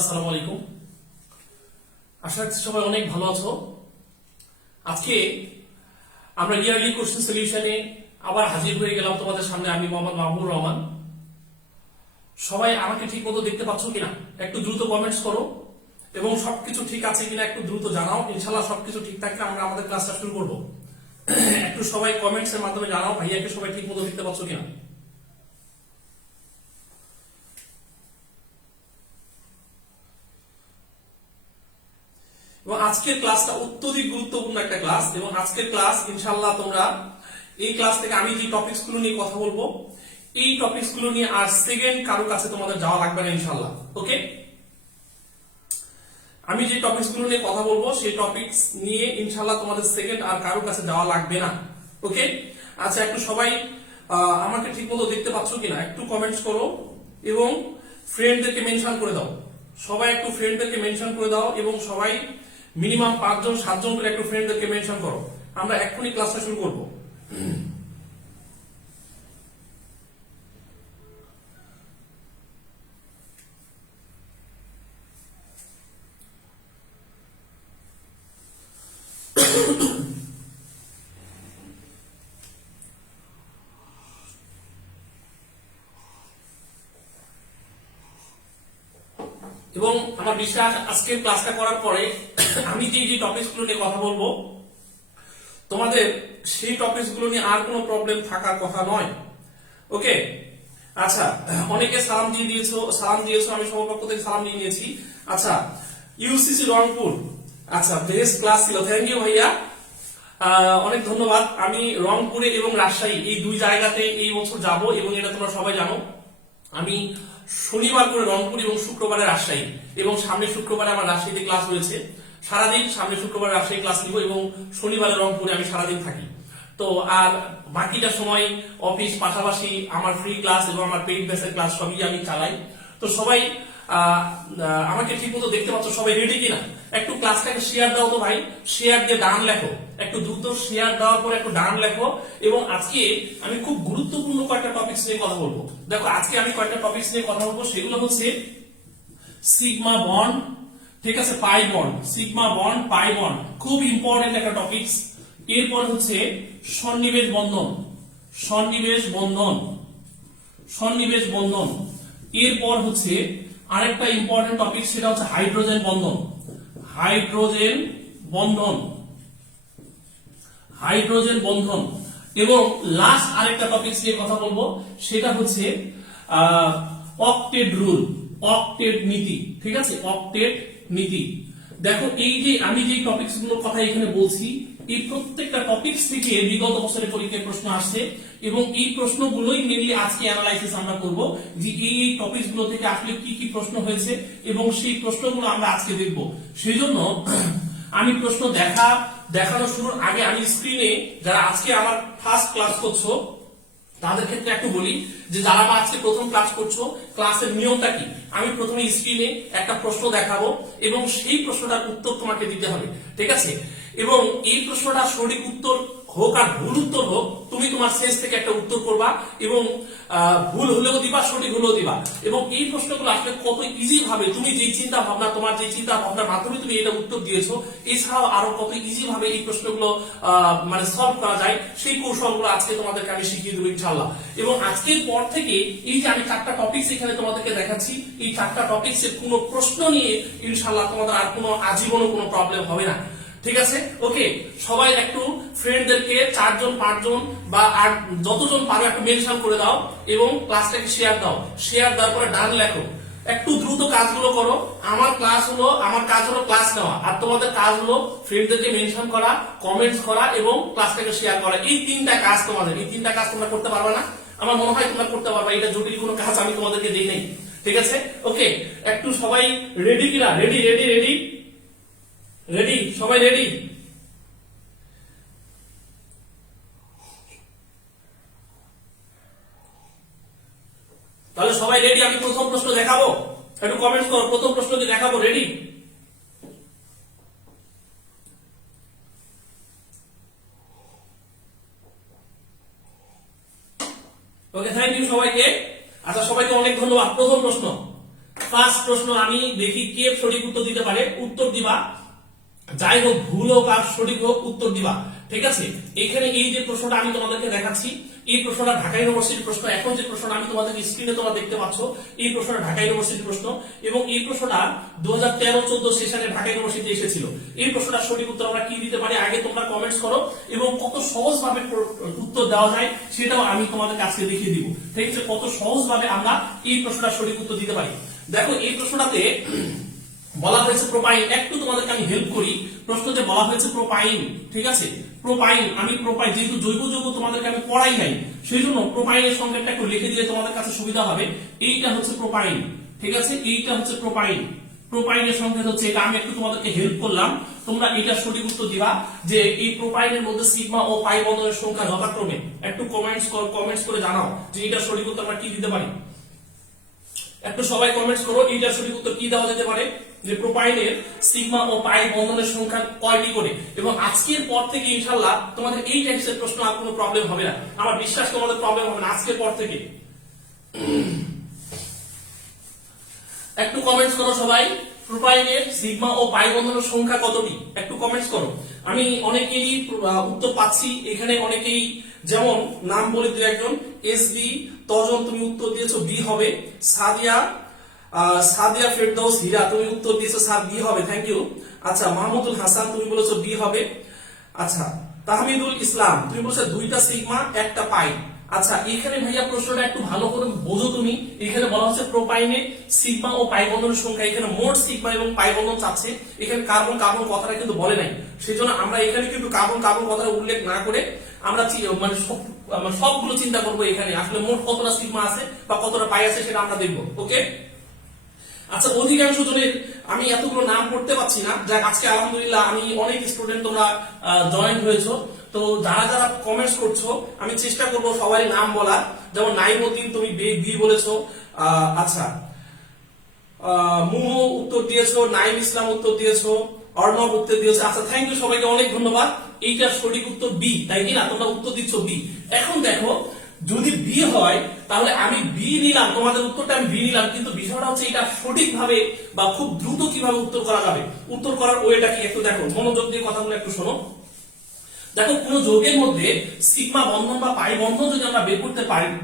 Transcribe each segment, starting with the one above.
আসসালামু আলাইকুম। আশা করছি সবাই অনেক ভালো আছো। আজকে আমরা ইয়ারলি কোশ্চেন সলিউশনে আবার হাজির হয়ে গেলাম তোমাদের সামনে। আমি মোহাম্মদ মাহবুবুর রহমান। সবাই আমাকে ঠিক মতো দেখতে পাচ্ছ কিনা একটু দ্রুত কমেন্টস করো, এবং সবকিছু ঠিক আছে কিনা একটু দ্রুত জানাও। ইনশাআল্লাহ সবকিছু ঠিক থাকলে আমরা আমাদের ক্লাসটা শুরু করব। একটু সবাই কমেন্টস এর মাধ্যমে জানাও ভাইয়াকে সবাই ঠিক মতো দেখতে পাচ্ছ কিনা। এবং আজকের ক্লাসটা অত্যধিক গুরুত্বপূর্ণ একটা ক্লাস, এবং আজকের ক্লাস ইনশাআল্লাহ তোমরা এই ক্লাস থেকে আমি যে টপিকস গুলো নিয়ে কথা বলবো এই টপিকস গুলো নিয়ে আর সেকেন্ড কারো কাছে তোমাদের যাওয়া লাগবে না ইনশাআল্লাহ। ওকে, আমি যে টপিকস গুলো নিয়ে কথা বলবো সেই টপিকস নিয়ে ইনশাআল্লাহ তোমাদের সেকেন্ড আর কারো কাছে যাওয়া লাগবে না। ওকে, আচ্ছা একটু সবাই আমাকে ঠিকমতো দেখতে পাচ্ছ কিনা একটু কমেন্টস করো, এবং ফ্রেন্ডদেরকে মেনশন করে দাও। সবাই একটু ফ্রেন্ডদেরকে মেনশন করে দাও, এবং সবাই মিনিমাম 5 জন 7 জন করে একটু ফ্রেন্ডদেরকে মেনশন করো। আমরা এক্ষুনি ক্লাসটা শুরু করব। এবং আমার বিশ্বাস আজকের ক্লাসটা করার পরে আমি যে টপিকস গুলো নিয়ে কথা বলবো তোমাদের সেই টপিকস গুলো নিয়ে আর কোনো প্রবলেম থাকার কথা নয়। ওকে, আচ্ছা অনেকে সালাম দিয়েছো, আমি সবার পক্ষ থেকে সালাম দিয়ে নিয়েছি। আচ্ছা ইউসিসি রংপুর, আচ্ছা বেস্ট ক্লাস ছিল, থ্যাংক ইউ ভাইয়া, অনেক ধন্যবাদ। আমি রংপুরে এবং রাজশাহী এই দুই জায়গাতে এই বছর যাব, এবং এটা তোমরা সবাই জানো। আমি শনিবার করে রংপুর এবং শুক্রবারে রাজশাহী, এবং সামনে শুক্রবারে আমার রাজশাহীতে ক্লাস রয়েছে সারাদিন। সামনে শুক্রবারে রাজশাহী ক্লাস নিব, এবং শনিবারে রংপুরে আমি সারাদিন থাকি। তো আর বাকিটা সময় অফিস পাশাপাশি আমার ফ্রি ক্লাস এবং আমার পেইড বেসের ক্লাস সবই আমি চালাই। তো সবাই আমাকে ঠিক মতো দেখতে পাচ্ছ, সবাই রেডি কিনা একটু ক্লাসটাকে শেয়ার দাও তো ভাই। শেয়ার দিয়ে ডান লেখো, একটু দ্রুত শেয়ার দেওয়ার পরে একটু ডান লেখো। এবং আজকে আমি খুব গুরুত্বপূর্ণ কয়েকটা টপিকস নিয়ে কথা বলবো। দেখো আজকে আমি কয়েকটা টপিকস নিয়ে কথা বলবো, সেগুলো হচ্ছে সিগমা বন্ড, ঠিক আছে, pi bond, sigma bond pi bond, খুব ইম্পর্টেন্ট একটা টপিকস। এরপর হচ্ছে সন্নিবেশ বন্ধন, সন্নিবেশ বন্ধন, সন্নিবেশ বন্ধন। এরপর হচ্ছে আরেকটা ইম্পর্টেন্ট টপিক, সেটা হচ্ছে হাইড্রোজেন বন্ধন, হাইড্রোজেন বন্ধন, হাইড্রোজেন বন্ধন। এবং লাস্ট আরেকটা টপিক নিয়ে কথা বলবো, সেটা হচ্ছে অক্টেট রুল, অক্টেট নীতি, ঠিক আছে, অক্টেট নীতি। দেখো এই যে আমি যে টপিকস গুলোর কথা এখানে বলছি, এই প্রত্যেকটা টপিকস থেকে বিগত বছরের পরীক্ষায় প্রশ্ন আসছে, এবং এই প্রশ্নগুলোই মেনলি আজকে অ্যানালাইসিস আমরা করব, যে এই টপিকস গুলো থেকে আসলে কি কি প্রশ্ন হয়েছে, এবং সেই প্রশ্নগুলো আমরা আজকে দেখব। সেজন্য আমি প্রশ্ন দেখানো শুরুর আগে আমি স্ক্রিনে যারা আজকে আমার ফার্স্ট ক্লাস করছো তাদের ক্ষেত্রে একটু বলি, যে যারা আমার আজকে প্রথম ক্লাস করছো, ক্লাসের নিয়মটা কি। আমি প্রথমে স্ক্রিনে একটা প্রশ্ন দেখাবো, এবং সেই প্রশ্নটার উত্তর তোমাকে দিতে হবে, ঠিক আছে। এবং এই প্রশ্নটা সঠিক উত্তর হোক আর ভুল উত্তর হোক, তুমি তোমার সেন্স থেকে একটা উত্তর করবা, এবং ভুল হলেও দিবা, সঠিক হলেও দিবা। এবং এই প্রশ্নগুলো আসলে কত ইজি ভাবে তুমি যে চিন্তা ভাবনা, তোমার যে চিন্তা ভাবনার মাধ্যমে তুমি এটা উত্তর দিয়েছো, এছাড়াও আরো কত ইজি ভাবে এই প্রশ্নগুলো মানে সলভ করা যায়, সেই কৌশলগুলো আজকে তোমাদেরকে আমি শিখিয়ে দেবো ইনশাআল্লাহ। এবং আজকের পর থেকে এই যে আমি 4টা টপিকস এখানে তোমাদেরকে দেখাচ্ছি, এই 4টা টপিকস এর কোনো প্রশ্ন নিয়ে ইনশাআল্লাহ তোমাদের আর কোনো আজীবনও কোনো প্রবলেম হবে না, ঠিক আছে। ওকে, সবাই একটু ফ্রেন্ডদেরকে 4 জন 5 জন বা আর যতজন পারো একটু মেনশন করে দাও, এবং ক্লাসটাকে শেয়ার দাও। শেয়ার দেওয়ার পরে ডান লেখো, একটু দ্রুত কাজগুলো করো। আমার কাজ হলো ক্লাস নেওয়া, আর তোমাদের কাজ হলো ফ্রেন্ডদেরকে মেনশন করা, কমেন্টস করা, এবং ক্লাসটাকে শেয়ার করা। এই 3টা কাজ তোমাদের, এই 3টা কাজ তোমরা করতে পারবে না? আমার মনে হয় তোমরা করতে পারবে, এটা জটিল কোনো কাজ আমি তোমাদেরকে দিই নাই, ঠিক আছে। ওকে, একটু সবাই রেডি কিনা? রেডি রেডি রেডি রেডি, সবাই রেডি? তাহলে সবাই রেডি? আমি প্রথম প্রশ্ন দেখাবো, একটু কমেন্টস করো, প্রথম প্রশ্নটি দেখাবো, রেডি? ওকে, থ্যাংক ইউ সবাইকে। আচ্ছা সবাইকে অনেক ধন্যবাদ। প্রথম প্রশ্ন, ফার্স্ট প্রশ্ন আমি দেখি কে সঠিক উত্তর দিতে পারে, উত্তর দিবা, যাই হোক ভুল হোক আর সঠিক হোক উত্তর দিবা, ঠিক আছে। এখানে এই যে প্রশ্নটা আমি তোমাদেরকে দেখাচ্ছি, এই প্রশ্নটা ঢাকা ইউনিভার্সিটির প্রশ্ন। এখন যে প্রশ্নটা আমি তোমাদেরকে স্ক্রিনে তোমরা দেখতে পাচ্ছ, এই প্রশ্নটা ঢাকা ইউনিভার্সিটির প্রশ্ন, এবং এই প্রশ্নটা 2013-14 সেশনে ঢাকা ইউনিভার্সিটি এসেছিল। এই প্রশ্নটার সঠিক উত্তর আমরা কি দিতে পারি আগে তোমরা কমেন্টস করো, এবং কত সহজ ভাবে উত্তর দেওয়া যায় সেটাও আমি তোমাদেরকে আজকে দেখিয়ে দিব, ঠিক আছে। কত সহজ ভাবে আমরা এই প্রশ্নটার সঠিক উত্তর দিতে পারি। দেখো এই প্রশ্নটাতে বলা হয়েছে প্রোপাইন, একটু তোমাদেরকে আমি হেল্প করি। প্রশ্নতে বলা হয়েছে প্রোপাইন, ঠিক আছে। প্রোপাইন, আমি প্রোপাইন যেহেতু জৈব যৌগ তোমাদেরকে আমি পড়াই নাই, সেই জন্য প্রোপাইনের সংকেতটা একটু লিখে দিলে তোমাদের কাছে সুবিধা হবে। এইটা হচ্ছে প্রোপাইন, ঠিক আছে, এইটা হচ্ছে প্রোপাইন। প্রোপাইনের সংকেত হচ্ছে এটা, আমি একটু তোমাদেরকে হেল্প করলাম, তোমরা এটা সঠিক উত্তর দিবা যে এই প্রোপাইনের মধ্যে সিগমা ও পাই বন্ধনের সংখ্যা যথাক্রমে। একটু কমেন্টস করে জানাও যে এটা সঠিক উত্তর আমরা কি দিতে পারি। একটু সবাই কমেন্টস করো এইটা সঠিক উত্তর কি দেওয়া যেতে পারে, যে প্রোপাইনের সিগমা ও পাই বন্ধনের সংখ্যা কয়টি করে। এবং আজকের পর থেকে ইনশাআল্লাহ তোমাদের এই টাইপের প্রশ্ন আর কোনো প্রবলেম হবে না, আমার বিশ্বাস তোমাদের প্রবলেম হবে না আজকের পর থেকে। একটু কমেন্টস করো সবাই, প্রোপাইনের সিগমা ও পাই বন্ধনের সংখ্যা কতটি, একটু কমেন্টস করো। আমি অনেকেরই উত্তর পাচ্ছি এখানে, অনেকেই যেমন নাম বলে দু একজন, এসবি তজন তুমি উত্তর দিয়েছো বি হবে, সাদিয়া ফেরদৌস হীরা তুমি উত্তর দিয়েছো স্যার বি হবে, থ্যাংক ইউ। আচ্ছা মাহমুদুল হাসান তুমি বলেছো বি হবে। আচ্ছা তাহমিদুল ইসলাম তুমি বলেছো দুইটা সিগমা একটা পাই। আচ্ছা এখানে ভাইয়া প্রশ্নটা একটু ভালো করে বোঝো তুমি, এখানে বলা হচ্ছে প্রোপাইনে সিগমা ও পাই বন্ধনের সংখ্যা, এখানে মোট সিগমা এবং পাই বন্ধন চাচ্ছে, এখানে কার্বন কার্বন কথাটা কিন্তু বলে নাই, সেজন্য আমরা এখানে কিন্তু কার্বন কার্বন কথাটা উল্লেখ না করে আমরা মানে সবগুলো চিন্তা করবো এখানে আসলে মোট কতটা সিগমা আছে বা কতটা পাই আছে সেটা আমরা দেখবো, ওকে। আচ্ছা অধিকাংশ জনের আমি এতগুলো নাম পড়তে পারছি না, যাক আজকে আলহামদুলিল্লাহ আমি অনেক স্টুডেন্ট তোমরা জয়েন হয়েছো, তো যারা যারা কমেন্টস করছো আমি চেষ্টা করব সবারই নাম বলার। যেমন নাইমউদ্দিন তুমি বি বলেছো, আচ্ছা মুমু উত্তর দিয়েছো, নাইম ইসলাম উত্তর দিয়েছো, অর্ণব উত্তর দিয়েছো, আচ্ছা থ্যাংক ইউ সবাইকে অনেক ধন্যবাদ। এইটা সঠিক উত্তর বি, তাই কি না, তোমরা উত্তর দিচ্ছ বি। এখন দেখো যদি বি হয় তাহলে আমি বি নিলাম, তোমাদের উত্তরটা আমি বি নিলাম, কিন্তু বিষয়টা হচ্ছে এটা সঠিকভাবে বা খুব দ্রুত কিভাবে উত্তর করা যাবে, উত্তর করার ওয়েটা কি একটু দেখো, মনোযোগ দিয়ে কথাগুলো একটু শোনো। দেখো কোন যৌগের মধ্যে সিগমা বন্ধন বা পাই বন্ধন যদি আমরা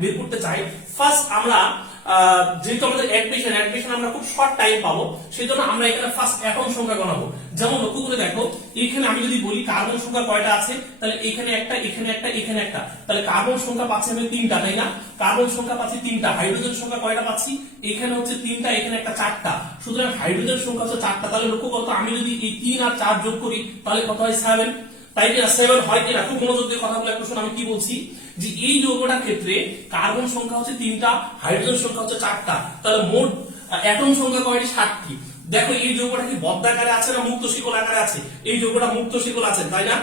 বের করতে চাই, ফার্স্ট আমরা যেহেতু আমাদের অ্যাডমিশন আমরা খুব শর্ট টাইম পাবো, সেই জন্য আমরা এখানে ফার্স্ট অ্যাটম সংখ্যা গণাবো। যেমন লক্ষ্য করে দেখো এখানে আমি যদি বলি কার্বন সংখ্যা কয়টা আছে, তাহলে এখানে একটা, এখানে একটা, এখানে একটা, তাহলে কার্বন সংখ্যা পাচ্ছি আমি তিনটা, তাই না, কার্বন সংখ্যা পাচ্ছি তিনটা। হাইড্রোজেন সংখ্যা কয়টা পাচ্ছি, এখানে হচ্ছে তিনটা, এখানে একটা, চারটা, সুতরাং হাইড্রোজেন সংখ্যা হচ্ছে চারটা। তাহলে লক্ষ্য করো আমি যদি এই 3 আর 4 যোগ করি তাহলে কত হয় 7, তাই কিনা, 7 হয় কিনা, খুব মনোযোগ দিয়ে কথাগুলো একটু শোনো আমি কি বলছি। যে এই যৌগটার ক্ষেত্রে কার্বন সংখ্যা হচ্ছে তিনটা, হাইড্রোজেন সংখ্যা হচ্ছে চারটা, তাহলে মোট অ্যাটম সংখ্যা কয়টি, 7টি। দেখো এই যৌগটা কি বদ্ধাকারে আছে না মুক্ত শিকল আকারে আছে, এই যৌগটা মুক্ত শিকল আছে, তাই না।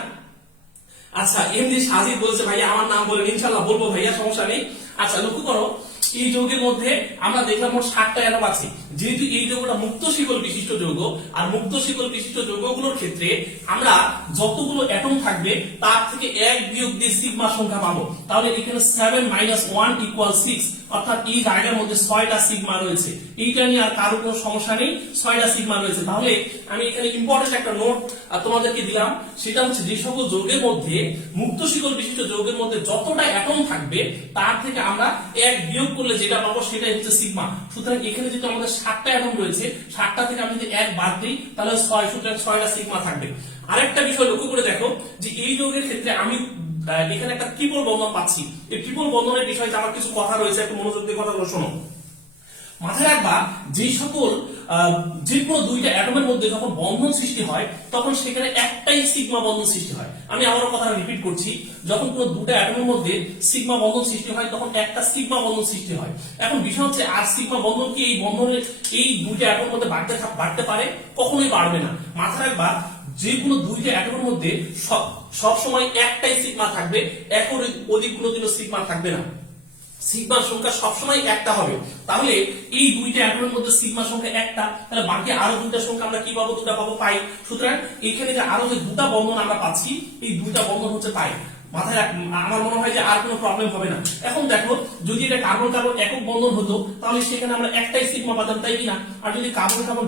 আচ্ছা এমনি সাজিদ বলেছে ভাইয়া আমার নাম বলেন, ইনশাআল্লাহ বলবো ভাইয়া, সমস্যা নেই। আচ্ছা লক্ষ্য করো এই যৌগের মধ্যে আমরা দেখলাম মোট 7টা অ্যাটম আছে, যেহেতু এই যৌগটা মুক্ত শিকল বিশিষ্ট যৌগ, আর মুক্ত শিকল বিশিষ্ট যৌগগুলোর ক্ষেত্রে আমরা যতগুলো অ্যাটম থাকবে তার থেকে 1 বিয়োগ দিয়ে সিগমা সংখ্যা পাবো, তাহলে এখানে 7 - 1 = 6, অর্থাৎ এই জায়গার মধ্যে 6টা সিগমা রয়েছে। এইটা নিয়ে আর কারো কোনো সমস্যা নেই, 6টা সিগমা রয়েছে। তাহলে আমি এখানে ইম্পর্টেন্ট একটা নোট তোমাদেরকে দিলাম, সেটা হচ্ছে যে সকল যৌগের মধ্যে মুক্ত শিকল বিশিষ্ট যৌগের মধ্যে যতটা অ্যাটম থাকবে তার থেকে আমরা 1 বিয়োগ করলে যেটা পাবো সেটাই হচ্ছে সিগমা। সুতরাং এখানে যেহেতু আমাদের 7টা অ্যাটম রয়েছে, 7টা থেকে আমি যদি 1 বাদ দিই তাহলে 6, সুতরাং 6টা সিগমা থাকবে। আরেকটা বিষয় লক্ষ্য করে দেখো যে এই যৌগের ক্ষেত্রে আমি এখানে একটা ট্রিপল বন্ধন পাচ্ছি, এই ট্রিপল বন্ধনের বিষয়ে আমার কিছু কথা রয়েছে, একটু মনোযোগ দিয়ে কথাগুলো শোনো। মাথায় রাখবা যে সকল যে কোনো দুইটা অ্যাটমের মধ্যে যখন বন্ধন সৃষ্টি হয় তখন সেখানে একটাই সিগমা বন্ধন সৃষ্টি হয়। আমি আবারও কথাটা রিপিট করছি, যখন কোনো দুটা অ্যাটমের মধ্যে সিগমা বন্ধন সৃষ্টি হয় তখন একটা সিগমা বন্ধন সৃষ্টি হয়। এখন বিষয় হচ্ছে আর সিগমা বন্ধন কি এই বন্ধনের এই দুইটা অ্যাটমের মধ্যে বাড়তে পারে, কখনোই বাড়বে না। মাথায় রাখবা যে কোনো দুইটা অ্যাটমের মধ্যে সব সময় একটাই সিগমা থাকবে, এর অধিক কোনোদিনও সিগমা থাকবে না, সিগমার সংখ্যা সবসময় একটা হবে। তাহলে এই দুইটা অ্যাটমের মধ্যে সিগমা সংখ্যা একটা, তাহলে বাকি আরো দুইটা সংখ্যা আমরা কি পাবো, দুটা পাবো পাই। সুতরাং এখানে যে আরো যে দুটা বন্ধন আমরা পাচ্ছি এই দুইটা বন্ধন হচ্ছে পাই। মাথায় আমার মনে হয় যে আর কোনো প্রবলেম হবে না। এখন দেখো যদি এটা কার্বন কার্বন একক বন্ধন হতো তাহলে সেখানে আমরা একটাই সিগমা পেতাম, তাই কিনা? আর যদি কার্বন কার্বন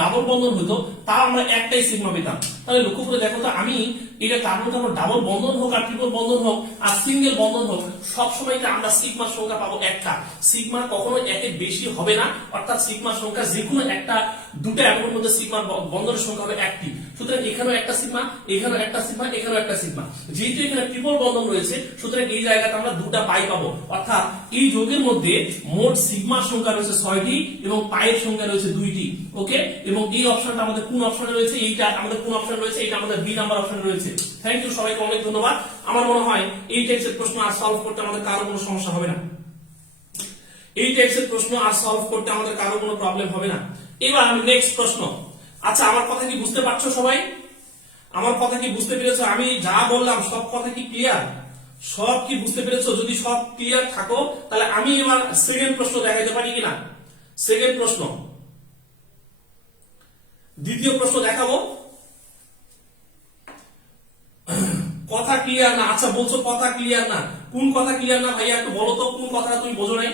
ডাবল বন্ধন হতো তাও আমরা একটাই সিগমা পেতাম। তাহলে লক্ষ্য করে দেখো তো, আমি এটা কার্বন কার্বন ডাবল বন্ধন হোক আর ট্রিপল বন্ধন হোক আর সিঙ্গেল বন্ধন হোক, সবসময় আমরা সিগমার সংখ্যা পাবো একটা। সিগমা কখনো একের বেশি হবে না, অর্থাৎ সিগমার সংখ্যা যে কোনো একটা দুটো অ্যাটমের মধ্যে সিগমার বন্ধনের সংখ্যা হবে একটি। সুতরাং এখানেও একটা সিগমা, এখানেও একটা সিগমা, এখানেও একটা সিগমা। যেহেতু এখানে ট্রিপল বন্ধন রয়েছে সুতরাং এই জায়গাতে আমরা দুটা পাই পাবো, অর্থাৎ এই যৌগের মধ্যে মোট সিগমার সংখ্যা রয়েছে 6টি এবং পাইয়ের সংখ্যা রয়েছে 2টি। ওকে, এবং এই অপশনটা আমাদের কোন অপশনে রয়েছে? এইটা আমাদের কোন অপশনে রয়েছে? এটা আমাদের বি নাম্বার অপশনে রয়েছে। থ্যাংক ইউ, সবাইকে অনেক ধন্যবাদ। আমার মনে হয় এই টাইপের প্রশ্ন আর সলভ করতে আমাদের কারো কোনো সমস্যা হবে না। এই টাইপের প্রশ্ন আর সলভ করতে আমাদের কারো কোনো প্রবলেম হবে না। এবার আমি নেক্সট প্রশ্ন। আচ্ছা, আমার কথা কি বুঝতে পারছো সবাই? আমার কথা কি বুঝতে পেরেছো? আমি যা বললাম সব কথা কি ক্লিয়ার? সব কি বুঝতে পেরেছো? যদি সব ক্লিয়ার থাকো তাহলে আমি এবার সেকেন্ড প্রশ্ন দেখাইতে পারি কিনা। সেকেন্ড প্রশ্ন, দ্বিতীয় প্রশ্ন দেখাবো। কথা ক্লিয়ার না? আচ্ছা বলছো কথা ক্লিয়ার না। কোন কথা ক্লিয়ার না ভাইয়া, একটু বলো তো কোন কথাটা তুমি বোঝো নাই।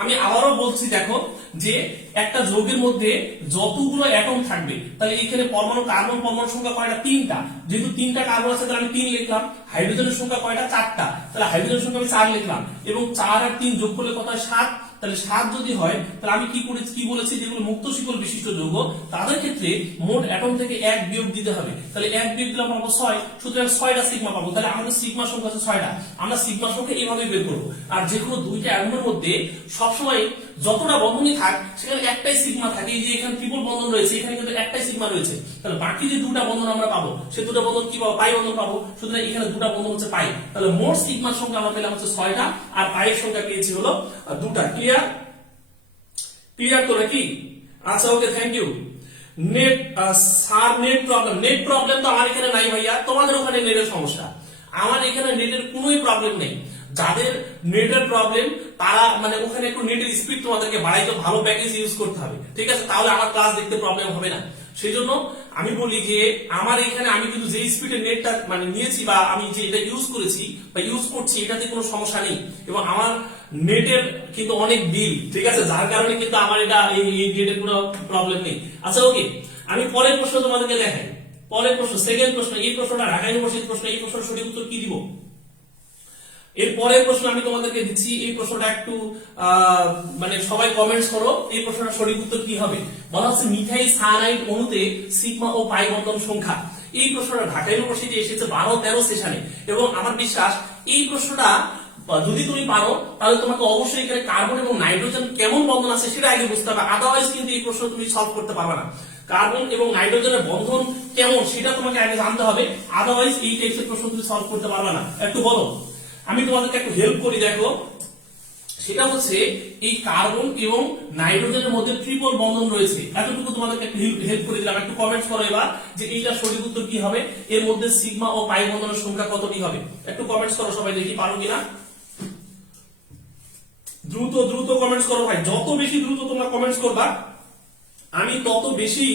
আমি আবারও বলছি, দেখো যে একটা যৌগের মধ্যে যতগুলো অ্যাটম থাকবে তাহলে এখানে পরমাণু কার্বন পরমাণু সংখ্যা কয়টা? 3টা। যেহেতু 3টা কার্বন আছে তাহলে আমি 3 লিখলাম। হাইড্রোজেনের সংখ্যা কয়টা? 4টা, তাহলে হাইড্রোজেনের সংখ্যা আমি 4 লিখলাম। এবং 4 আর 3 যোগ করলে কত হয়? 7। তাহলে 7 যদি হয় তাহলে আমি কি বলেছি, যেগুলো মুক্ত শিকল বিশিষ্ট যৌগ তাদের ক্ষেত্রে মোট অ্যাটম থেকে 1 বিয়োগ দিতে হবে। তাহলে 1 বিয়োগ দিলে পাবো 6, সুতরাং 6টা সিগমা পাবো। তাহলে আমাদের সিগমা সংখ্যা আছে 6টা। আমরা সিগমা সংখ্যা এইভাবে বের করবো। আর যে কোনো দুইটা অ্যাটমের মধ্যে সবসময় যতটা বন্ধনই থাক সেখানে একটাই সিগমা থাকে। এই যে এখানে ট্রিপল বন্ধন রয়েছে, এখানে কিন্তু একটাই সিগমা রয়েছে। তাহলে বাকি যে দুটা বন্ধন আমরা পাবো সে দুটা বন্ধন কি পাবো? পাই বন্ধন পাবো। সুতরাং এখানে দুটা বন্ধন হচ্ছে পাই। তাহলে মোট সিগমার সংখ্যা আমরা পেলাম হচ্ছে 6টা আর পাইয়ের সংখ্যা পেয়েছি হলো 2টা। ক্লিয়ার? ক্লিয়ার তো নাকি? আচ্ছা, okay, thank you. Net sir, net problem তো আমার এখানে নাই ভাইয়া, তোমাদের ওখানে নেটের সমস্যা। আমার এখানে নেটের কোনোই প্রবলেম নেই। যাদের নেটের প্রবলেম তারা মানে ওখানে একটু নেটের স্পিড তোমাদেরকে বাড়াইতে ভালো প্যাকেজ ইউজ করতে হবে, ঠিক আছে? তাহলে আমার ক্লাস দেখতে প্রবলেম হবে না। সেই জন্য আমি বলি যে আমার এখানে আমি কিন্তু যে স্পিডে নেটটা মানে নিয়েছি বা আমি যে এটা ইউজ করেছি বা ইউজ করছি এটাতে কোনো সমস্যা নেই। এবং আমার নেটের কিন্তু অনেক বিল, ঠিক আছে, যার কারণে কিন্তু আমার এটা এই নেটের কোনো প্রবলেম নেই। আচ্ছা, ওকে, আমি পরের প্রশ্ন তোমাদেরকে দেখাই। পরের প্রশ্ন, সেকেন্ড প্রশ্ন। এই প্রশ্নটা ঢাকা ইউনিভার্সিটির প্রশ্ন। এই প্রশ্নের সঠিক উত্তর কি দিব? এর পরের প্রশ্ন আমি তোমাদেরকে দিচ্ছি। এই প্রশ্নটা একটু মানে সবাই কমেন্টস করো। এই প্রশ্নটা সঠিক উত্তর কি হবে? বলা হচ্ছে মিথাইল সায়ানাইড অণুতে সিগমা ও পাই বন্ধন সংখ্যা। এই প্রশ্নটা ঢাকা ইউনিভার্সিটি এসেছে 12-13 সেশনে। এবং আমার বিশ্বাস এই প্রশ্নটা যদি তুমি পারো তাহলে তোমাকে অবশ্যই এখানে কার্বন এবং নাইট্রোজেন কেমন বন্ধন আছে সেটা আগে বুঝতে হবে। আদারওয়াইজ কিন্তু এই প্রশ্ন তুমি সলভ করতে পারবে না। কার্বন এবং নাইট্রোজেনের বন্ধন কেমন সেটা তোমাকে আগে জানতে হবে, আদারওয়াইজ এই টাইপের প্রশ্ন তুমি সলভ করতে পারবে না। একটু বলো, আমি তোমাদেরকে একটু হেল্প করি। দেখো, সেটা হচ্ছে এই কার্বন এবং নাইট্রোজেনের মধ্যে ট্রিপল বন্ধন রয়েছে, এতটুকু তোমাদেরকে একটু হেল্প করে দিলাম। একটু কমেন্টস করো এবার যে এইটা সঠিক উত্তর কি হবে, এর মধ্যে সিগমা ও পাই বন্ধনের সংখ্যা কতটি হবে। একটু কমেন্টস করো সবাই, দেখি পারো কিনা। দ্রুত দ্রুত কমেন্টস করো ভাই, যত বেশি দ্রুত তোমরা কমেন্টস করবা আমি তত বেশি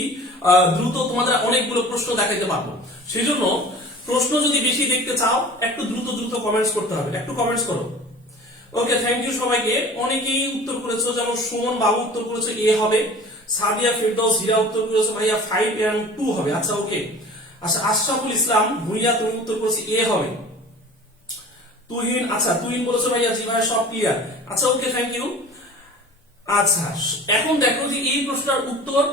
দ্রুত তোমাদের অনেকগুলো প্রশ্ন দেখাইতে পারবো। সেই জন্য প্রশ্ন যদি বেশি দেখতে চাও একটু দ্রুত দ্রুত কমেন্টস করতে হবে। একটু কমেন্টস করো। ওকে, থ্যাংক ইউ সবাইকে। অনেকেই উত্তর করেছো, যেমন সুমন বাবু উত্তর করেছে এ হবে, সাদিয়া ফেরদৌস হীরা উত্তর করেছে ভাইয়া 5 এবং 2 হবে। আচ্ছা, ওকে। আচ্ছা, আশরাফুল ইসলাম ভুইয়া তুমি উত্তর করেছে এ হবে। তুহিন, আচ্ছা তুহিন বলেছো ভাইয়া জি ভাই সব ক্লিয়ার। আচ্ছা, ওকে, থ্যাংক ইউ। আচ্ছা, এখন দেখো যে এই প্রশ্নের উত্তর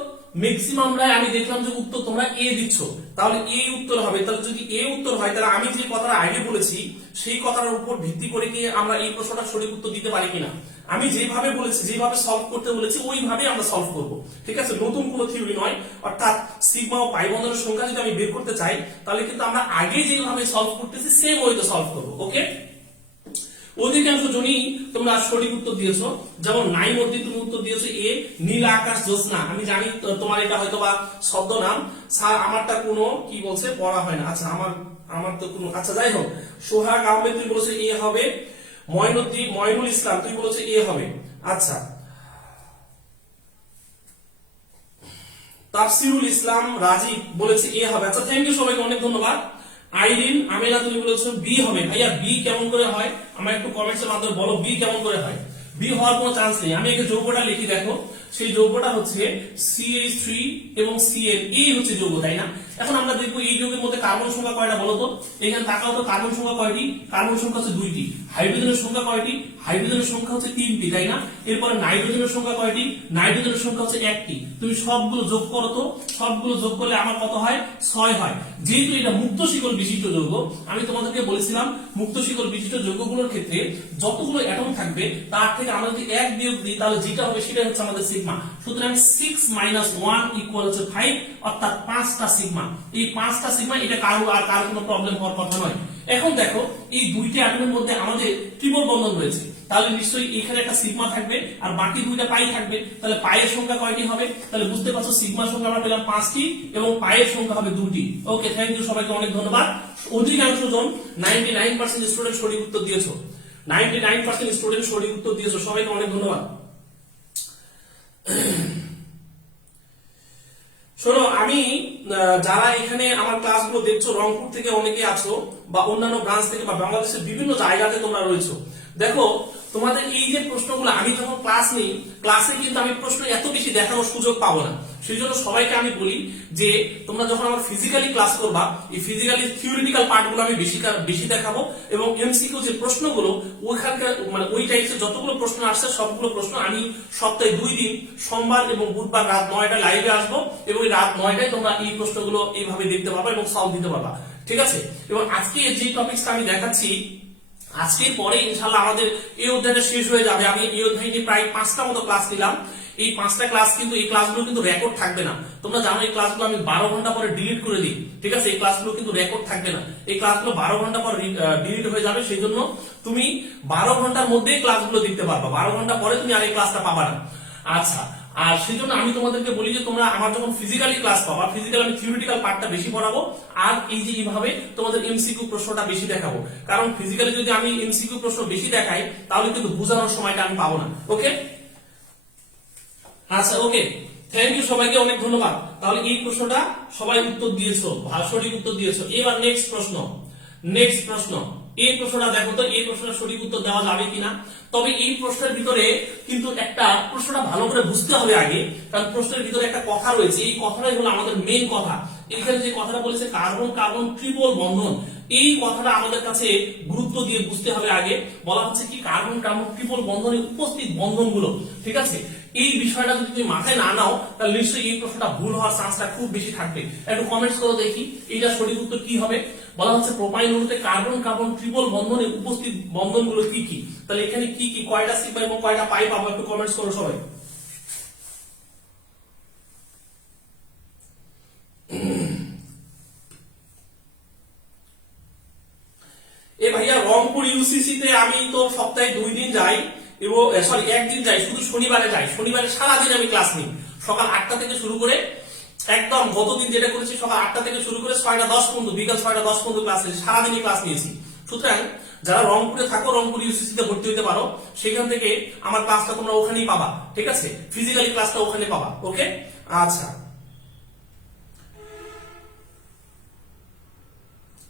ম্যাক্সিমামরা আমি দেখলাম যে উত্তর তোমরা এ দিচ্ছ, তাহলে এই উত্তর হবে। তাহলে যদি এ উত্তর হয় তাহলে আমি যে কথাটা আগে বলেছি সেই কথার উপর ভিত্তি করে কি আমরা এই প্রশ্নটা সঠিক উত্তর দিতে পারি কিনা। আমি যেভাবে বলেছি, যেভাবে সলভ করতে বলেছি ওইভাবে আমরা সলভ করব, ঠিক আছে? নতুন কোনো থিওরি নয়। অর্থাৎ সিগমা ও পাই বন্ধনের সংখ্যা যদি আমি বের করতে চাই তাহলে কিন্তু আমরা আগে যেভাবে সলভ করতেছি সেম ওয়েতে সলভ করব। ওকে, অধিকাংশ জনই তোমরা সঠিক উত্তর দিয়েছো। যেমন নাইম অর্দি তুমি উত্তর দিয়েছো এ, নীল আকাশ জ্যোৎস্না। আমি জানি তোমার এটা হয়তো বা শব্দ নাম, স্যার আমারটা কোনো কি বলছে পড়া হয় না। আচ্ছা, আমার তো কোনো, আচ্ছা যাই হোক। সোহাগ আহমেদ তুমি বলেছো এ হবে। ময়নুল ইসলাম তুমি বলেছো এ হবে। আচ্ছা, তাফসিরুল ইসলাম রাজীব বলেছে এ হবে। আচ্ছা, থ্যাংক ইউ সবাইকে, অনেক ধন্যবাদ। আইরিন আমেনা তুমি বলেছো বি হবে। ভাইয়া বি কেমন করে হয় আমার একটু কমেন্টসের মাধ্যমে বলো, বি কেমন করে হয়? বি হওয়ার কোনো চান্স নেই। আমি একে যৌগটা লিখি, দেখো সেই যৌগটা হচ্ছে CH3 এবং Cl, এই হচ্ছে যৌগ, তাই না? এখন আমরা দেখবো এই যৌগের মধ্যে কার্বন সংখ্যা কয়টা বলো তো? এখানে তাকাও তো, কার্বন সংখ্যা কয়টি? কার্বন সংখ্যা হচ্ছে 2টি। হাইড্রোজেনের সংখ্যা কয়টি? হাইড্রোজেনের সংখ্যা হচ্ছে 3টি, তাই না? এরপরে নাইট্রোজেনের সংখ্যা কয়টি? নাইট্রোজেনের সংখ্যা হচ্ছে 1টি। তুমি সবগুলো যোগ করো তো, সবগুলো যোগ করলে আমার কত হয়? 6 হয়। যেহেতু এটা মুক্ত শিকল বিশিষ্ট যৌগ, আমি তোমাদেরকে বলেছিলাম মুক্ত শিকল বিশিষ্ট যৌগগুলোর ক্ষেত্রে যতগুলো অ্যাটম থাকবে তার থেকে আমরা যদি 1 বিয়োগ দিই তাহলে যেটা হবে সেটা হচ্ছে আমাদের সিগমা। সুতরাং 6 - 1 ইকুয়াল হচ্ছে 5, অর্থাৎ 5টা সিগমা। এই 5টা সিগমা, এটা কারো আর কারো কোনো প্রবলেম হওয়ার কথা নয়। এখন দেখো এই দুইটি অ্যাটমের মধ্যে আমাদের ট্রিপল বন্ধন রয়েছে, তাহলে নিশ্চয়ই এখানে একটা সিগমা থাকবে আর বাকি দুইটা পাই থাকবে। তাহলে পাইয়ের সংখ্যা কয়টি হবে? তাহলে বুঝতে পারছো সিগমার সংখ্যা আমরা পেলাম 5টি এবং পাইয়ের সংখ্যা হবে 2টি। ওকে, থ্যাংক ইউ, সবাইকে অনেক ধন্যবাদ। অধিকাংশ জন 99% স্টুডেন্ট সঠিক উত্তর দিয়েছো, 99% স্টুডেন্ট সঠিক উত্তর দিয়েছো, সবাইকে অনেক ধন্যবাদ। শোনো, আমি যারা এখানে আমার ক্লাসগুলো দেখছো, রংপুর থেকে অনেকে আছো বা অন্যান্য ব্রাঞ্চ থেকে বা বাংলাদেশের বিভিন্ন জায়গাতে তোমরা রয়েছো, দেখো তোমাদের এই যে প্রশ্নগুলো আমি যখন ক্লাস নিই, ক্লাসে কিন্তু আমি প্রশ্ন এত বেশি দেখানোর সুযোগ পাবো না। সেই জন্য সবাইকে আমি বলি যে তোমরা যখন আমার ফিজিক্যালি ক্লাস করবা, এই ফিজিক্যালি থিওরিটিক্যাল পার্টগুলো আমি বেশি দেখাবো এবং এমসিকিউ যে প্রশ্নগুলো ওইখানকার মানে ওই টাইপের যতগুলো প্রশ্ন আসছে সবগুলো প্রশ্ন আমি সপ্তাহে 2 দিন সোমবার এবং বুধবার রাত 9টায় লাইভে আসবো এবং রাত 9টায় তোমরা এই প্রশ্নগুলো এইভাবে দেখতে পারবা এবং সলভ দিতে পারবা, ঠিক আছে? এবং আজকে যে টপিকসটা আমি দেখাচ্ছি, আজকের পরে ইনশাআল্লাহ আমাদের এই অধ্যায়টা শেষ হয়ে যাবে। আমি এই অধ্যায় নিয়ে প্রায় 5টা মতো ক্লাস নিলাম। এই 5টা ক্লাস কিন্তু এই ক্লাসগুলো কিন্তু রেকর্ড থাকবে না। তোমরা জানো এই ক্লাসগুলো আমি 12 ঘন্টা পরে ডিলিট করে দিই, ঠিক আছে? এই ক্লাসগুলো কিন্তু রেকর্ড থাকবে না, এই ক্লাসগুলো 12 ঘন্টা পর ডিলিট হয়ে যাবে। সেই জন্য তুমি 12 ঘন্টার মধ্যেই ক্লাসগুলো দেখতে পারবা, 12 ঘন্টা পরে তুমি আর এই ক্লাসটা পাবা না। আচ্ছা, আর সেই জন্য আমি তোমাদেরকে বলি যে তোমরা আমার যখন ফিজিক্যালি ক্লাস পাবা, ফিজিক্যাল আমি থিওরিটিক্যাল পার্টটা বেশি পড়াবো আর এই যে এইভাবে তোমাদের এমসিকিউ প্রশ্নটা বেশি দেখাবো। কারণ ফিজিক্যালি যদি আমি এমসিকিউ প্রশ্ন বেশি দেখাই তাহলে কিন্তু বোঝানোর সময়টা আমি পাবো না। ওকে, আচ্ছা, ওকে, থ্যাংক ইউ, সবাইকে অনেক ধন্যবাদ। তাহলে এই প্রশ্নটা সবাই উত্তর দিয়েছো, সঠিক উত্তর দিয়েছো। এবার নেক্সট প্রশ্ন, এই প্রশ্নটা দেখো তো, এই প্রশ্নের সঠিক উত্তর দেওয়া যাবে কিনা। তবে এই প্রশ্নের ভিতরে কিন্তু একটা প্রশ্নটা ভালো করে বুঝতে হবে আগে, কারণ প্রশ্নের ভিতরে একটা কথা রয়েছে, এই কথাটাই হলো আমাদের মেইন কথা। এখানে যে কথাটা বলেছে কার্বন কার্বন ট্রিপল বন্ধন, এই কথাটা আমাদের কাছে গুরুত্ব দিয়ে বুঝতে হবে আগে। বলা হচ্ছে কি কার্বন কার্বন ট্রিপল বন্ধনে উপস্থিত বন্ধনগুলো, ঠিক আছে? এই বিষয়টা যদি তুমি মাথায় না নাও তাহলে নিশ্চয়ই এই প্রশ্নটা ভুল হওয়ার চান্সটা খুব বেশি থাকবে। একটু কমেন্টস করো দেখি এইটা সঠিক উত্তর কি হবে। বলা হচ্ছে প্রোপাইন অণুতে কার্বন কার্বন ট্রিপল বন্ধনে উপস্থিত বন্ধনগুলো কি কি। তাহলে এখানে কি কি, কয়টা সিগমা এবং কয়টা পাই পাবো, একটু কমেন্টস করো সবাই। এ ভাইয়া, রংপুর ইউসিসি তে আমি তো সপ্তাহে 2 দিন যাই এবং সরি 1 দিন যাই, শুধু শনিবারে যাই। শনিবারে সারাদিন আমি ক্লাস নিই, সকাল 8টা থেকে শুরু করে একদম গতদিন যেটা করেছি সকাল 8টা থেকে শুরু করে 6টা 10 পর্যন্ত, বিকাল 6টা 10 পর্যন্ত ক্লাস নিয়েছি, সারাদিনই ক্লাস নিয়েছি। সুতরাং যারা রংপুরে থাকো রংপুর ইউসিসি তে ভর্তি হতে পারো, সেখান থেকে আমার ক্লাসটা তোমরা ওখানেই পাবা, ঠিক আছে? ফিজিক্যালি ক্লাসটা ওখানে পাবা। ওকে, আচ্ছা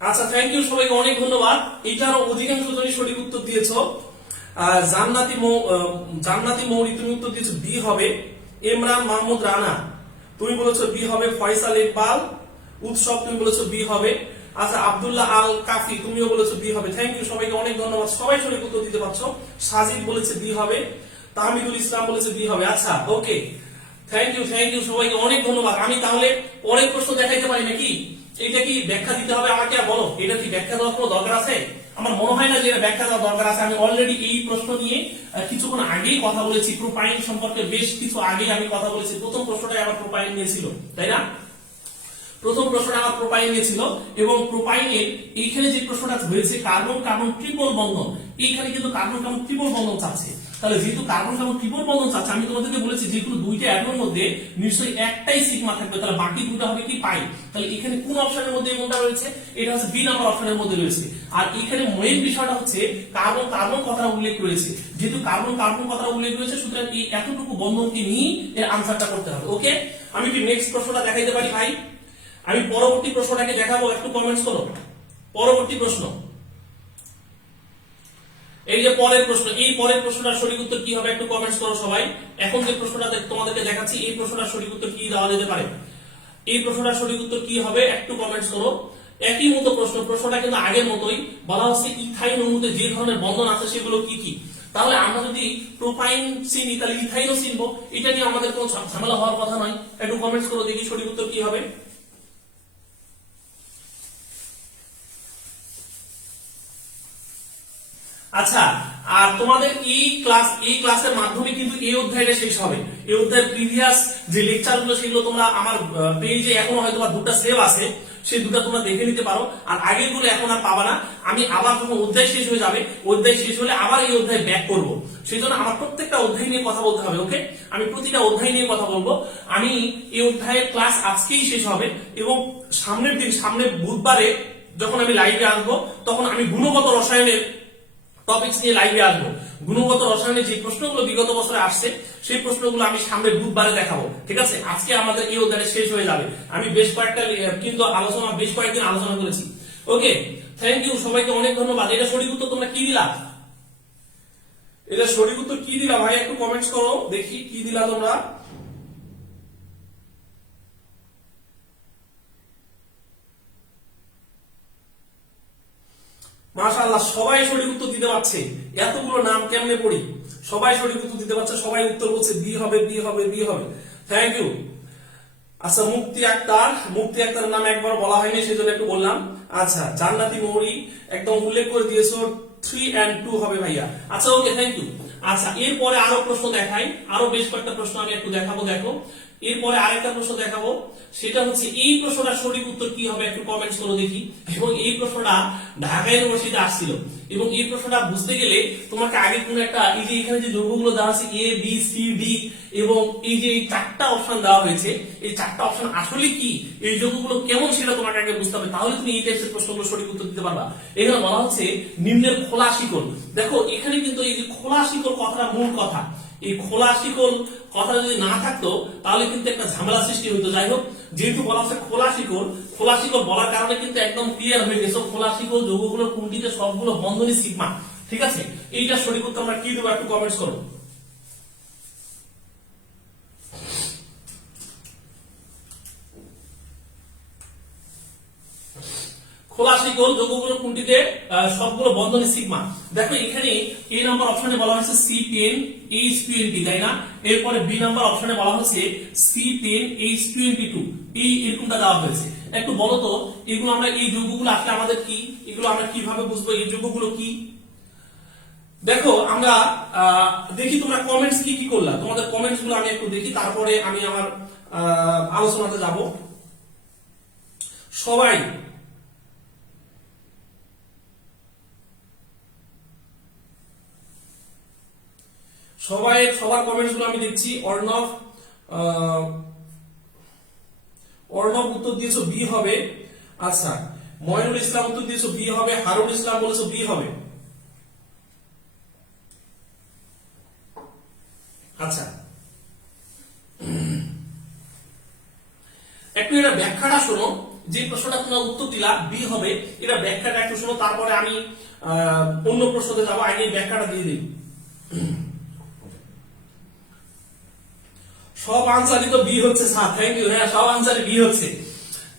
আচ্ছা, থ্যাংক ইউ, সবাইকে অনেক ধন্যবাদ। এটারও অধিকাংশ জনই সঠিক উত্তর দিয়েছো। জান্নাতি মৌরি তুমি উত্তর দিয়েছো বি হবে। ইমরান মাহমুদ রানা তুমি বলেছো বি হবে। ফয়সাল ইকবাল উৎসব তুমি বলেছো বি হবে। আচ্ছা, আব্দুল্লাহ আল কাফি তুমিও বলেছো বি হবে। থ্যাংক ইউ, সবাইকে অনেক ধন্যবাদ, সবাই সঠিক উত্তর দিতে পারছো। সাজিদ বলেছে বি হবে, তাহমিদুল ইসলাম বলেছে বি হবে। আচ্ছা, ওকে, থ্যাংক ইউ, সবাইকে অনেক ধন্যবাদ। আমি তাহলে পরের প্রশ্ন দেখাইতে পারি নাকি? এটা কি ব্যাখ্যা দিতে হবে আমাকে? বলো, এটা কি ব্যাখ্যা দেওয়ার কোনো দরকার আছে? আমার মনে হয় না যে এটা ব্যাখ্যা দেওয়ার দরকার আছে। আমি অলরেডি এই প্রশ্ন নিয়ে কিছুক্ষণ আগেই কথা বলেছি, প্রোপাইন সম্পর্কে বেশ কিছু আগেই আমি কথা বলেছি। প্রথম প্রশ্নটাই আমার প্রোপাইন নিয়েছিল, তাই না? প্রথম প্রশ্নটা আমার প্রোপাইন নিয়েছিল এবং প্রোপাইনের এইখানে যে প্রশ্নটা হয়েছে কার্বন কার্বন ট্রিপল বন্ধন, এইখানে কিন্তু কার্বন কার্বন ট্রিপল বন্ধন চাচ্ছে। তাহলে যেহেতু কার্বন কার্বন ট্রিপল বন্ধন চাচ্ছে, আমি তোমাদেরকে বলেছি যে কোনো দুইটা অ্যাটমের মধ্যে নিশ্চয়ই একটাই সিগমা থাকবে, তাহলে বাকি দুটো হবে কি পাই। তাহলে এখানে কোন অপশনের মধ্যে কোনটা রয়েছে? এটা হচ্ছে বি নাম্বার অপশনের মধ্যে রয়েছে। আর এখানে মেইন বিষয়টা হচ্ছে কার্বন কার্বন কথা উল্লেখ রয়েছে। যেহেতু কার্বন কার্বন কথা উল্লেখ রয়েছে, সুতরাং এই এতটুকু বন্ধনকে নিয়ে এর আনসারটা করতে হবে। ওকে, আমি কি নেক্সট প্রশ্নটা দেখাইতে পারি ভাই? আমি পরবর্তী প্রশ্নটাকে দেখাবো, একটু কমেন্টস করো। পরবর্তী প্রশ্ন, এই যে পরের প্রশ্ন, এই পরের প্রশ্নটার সঠিক উত্তর কি হবে একটু কমেন্টস করো সবাই। এখন যে প্রশ্নটা তোমাদেরকে দেখাচ্ছি এই প্রশ্নটার সঠিক উত্তর কি দেওয়া যেতে পারে, এই প্রশ্নটার সঠিক উত্তর কি হবে একটু কমেন্টস করো। একই মতো প্রশ্ন, প্রশ্নটা কিন্তু আগের মতোই, বলা হচ্ছে ইথাইন অণুতে যে ধরনের বন্ধন আছে সেগুলো কি কি। তাহলে আমরা যদি প্রোপাইন চিনি তাহলে ইথাইনও চিনবো, এটা নিয়ে আমাদের কোনো ঝামেলা হওয়ার কথা নয়। একটু কমেন্টস করো দেখি সঠিক উত্তর কি হবে। আচ্ছা, আর তোমাদের এই ক্লাসের মাধ্যমে কিন্তু এই অধ্যায়টা শেষ হবে। এই অধ্যায়ের প্রিভিয়াস যে লেকচারগুলো সেগুলো তোমরা আমার পেজে এখনো হয়তো দুটো সেভ আছে, সেই দুটো তোমরা দেখে নিতে পারো। আর আগের গুলো এখন আর পাবা না, আমি আবার যখন অধ্যায় শেষ হয়ে যাবে, অধ্যায় শেষ হলে আবার এই অধ্যায় ব্যাক করব। সেই জন্য আমার প্রত্যেকটা অধ্যায় নিয়ে কথা বলতে হবে। ওকে, আমি প্রতিটা অধ্যায় নিয়ে কথা বলবো। আমি এই অধ্যায়ের ক্লাস আজকেই শেষ হবে এবং সামনের দিন, সামনে বুধবারে যখন আমি লাইভে আসবো তখন আমি গুণগত রসায়নের টপিকস নিয়ে লাইভে আসবো। গুণগত রসায়নের যে প্রশ্নগুলো বিগত বছরে আসছে সেই প্রশ্নগুলো আমি সামনে বুধবারে দেখাবো। ঠিক আছে, আজকে আমাদের এই অধ্যায় শেষ হয়ে যাবে। আমি বেশ কয়েকদিন আলোচনা করেছি। ওকে, থ্যাংক ইউ সবাইকে, অনেক ধন্যবাদ। এটা সঠিক উত্তর তোমরা কি দিলা, এটা সঠিক উত্তর কি দিলা ভাই একটু কমেন্টস করো দেখি কি দিলা তোমরা। মাশাআল্লাহ, সবাই সঠিক উত্তর দিতে পারছে। এতগুলো নাম কেমনে পড়ি, সবাই সঠিক উত্তর দিতে পারছে, সবাই উত্তর বলছে বি হবে বি হবে বি হবে। Thank you. আচ্ছা, মুক্তি আক্তার নাম একবার বলা হয়নি সেজন্য একটু বললাম। আচ্ছা, জান্নাতি মৌরি একদম উল্লেখ করে দিয়েছো 3 and 2 হবে ভাইয়া। আচ্ছা, ওকে, থ্যাংক ইউ। আচ্ছা, এরপরে আরো প্রশ্ন দেখাই, আরো বেশ কয়েকটা প্রশ্ন আমি একটু দেখাবো। দেখো, এরপরে আরেকটা প্রশ্ন দেখাবো, সেটা হচ্ছে এই প্রশ্নটার সঠিক উত্তর কি হবে একটু কমেন্টস করো দেখি। এবং এই প্রশ্নটা ঢাকা ইউনিভার্সিটিতে আসছিল এবং এই প্রশ্নটা বুঝতে গেলে তোমাকে আগে কোন একটা, এই যে এখানে যে যৌগগুলো দেওয়া আছে এ বি সি ডি এবং এই যে চারটা অপশন দেওয়া হয়েছে, এই চারটা অপশন আসলে কি, এই যৌগগুলো কেমন সেটা তোমাকে আগে বুঝতে হবে, তাহলে তুমি এই টাইপের প্রশ্নগুলো সঠিক উত্তর দিতে পারবা। এখানে বলা হচ্ছে নিম্নের খোলা শিকল। দেখো এখানে কিন্তু এই যে খোলা শিকল কথাটা মূল কথা, এই খোলা শিকল কথা যদি না থাকতো তাহলে কিন্তু একটা ঝামেলা সৃষ্টি হইতো। যাই হোক, যেহেতু বলা হচ্ছে খোলা শিকল বলার কারণে কিন্তু একদম ক্লিয়ার হয়ে গেছে খোলা শিকল যৌগগুলোর কোনটিতে সবগুলো বন্ধনী সিগমা। ঠিক আছে, এইটা সঠিক উত্তর আমরা কি দেবো একটু কমেন্টস করো। খোলা শিকল যৌগগুলোর কোনটিতে সবগুলো বন্ধনী সিগমা। দেখো এখানে এ নাম্বার অপশনে বলা হয়েছে C10 H20, তাই না? এরপরে বি নাম্বার অপশনে বলা হচ্ছে C10 H22, এই এরকমটা দেওয়া হয়েছে। একটু বলো তো এগুলো আমরা, এই যৌগগুলো আসলে আমাদের কি, এগুলো আমরা কিভাবে বুঝবো এই যৌগগুলো কি? দেখো আমরা দেখি তোমরা কমেন্টস কি কি করলা, তোমাদের কমেন্টস গুলো আমি একটু দেখি, তারপরে আমি আমার আলোচনাতে যাব। সবার কমেন্টস গুলো আমি দেখছি। অর্ণব উত্তর দিয়েছো বি হবে। আচ্ছা, ময়নুল ইসলাম উত্তর দিয়েছো বি হবে। হারুন ইসলাম বলেছো বি হবে। আচ্ছা, একটু এটা ব্যাখ্যাটা শোনো, যে প্রশ্নটা তোমরা উত্তর দিলা বি হবে, এটা ব্যাখ্যাটা একটু শোনো, তারপরে আমি অন্য প্রশ্নতে যাবো। আগে ব্যাখ্যাটা দিয়ে দিই। সব আনসারই তো বি হচ্ছে স্যার, থ্যাংক ইউ। হ্যাঁ, সব আনসারই বি হচ্ছে,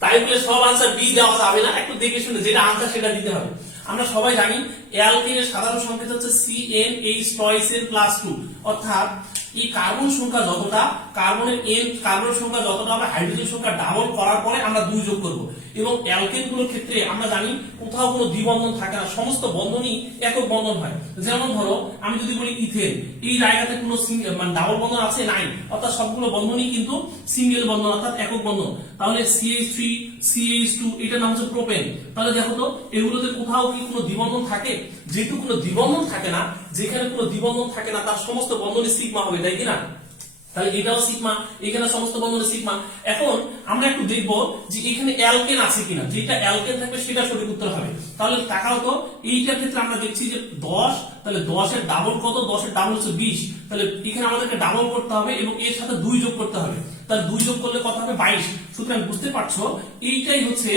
তাই বলে সব আনসার বি দেওয়া যাবে না, একটু দেখে শুনে যেটা আনসার সেটা দিতে হবে। আমরা সবাই জানি অ্যালকেনের সাধারণ সংকেত হচ্ছে CnH2n+2, অর্থাৎ এই কার্বন সংখ্যা যতটা, কার্বনের সংখ্যা যতটা হবে হাইড্রোজেন সংখ্যা ডাবল করার পরে আমরা 2 যোগ করব। এবং অ্যালকেনগুলোর ক্ষেত্রে আমরা জানি কোথাও কোনো দ্বিবন্ধন থাকে না, সমস্ত বন্ধনই একক বন্ধন হয়। যেমন ধরো আমি যদি বলি ইথেন, এই জায়গাতে কোনো মানে ডাবল বন্ধন আছে নাই, অর্থাৎ সবগুলো বন্ধনই কিন্তু সিঙ্গেল বন্ধন অর্থাৎ একক বন্ধন। তাহলে CH3 CH2 এটার নাম হচ্ছে প্রোপেন। তাহলে দেখো তো এগুলোতে কোথাও কি কোনো দ্বিবন্ধন থাকে? যেহেতু কোনো দ্বিবন্ধন থাকে না, যেখানে কোনো দ্বিবন্ধন থাকে না তার সমস্ত বন্ধনই সিগমা হবে, তাই কি না? তাহলে এটাও সিগমা, এখানে সমস্ত বন্ধনে সিগমা। এখন আমরা একটু দেখব যে এখানে অ্যালকেন আছে কিনা, যেটা অ্যালকেন থাকবে সেটা সঠিক উত্তর হবে। তাহলে তাকাও তো, এইটার ক্ষেত্রে আমরা দেখছি যে 10, তাহলে 10 এর ডাবল কত? 10 এর ডাবল হচ্ছে 20, তাহলে এখানে আমাদেরকে ডাবল করতে হবে এবং এর সাথে 2 যোগ করতে হবে। তার 2 যোগ করলে কত হবে 22। সুতরাং বুঝতে পারছো এইটাই হচ্ছে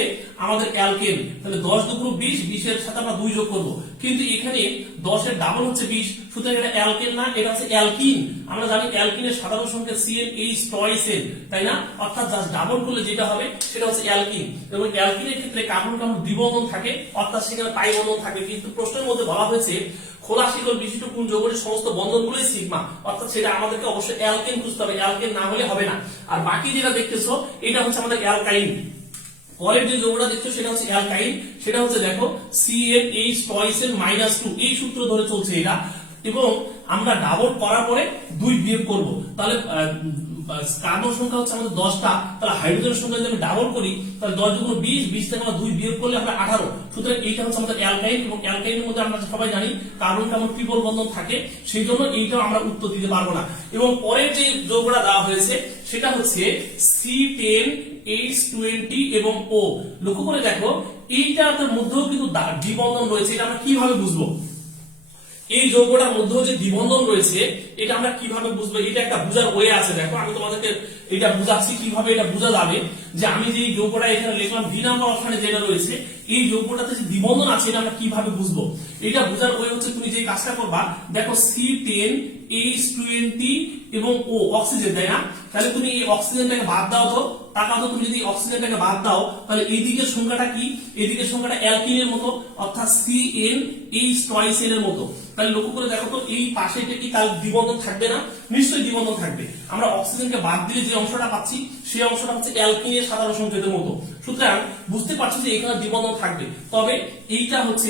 আমাদের অ্যালকেন। তাহলে 10 দুগুণ 20, 20 এর সাথে আমরা 2 যোগ করব, কিন্তু এখানে 10 এর ডাবল হচ্ছে 20, সুতরাং এটা অ্যালকেন না, এটা হচ্ছে অ্যালকিন। আমরা জানি অ্যালকিনের সাধারণ সংখ্যা CnH টয়েস n, তাই না? অর্থাৎ জাস্ট ডাবল করলে যেটা হবে সেটা হচ্ছে অ্যালকিন। এবং অ্যালকিনের ক্ষেত্রে কার্বন কার্বন দ্বিবন্ধন থাকে, অর্থাৎ সেখানে পাই বন্ধন থাকে, কিন্তু প্রশ্নের মধ্যে বলা হয়েছে খোলা শিকল বিশিষ্ট কোন যৌগের সমস্ত বন্ধনগুলোই সিগমা, অর্থাৎ সেটা আমাদেরকে অবশ্যই অ্যালকেন খুঁজতে হবে, অ্যালকেন না হলে হবে না। আর বাকি যেটা দেখতেছো এটা হচ্ছে আমাদের অ্যালকাইন। পরের যে যৌগটা দেখছো সেটা হচ্ছে অ্যালকাইন, সেটা হচ্ছে দেখো CnH টয়েস n -2, এই সূত্র ধরে চলছে এটা। এবং আমরা ডাবল করার পরে 2 বিয়োগ করব, তাহলে কার্বন সংখ্যা হচ্ছে আমাদের 10টা, তাহলে হাইড্রোজেনের সংখ্যা যদি আমি ডাবল করি তাহলে 10 দুগুণ 20, 20 থেকে আমরা 2 বিয়োগ করলে আমরা 18। সুতরাং এইটা হচ্ছে আমাদের অ্যালকাইন। এবং অ্যালকাইনের মধ্যে আমরা সবাই জানি কার্বন কার্বন ট্রিপল বন্ধন থাকে, সেই জন্য এইটাও আমরা উত্তর দিতে পারবো না। এবং পরের যে যৌগটা দেওয়া হয়েছে সেটা হচ্ছে C10H20 এবং O। লক্ষ্য করে দেখো এইটার মধ্যেও কিন্তু দ্বিবন্ধন রয়েছে, এটা আমরা কিভাবে বুঝবো? এই যৌগটার মধ্যে যে দ্বিবন্ধন রয়েছে এটা আমরা কিভাবে বুঝবো? এটা একটা বুঝার ওয়ে আছে, দেখো আমি তোমাদেরকে এটা বুঝাচ্ছি কিভাবে এটা বোঝা যাবে। যে আমি যে যৌগটা এখানে লিখলাম বি নাম্বার অপশনে যেটা রয়েছে, এই যৌগটাতে যে দ্বিবন্ধন আছে এটা আমরা কিভাবে বুঝবো? এটা বুঝার ওয়ে হচ্ছে তুমি যে কাজটা করবা, দেখো C10H20 এবং O অক্সিজেন, তাই না? তাহলে তুমি এই অক্সিজেনটাকে বাদ দাও তো, তাকাও তো, তুমি যদি অক্সিজেনটাকে বাদ দাও তাহলে এইদিকের সংখ্যাটা কি? এদিকের সংখ্যাটা অ্যালকিনের মতো, অর্থাৎ CnH টয়েস n এর মতো। তাহলে লক্ষ্য করে দেখো তো এই পাশে এটা কি তার দ্বিবন্ধন থাকবে না? নিশ্চয়ই দ্বিবন্ধন থাকবে। আমরা অক্সিজেনকে বাদ দিলে যে অংশটা পাচ্ছি সেই অংশটা হচ্ছে অ্যালকিনের সাধারণ সংকেতের মতো। সুতরাং বুঝতে পারছো যে এখানে দ্বিবন্ধন থাকবে। তবে এইটা হচ্ছে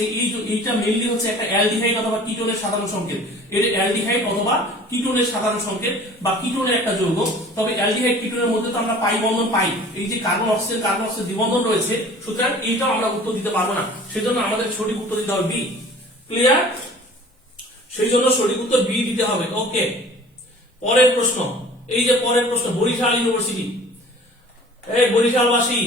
এইটা মেইনলি হচ্ছে একটা অ্যালডিহাইড অথবা কিটোনের সাধারণ সংকেত। এর অ্যালডিহাইড অথবা কিটোনের সাধারণ সংকেত বা কিটোনের একটা যৌগ। তবে অ্যালডিহাইড কিটোনের মধ্যে তো আমরা পাই বন্ধন পাই, এই যে কার্বন অক্সিজেন দ্বিবন্ধন রয়েছে, সুতরাং এইটাও আমরা উত্তর দিতে পারবো না। সেজন্য আমাদের সঠিক উত্তর দিতে হবে বি। ক্লিয়ার? সেই জন্য সঠিক উত্তর বি দিতে হবে। ওকে, পরের প্রশ্ন। এই যে পরের প্রশ্ন, বরিশাল ইউনিভার্সিটি। এই বরিশালবাসী,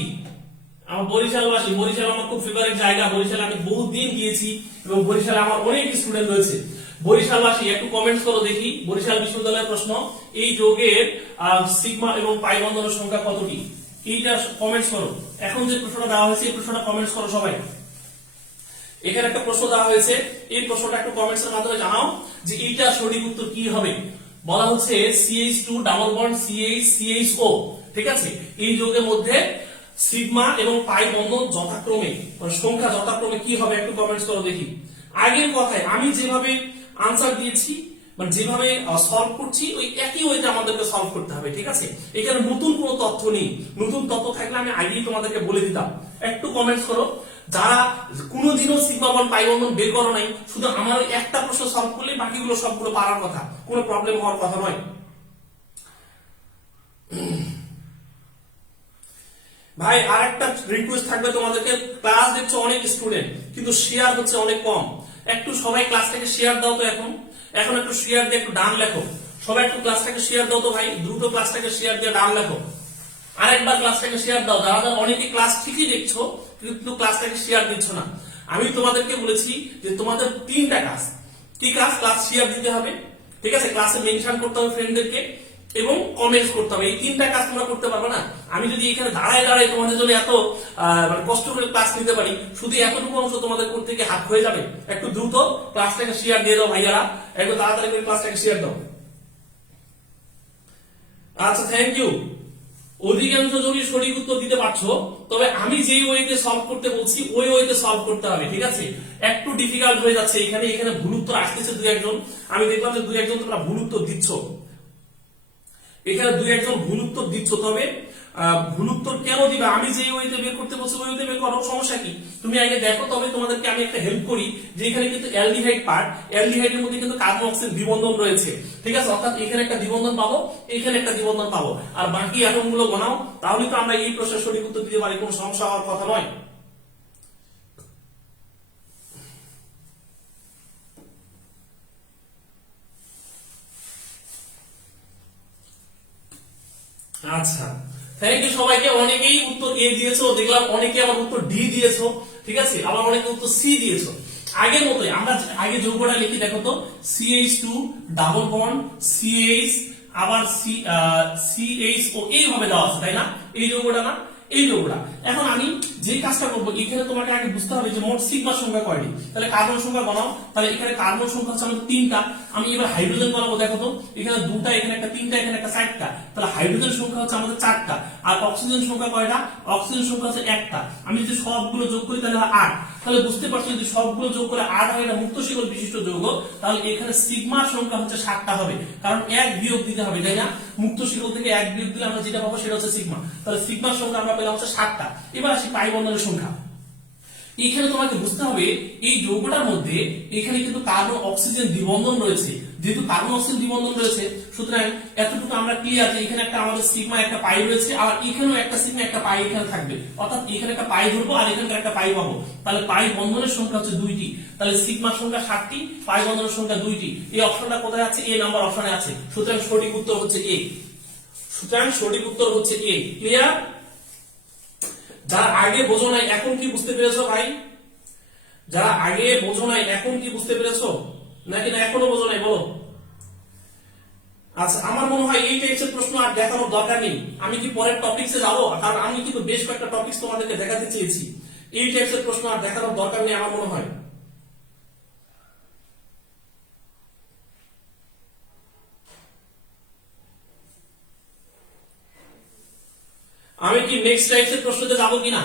বরিশাল আমার খুব ফেভারিট জায়গা। বরিশালে আমি বহুত দিন গিয়েছি এবং বরিশালে আমার অনেক স্টুডেন্ট রয়েছে। বরিশালবাসী একটু কমেন্টস করো দেখি। বরিশাল বিশ্ববিদ্যালয়ের প্রশ্ন, এই যৌগের সিগমা এবং পাই বন্ধনের সংখ্যা কতটি? এইটা কমেন্টস করো। এখন যে প্রশ্নটা দেওয়া হয়েছে এই প্রশ্নটা কমেন্টস করো সবাই। এখানে একটা প্রশ্ন দেওয়া হয়েছে, এই প্রশ্নটা একটু কমেন্টস এর মাধ্যমে জানাও যে এইটা সঠিক উত্তর কি হবে। বলা হচ্ছে CH2 double bond CH CHO, ঠিক আছে? এই যৌগের মধ্যে সিগমা এবং পাই বন্ধন যথাক্রমে সংখ্যা যথাক্রমে কি হবে? একটু কমেন্টস করো দেখি। আগের কথায় আমি যেভাবে আনসার দিয়েছি, মানে যেভাবে সলভ করছি ওই একই ওয়েতে আমাদেরকে সলভ করতে হবে, ঠিক আছে? এখানে নতুন কোনো তথ্য নেই। নতুন তথ্য থাকলে আমি আগেই তোমাদেরকে বলে দিতাম। একটু কমেন্টস করো যারা কোনোদিনও সিগমা বন্ড পাই বন্ধন বের করো নাই, শুধু আমার একটা প্রশ্ন সলভ করলে বাকিগুলো সবগুলো পারার কথা, কোনো প্রবলেম হওয়ার কথা নয়। ভাই আরেকটা রিকোয়েস্ট থাকবে তোমাদেরকে, ক্লাস দেখছো অনেক স্টুডেন্ট কিন্তু শেয়ার হচ্ছে অনেক কম। একটু সবাই ক্লাসটাকে শেয়ার দাও তো। এখন একটু শেয়ার দিয়ে একটু ডান লেখো। সবাই একটু ক্লাসটাকে শেয়ার দাও তো ভাই, দ্রুত ক্লাসটাকে শেয়ার দিয়ে ডান লেখো। আরেকবার ক্লাসটাকে শেয়ার দাও। যারা অনেকে ক্লাস ঠিকই দেখছো কিন্তু ক্লাসটাকে শেয়ার দিচ্ছ না। আমি তোমাদেরকে বলেছি যে তোমাদের 3টা কাজ। কি কাজ? ক্লাস শেয়ার দিতে হবে, ঠিক আছে? ক্লাসে মেনশন করতে হবে ফ্রেন্ডদেরকে এবং কমেন্টস করতে হবে। এই 3টা কাজ তোমরা করতে পারবে না। আমি যদি এখানে দাঁড়ায় তোমাদের জন্য এত কষ্ট করে ক্লাস নিতে পারি, শুধু এতটুকু অংশ তোমাদের করতে গিয়ে হাত হয়ে যাবে। একটু দ্রুত ক্লাসটাকে শেয়ার দিয়ে দাও ভাইয়ারা, একটু তাড়াতাড়ি করে ক্লাসটাকে শেয়ার দাও। আচ্ছা, থ্যাংক ইউ। অধিকাংশ জনই সঠিক উত্তর দিতে পারছো, তবে আমি যেই ওয়েতে সলভ করতে বলছি ওই ওয়েতে সলভ করতে হবে, ঠিক আছে? একটু ডিফিকাল্ট হয়ে যাচ্ছে এখানে ভুল উত্তর আসতেছে 2-1 আমি দেখলাম যে 2-1 তোমরা ভুল উত্তর দিচ্ছ। এখানে 2-1 ভুল উত্তর দিচ্ছ, তবে ভুল উত্তর কেন দিবা? আমি যে ওয়েতে বের করতে বলছি ওই ওয়েতে বের করো, সমস্যা কি? তুমি আগে দেখো। তবে তোমাদেরকে আমি একটা হেল্প করি যে এখানে কিন্তু অ্যালডিহাইড পার্ট, অ্যালডিহাইডের মধ্যে কিন্তু কার্বন অক্সিজেন দ্বিবন্ধন রয়েছে, ঠিক আছে? অর্থাৎ এখানে একটা দ্বিবন্ধন পাবো, এখানে একটা দ্বিবন্ধন পাবো, আর বাকি অ্যাটমগুলো বানাও, তাহলে তো আমরা এই প্রশ্নের সঠিক উত্তর দিতে পারি, কোনো সমস্যা হওয়ার কথা নয়। আচ্ছা, থ্যাংক ইউ সবাইকে। অনেকেই উত্তর এ দিয়েছো, দেখলাম অনেকে আবার উত্তর ডি দিয়েছো, ঠিক আছে? আবার অনেকে উত্তর সি দিয়েছো। আগের মতোই আমরা আগে যৌগটা লিখি, দেখো তো CH2 ডাবল বন্ড CH আবার CHO এইভাবে দেওয়া আছে, তাই না? এই যৌগটা না, এই যৌগটা। এখন আমি যে কাজটা করবো, এখানে তোমাকে আগে বুঝতে হবে যে মোট সিগমা সংখ্যা কয়টি। তাহলে কার্বন সংখ্যা গণাও। তাহলে এখানে কার্বন সংখ্যা হচ্ছে আমাদের 3টা। আমি এবার হাইড্রোজেন গণাবো, দেখো তো এখানে 2টা, এখানে একটা 3টা, এখানে একটা 4টা। তাহলে হাইড্রোজেন সংখ্যা হচ্ছে আমাদের 4টা। আর অক্সিজেন সংখ্যা কয়টা? অক্সিজেন সংখ্যা হচ্ছে 1টা। আমি যদি সবগুলো যোগ করি তাহলে 8। তাহলে বুঝতে পারছো যদি সবগুলো যোগ করে 8 হয়, এটা মুক্ত শিকল বিশিষ্ট যৌগ। তাহলে এখানে সিগমার সংখ্যা হচ্ছে 7টা হবে, কারণ 1 বিয়োগ দিতে হবে, তাই না? মুক্ত শিকল থেকে 1 বিয়োগ দিলে আমরা যেটা পাবো সেটা হচ্ছে সিগমা। তাহলে সিগমার সংখ্যা আমরা পেলাম হচ্ছে 7টা। এবার আসি পাই বন্ধনের সংখ্যা। এখানে তোমাকে বুঝতে হবে এই যৌগটার মধ্যে এখানে কিন্তু কার্বন অক্সিজেন দ্বিবন্ধন রয়েছে। যেহেতু কার্বন অক্সিজেন দ্বিবন্ধন রয়েছে, সুতরাং এতটুকু আমরা ক্লিয়ার যে এখানে একটা আমাদের সিগমা একটা পাই রয়েছে, আর এখানেও একটা সিগমা একটা পাই এখানে থাকবে। অর্থাৎ এখানে একটা পাই ধরবো আর এখানে একটা পাই পাবো। তাহলে পাই বন্ধনের সংখ্যা হচ্ছে 2টি। তাহলে সিগমার সংখ্যা 7টি, পাই বন্ধনের সংখ্যা 2টি। এই অপশনটা কোথায় আছে? এ নাম্বার অপশনে আছে। সুতরাং সঠিক উত্তর হচ্ছে এ। সুতরাং সঠিক উত্তর হচ্ছে এ। ক্লিয়ার? যারা আগে বোঝো নাই এখন কি বুঝতে পেরেছো ভাই? যারা আগে বোঝো নাই এখন কি বুঝতে পেরেছো, নাকি না এখনো বোঝো নাই বলো? আচ্ছা, আমার মনে হয় এই টাইপের প্রশ্ন আর দেখানোর দরকার নেই। আমি কি পরের টপিকসে যাবো? কারণ আমি কিন্তু বেশ কয়েকটা টপিকস তোমাদেরকে দেখাতে চেয়েছি। এই টাইপের প্রশ্ন আর দেখানোর দরকার নেই আমার মনে হয়। আমি কি নেক্সট টাইপের প্রশ্নতে যাবো কিনা?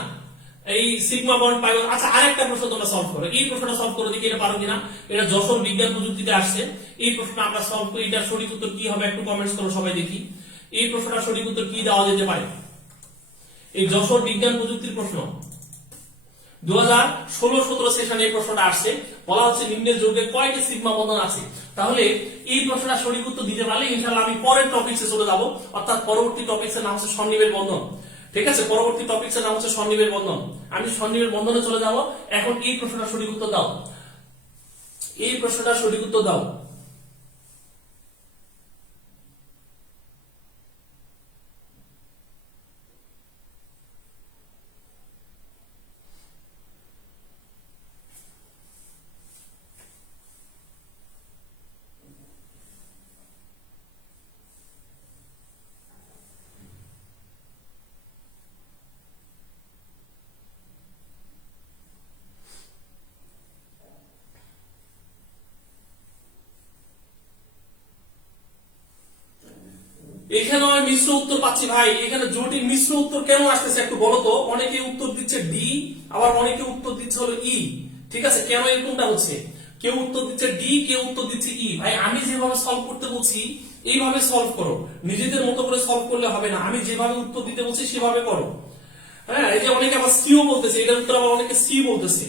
এই সিগমা বন্ড পাই। আচ্ছা, আরেকটা প্রশ্ন তোমরা সলভ করো। এই প্রশ্নটা সলভ করো দেখি এটা পারো কিনা। এটা যশোর বিজ্ঞান প্রযুক্তিতে আসছে। এই প্রশ্নটা আমরা সলভ করি। এটার সঠিক উত্তর কি হবে একটু কমেন্টস করো সবাই দেখি। এই প্রশ্নটার সঠিক উত্তর কি দেওয়া যেতে পারে? এই যশোর বিজ্ঞান প্রযুক্তির প্রশ্ন 2016-17 সেশনে এই প্রশ্নটা আসছে। বলা হচ্ছে নিম্নের যৌগে কয়টি সিগমা বন্ধন আছে। তাহলে এই প্রশ্নটা সঠিক উত্তর দিতে পারলে ইনশাআল্লাহ আমি পরের টপিকসে চলে যাব। অর্থাৎ পরবর্তী টপিকসের নাম হচ্ছে সন্নিবেশ বন্ধন। ঠিক আছে, পরবর্তী টপিকসের নাম হচ্ছে সন্নিবেশ বন্ধন। আমি সন্নিবেশ বন্ধনে চলে যাব। এখন এই প্রশ্নটা সঠিক উত্তর দাও। এই প্রশ্নটা সঠিক উত্তর দাও। এখানে আমি মিশ্র উত্তর পাচ্ছি ভাই। এখানে জটিল মিশ্র উত্তর কেন আসতেছে একটু বলো তো। অনেকে উত্তর দিচ্ছে ডি, আবার অনেকে উত্তর দিচ্ছে হলো ই। ঠিক আছে, কেন এরকমটা হচ্ছে? কেউ উত্তর দিচ্ছে ডি, কেউ উত্তর দিচ্ছে ই। ভাই আমি যেভাবে সলভ করতে বলছি এইভাবে সলভ করো। নিজেদের মতো করে সলভ করলে হবে না। আমি যেভাবে উত্তর দিতে বলছি সেভাবে করো। হ্যাঁ, এই যে অনেকে আবার সিও বলতেছে, এটার উত্তর আবার অনেকে সি বলতেছে,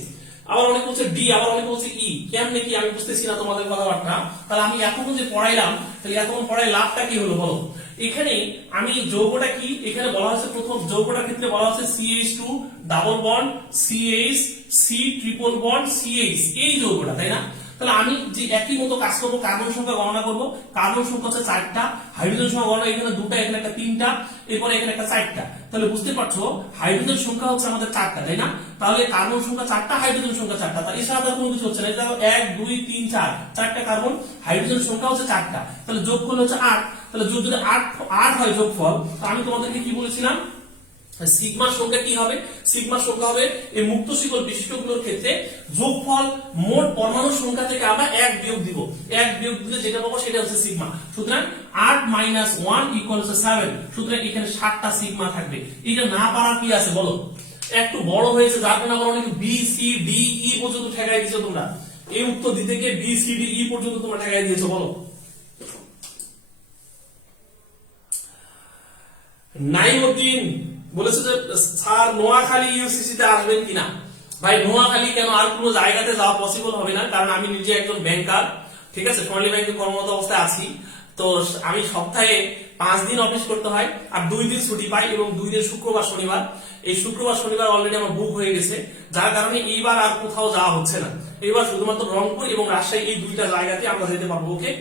আবার অনেকে বলছে ডি, আবার অনেকে বলছে ই। কেমনে কি আমি বুঝতেছি না তোমাদের কথাবার্তা। তাহলে আমি এতক্ষণ যে পড়াইলাম, তাহলে এতক্ষণ পড়াই লাভটা কি হলো বলো? এখানে আমি যৌগটা কি এখানে বলা হচ্ছে, প্রথম যৌগটার ক্ষেত্রে বলা হচ্ছে CH2 double bond CH C triple bond CH, এই যৌগটা, তাই না? তাহলে আমি যে একই মতো কাজ করবো, কার্বন সংখ্যা গণনা করবো। কার্বন সংখ্যা হচ্ছে 4টা, হাইড্রোজেন সংখ্যা গণনা এখানে 2টা, এখানে একটা 3টা, এরপরে এখানে একটা 4টা। তাহলে বুঝতে পারছো হাইড্রোজেন সংখ্যা হচ্ছে আমাদের 4টা, তাই না? তাহলে কার্বন সংখ্যা 4টা, হাইড্রোজেন সংখ্যা 4টা। তাহলে এছাড়া আর কোনো কিছু হচ্ছে না। এটা 1 2 3 4, 4টা কার্বন, হাইড্রোজেন সংখ্যা হচ্ছে 4টা। তাহলে যোগ করলে হচ্ছে 8। তাহলে যোগ যদি 8 হয় যোগফল, তো আমি তোমাদেরকে কি বলেছিলাম? সিগমার সংখ্যা কি হবে? সিগমার সংখ্যা হবে এই মুক্ত শিকল বিশিষ্টগুলোর ক্ষেত্রে যোগফল মোট পরমাণুর সংখ্যা থেকে আমরা 1 বিয়োগ দিব। 1 বিয়োগ দিলে যেটা পাবো সেটা হচ্ছে সিগমা। সুতরাং 8 - 1 = 7। সুতরাং এখানে 7টা সিগমা থাকবে। এটা না পারা কি আছে বলো? একটু বড় হয়েছে যার কারণে আমরা অনেক বি সি ডি ই পর্যন্ত ঠেকাই দিয়েছো তোমরা। এই উত্তর দিতে গিয়ে বি সি ডি ই পর্যন্ত তোমরা ঠেকাই দিয়েছো। বলো নাইমউদ্দিন বলেছে যে স্যার নোয়াখালী ইউসিসি তে আসবেন কিনা। ভাই নোয়াখালী কেন, আর কোনো জায়গাতে যাওয়া পসিবল হবে না, কারণ আমি নিজে একজন ব্যাংকার। ঠিক আছে, সোনালী ব্যাংকে কর্মরত অবস্থায় আছি। তো আমি সপ্তাহে 5 দিন অফিস করতে হয়, আর 2 দিন ছুটি পাই, এবং 2 দিন শুক্রবার শনিবার। এই শুক্রবার শনিবার অলরেডি আমার বুক হয়ে গেছে, যার কারণে এইবার আর কোথাও যাওয়া হচ্ছে না। এইবার শুধুমাত্র রংপুর এবং রাজশাহী, এই 2টা জায়গাতে আমরা যেতে পারবো। ওকে,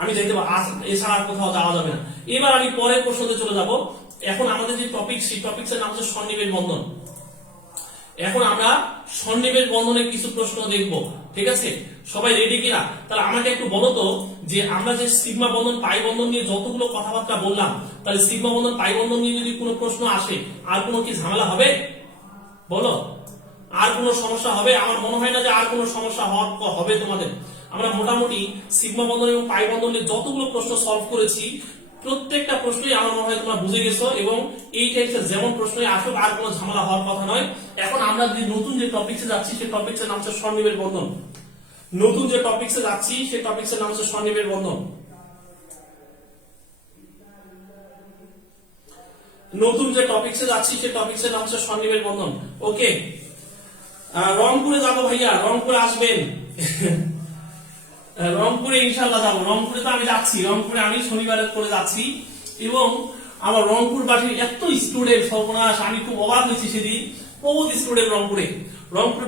আমি যেতে পারবো, এছাড়া আর কোথাও যাওয়া যাবে না। এবার আমি পরের প্রশ্নতে চলে যাব। এখন আমাদের যে টপিক, সেই টপিকসের নাম হচ্ছে সন্নিবেশ বন্ধন। এখন আমরা সন্নিবেশ বন্ধনের কিছু প্রশ্ন দেখব। ঠিক আছে, সবাই রেডি কিনা? তাহলে আমাকে একটু বলো তো যে আমরা যে সিগমা বন্ধন পাই বন্ধন নিয়ে যতগুলো কথাবার্তা বললাম, তাহলে সিগমা বন্ধন পাই বন্ধন নিয়ে যদি কোনো প্রশ্ন আসে আর কোনো কি ঝামেলা হবে বলো? আর কোনো সমস্যা হবে? আমার মনে হয় না যে আর কোনো সমস্যা হবে তোমাদের। আমরা মোটামুটি সিগমা বন্ধন এবং পাই বন্ধন নিয়ে যতগুলো প্রশ্ন সলভ করেছি প্রত্যেকটা প্রশ্নই আমার মনে হয় তোমরা বুঝে গেছো, এবং এই টাইপের যেমন প্রশ্নই আসুক আর কোনো ঝামেলা হওয়ার কথা নয়। এখন আমরা যে নতুন যে টপিকসে যাচ্ছি সেই টপিকসের নাম হচ্ছে স্বনির্ভর বন্ধন। নতুন যে টপিকসে যাচ্ছি সেই টপিকসের নাম হচ্ছে স্বনির্ভর বন্ধন। নতুন যে টপিকসে যাচ্ছি সেই টপিকসের নাম হচ্ছে স্বনির্ভর বন্ধন। ওকে, রংপুরে যাবো ভাইয়া, রংপুরে আসবেন। রংপুরে ইনশাআল্লাহ যাবো। রংপুরে তো আমি যাচ্ছি, রংপুরে আমি শনিবারের করে যাচ্ছি, এবং আমার রংপুর বাসীর এত স্টুডেন্ট সর্বনাশ, আমি খুব অবাক হয়েছি সেদিন। বহুত স্টুডেন্ট রংপুরে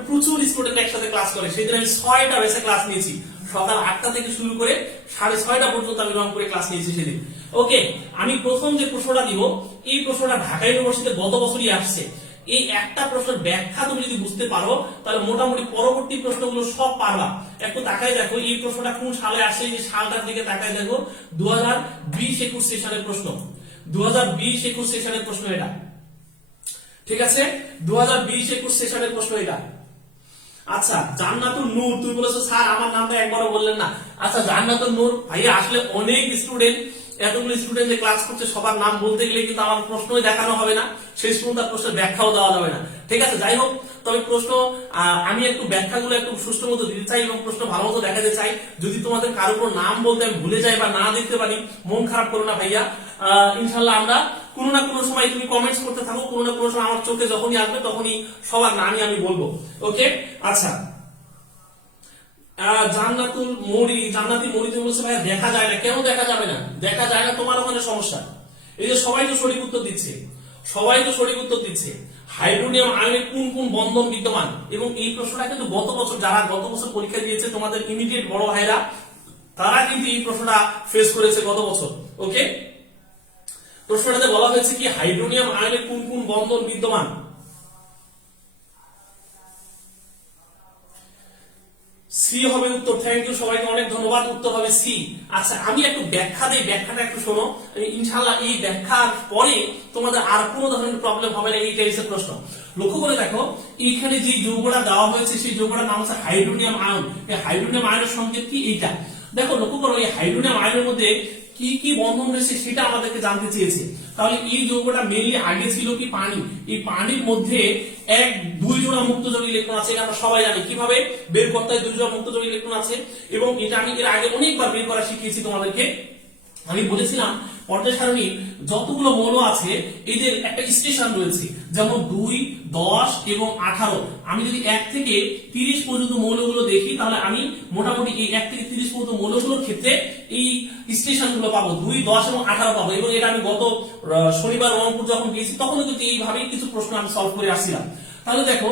প্রচুর স্টুডেন্ট একসাথে ক্লাস করে। সেদিন আমি 6টা বেসে ক্লাস নিয়েছি, সকাল 8টা থেকে শুরু করে 6:30 পর্যন্ত আমি রংপুরে ক্লাস নিয়েছি সেদিন। ওকে, আমি প্রথম যে প্রশ্নটা দিব এই প্রশ্নটা ঢাকা ইউনিভার্সিটিতে গত বছরই আসছে। এই একটা প্রশ্নের ব্যাখ্যা তুমি যদি বুঝতে পারো তাহলে মোটামুটি পরবর্তী প্রশ্নগুলো সব পারবা। একটু তাকায় দেখো এই প্রশ্নটা কোন সালে আসে, এই সালটার দিকে তাকায় দেখো, 2020-21 সেশনের প্রশ্ন। 2020-21 সেশনের প্রশ্ন এটা, ঠিক আছে? 2020-21 সেশনের প্রশ্ন এটা। আচ্ছা, জান্নাতুল নূর, তুমি বলেছো স্যার আমার নামটা একবারও বললেন না। আচ্ছা, জান্নাতুল নূর ভাইয়া, আসলে অনেক স্টুডেন্ট, এতগুলো স্টুডেন্ট যে ক্লাস করছে সবার নাম বলতে গেলে কিন্তু আমার প্রশ্নই দেখানো হবে না, সেই সময় তার প্রশ্নের ব্যাখ্যাও দেওয়া যাবে না। ঠিক আছে, যাই হোক, তবে প্রশ্ন আমি একটু ব্যাখ্যাগুলো একটু সুষ্ঠু মতো দিতে চাই এবং প্রশ্ন ভালো মতো দেখাতে চাই। যদি তোমাদের কারো কোনো নাম বলতে আমি ভুলে যাই বা না দেখতে পারি, মন খারাপ করো না ভাইয়া। ইনশাল্লাহ আমরা কোনো না কোনো সময়, তুমি কমেন্টস করতে থাকো, কোনো না কোনো সময় আমার চোখে যখনই আসবে তখনই সবার নামই আমি বলবো। ওকে, আচ্ছা, জান্নাতি মরি তুমি বলছো ভাইয়া দেখা যায় না। কেন দেখা যাবে না? দেখা যায় না তোমার ওখানে সমস্যা। এই যে সবাই তো সঠিক উত্তর দিচ্ছে, হাইড্রোনিয়াম আয়নে কোন কোন বন্ধন বিদ্যমান, এবং এই প্রশ্নটা কিন্তু গত বছর পরীক্ষা দিয়েছে তোমাদের ইমিডিয়েট বড় ভাইরা, তারা কিন্তু এই প্রশ্নটা ফেস করেছে গত বছর। ওকে, প্রশ্নটাতে বলা হয়েছে কি হাইড্রোনিয়াম আয়নে কোন কোন বন্ধন বিদ্যমান। সি হবে উত্তর। থ্যাংক ইউ সবাইকে, অনেক ধন্যবাদ। উত্তর হবে সি। আচ্ছা, আমি একটু ব্যাখ্যা দেই, ব্যাখ্যাটা একটু শোনো। ইনশাআল্লাহ এই ব্যাখ্যার পরে তোমাদের আর কোনো ধরনের প্রবলেম হবে না। এই টাইপের প্রশ্ন লক্ষ্য করে দেখো, এখানে যে যৌগটা দেওয়া হয়েছে সেই যৌগটার নাম হচ্ছে হাইড্রোনিয়াম আয়ন। এই হাইড্রোনিয়াম আয়নের সংকেত কি? এইটা দেখো, লক্ষ্য করো, এই হাইড্রোনিয়াম আয়নের মধ্যে কি কি বন্ধন রয়েছে সেটা আমাদেরকে জানতে চেয়েছে। তাহলে এই যৌগটা মেইনলি আগে ছিল কি পানি। এই পানির মধ্যে 2 জোড়া মুক্তযোগী ইলেকট্রন আছে, এটা আমরা সবাই জানি। কিভাবে বের করতে হয়? 2 জোড়া মুক্তযোগী ইলেকট্রন আছে, এবং এটা আমি এর আগে অনেকবার বের করা শিখিয়েছি তোমাদেরকে। আমি বলেছিলাম পর্যায় সারণীর যতগুলো মৌল আছে এদের একটা স্টেশন রয়েছে, যেমন 2, 10 এবং 18। আমি যদি 1 থেকে 30 পর্যন্ত মৌলগুলো দেখি তাহলে আমি মোটামুটি এই 1 থেকে 30 পর্যন্ত মৌলগুলোর ক্ষেত্রে এই স্টেশনগুলো পাবো, 2, 10 এবং 18 পাবো। এবং এটা আমি গত শনিবার রংপুর যখন গিয়েছি তখন কিন্তু এইভাবেই কিছু প্রশ্ন আমি সলভ করে আসছিলাম। তাহলে দেখো,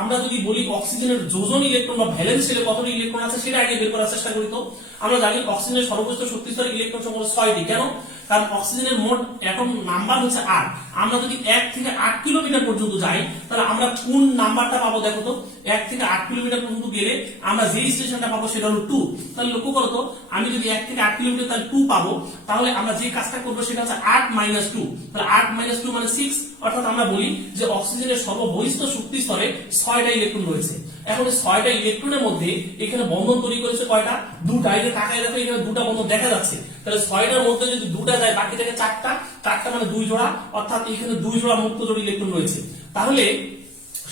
আমরা যদি বলি অক্সিজেনের যোজন ইলেকট্রন বা ভ্যালেন্স শেলে কতটি ইলেকট্রন আছে সেটা আগে বের করার চেষ্টা করি। তো আমরা জানি অক্সিজেনের সর্বোচ্চ শক্তি স্তরে ইলেকট্রন সংখ্যা 6টি। কেন? কারণ অক্সিজেনের মোট অ্যাটম নাম্বার হচ্ছে 8। আমরা যদি 1 থেকে 8 কিলোমিটার পর্যন্ত যাই তাহলে আমরা কোন নাম্বারটা পাবো? দেখো তো, 1 থেকে 8 কিলোমিটার পর্যন্ত গেলে আমরা যে স্টেশনটা পাবো সেটা হলো 2। তাহলে লক্ষ্য করো তো, আমি যদি 1 থেকে 8 কিলোমিটার তাহলে 2 পাবো। তাহলে আমরা যে কাজটা করবো সেটা হচ্ছে 8 - 2। তাহলে 8 - 2 মানে 6। অর্থাৎ আমরা বলি যে অক্সিজেনের সর্ববহিষ্ঠ শক্তি স্তরে 6টা ইলেকট্রন রয়েছে। এখন এই 6টা ইলেকট্রনের মধ্যে এখানে বন্ধন তৈরি করেছে কয়টা? 2টা। এই যে তাকায় দেখো, এখানে 2টা বন্ধন দেখা যাচ্ছে। তাহলে 6টার মধ্যে যদি 2টা যায় বাকি থাকে 4টা মানে 2 জোড়া, অর্থাৎ এখানে 2 জোড়া মুক্তজোড়ী ইলেকট্রন রয়েছে। তাহলে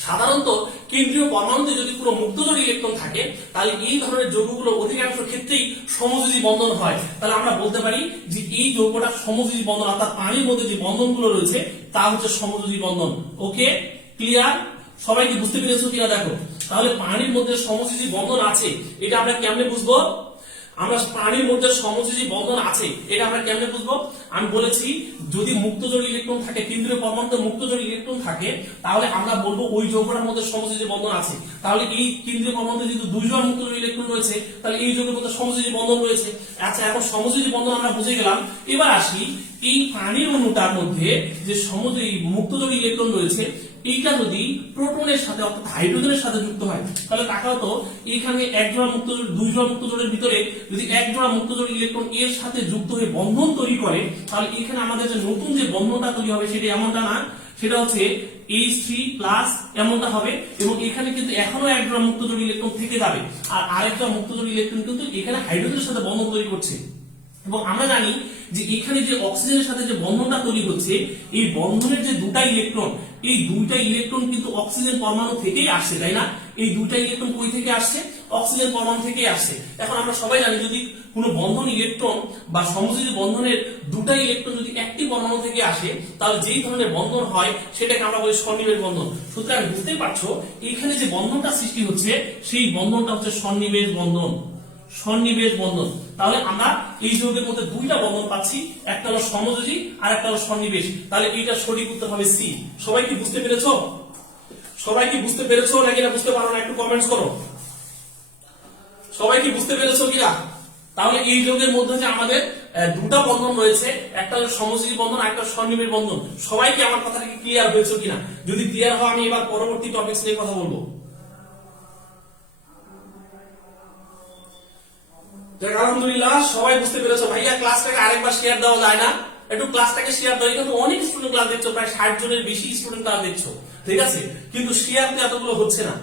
সাধারণত কেন্দ্রীয় পরমাণুতে যদি কোনো মুক্তজোড়ী ইলেকট্রন থাকে তাহলে এই ধরনের যৌগগুলো অধিকাংশ ক্ষেত্রেই সমযোজী বন্ধন হয়। তাহলে আমরা বলতে পারি যে এই যৌগটা সমযোজী বন্ধন, অর্থাৎ পানির মধ্যে যে বন্ধনগুলো রয়েছে তা হচ্ছে সমযোজী বন্ধন। ওকে, ক্লিয়ার? সবাই কি বুঝতে পেরেছো কিনা দেখো। তাহলে পানির মধ্যে সমযোজী বন্ধন আছে, এটা আমরা কেমনে বুঝবো? আমরা পানির মধ্যে সমযোজী বন্ধন আছে এটা আমরা কেমনে বুঝবো? আমি বলেছি যদি মুক্তজোড়ী ইলেকট্রন থাকে, কেন্দ্রীয় পরমাণুতে মুক্তজোড়ী ইলেকট্রন থাকে, তাহলে আমরা বলবো ওই যৌগটার মধ্যে সমযোজী বন্ধন আছে। তাহলে এই কেন্দ্রীয় পরমাণুতে যেহেতু 2 জোড়া মুক্তজোড়ী ইলেকট্রন রয়েছে তাহলে এই যৌগের মধ্যে সমযোজী বন্ধন রয়েছে। আচ্ছা, এখন সমযোজী বন্ধন আমরা বুঝে গেলাম। এবার আসি এই পানির অণুটার মধ্যে যে সমযোজী মুক্তজোড়ী ইলেকট্রন রয়েছে এইটা যদি প্রোটনের সাথে অর্থাৎ হাইড্রোজেনের সাথে যুক্ত হয় তাহলে তাকাও তো এখানে এক জোড়া মুক্ত জোড় দুই জোড়া মুক্ত জোড়ের ভিতরে যদি এক জোড়া মুক্ত জোড় ইলেকট্রন এর সাথে যুক্ত হয়ে বন্ধন তৈরি করে তাহলে এখানে আমাদের যে নতুন যে বন্ধনটা তৈরি হবে সেটা এমনটা না, সেটা হচ্ছে H3 প্লাস এমনটা হবে এবং এখানে কিন্তু এখনো এক জোড়া মুক্ত জোড় ইলেকট্রন থেকে যাবে আর আরেকটা মুক্ত জোড় ইলেকট্রন কিন্তু এখানে হাইড্রোজেনের সাথে বন্ধন তৈরি করছে। এবং আমরা জানি যে এখানে যে অক্সিজেনের সাথে যে বন্ধনটা তৈরি হচ্ছে এই বন্ধনের যে দুটা ইলেকট্রন এই দুইটা ইলেকট্রন কিন্তু অক্সিজেন পরমাণু থেকেই আসছে, তাই না? এই দুইটা ইলেকট্রন কই থেকে আসছে? অক্সিজেন পরমাণু থেকেই আসছে। এখন আমরা সবাই জানি যদি কোনো বন্ধন ইলেকট্রন বা সমযোজী বন্ধনের দুটা ইলেকট্রন যদি একটি পরমাণু থেকে আসে তাহলে যেই ধরনের বন্ধন হয় সেটাকে আমরা বলি সন্নিবেশ বন্ধন। সুতরাং বুঝতেই পারছো এখানে যে বন্ধনটা সৃষ্টি হচ্ছে সেই বন্ধনটা হচ্ছে সন্নিবেশ বন্ধন। সন্নিবেশ বন্ধন। তাহলে আমরা এই যৌগের মধ্যে দুইটা বন্ধন পাচ্ছি, একটা হলো সমযোজী আর একটা হলো সন্নিবেশ। তাহলে এইটা সঠিক উত্তর হবে সি। সবাই কি বুঝতে পেরেছো? সবাই কি বুঝতে পেরেছো নাকি না বুঝতে পারো না একটু কমেন্টস করো। সবাই কি বুঝতে পেরেছো কিনা? তাহলে এই যৌগের মধ্যে যে আমাদের দুটা বন্ধন রয়েছে, একটা হলো সমযোজী বন্ধন আর একটা সন্নিবেশ বন্ধন। সবাই কি আমার কথাটা কি ক্লিয়ার হয়েছে কিনা? যদি ক্লিয়ার হয় আমি এবার পরবর্তী টপিকস নিয়ে কথা বলবো। আলহামদুলিল্লাহ সবাই বুঝতে পেরেছো। ভাইয়া ক্লাসটাকে আরেকবার শেয়ার দেওয়া যায় না? একটু ক্লাসটাকে শেয়ার দাও। কিন্তু অনেক স্টুডেন্ট ক্লাস দেখছো, প্রায় 60 জনের বেশি স্টুডেন্ট ক্লাস দেখছো, ঠিক আছে? কিন্তু শেয়ার তো এতগুলো হচ্ছে না।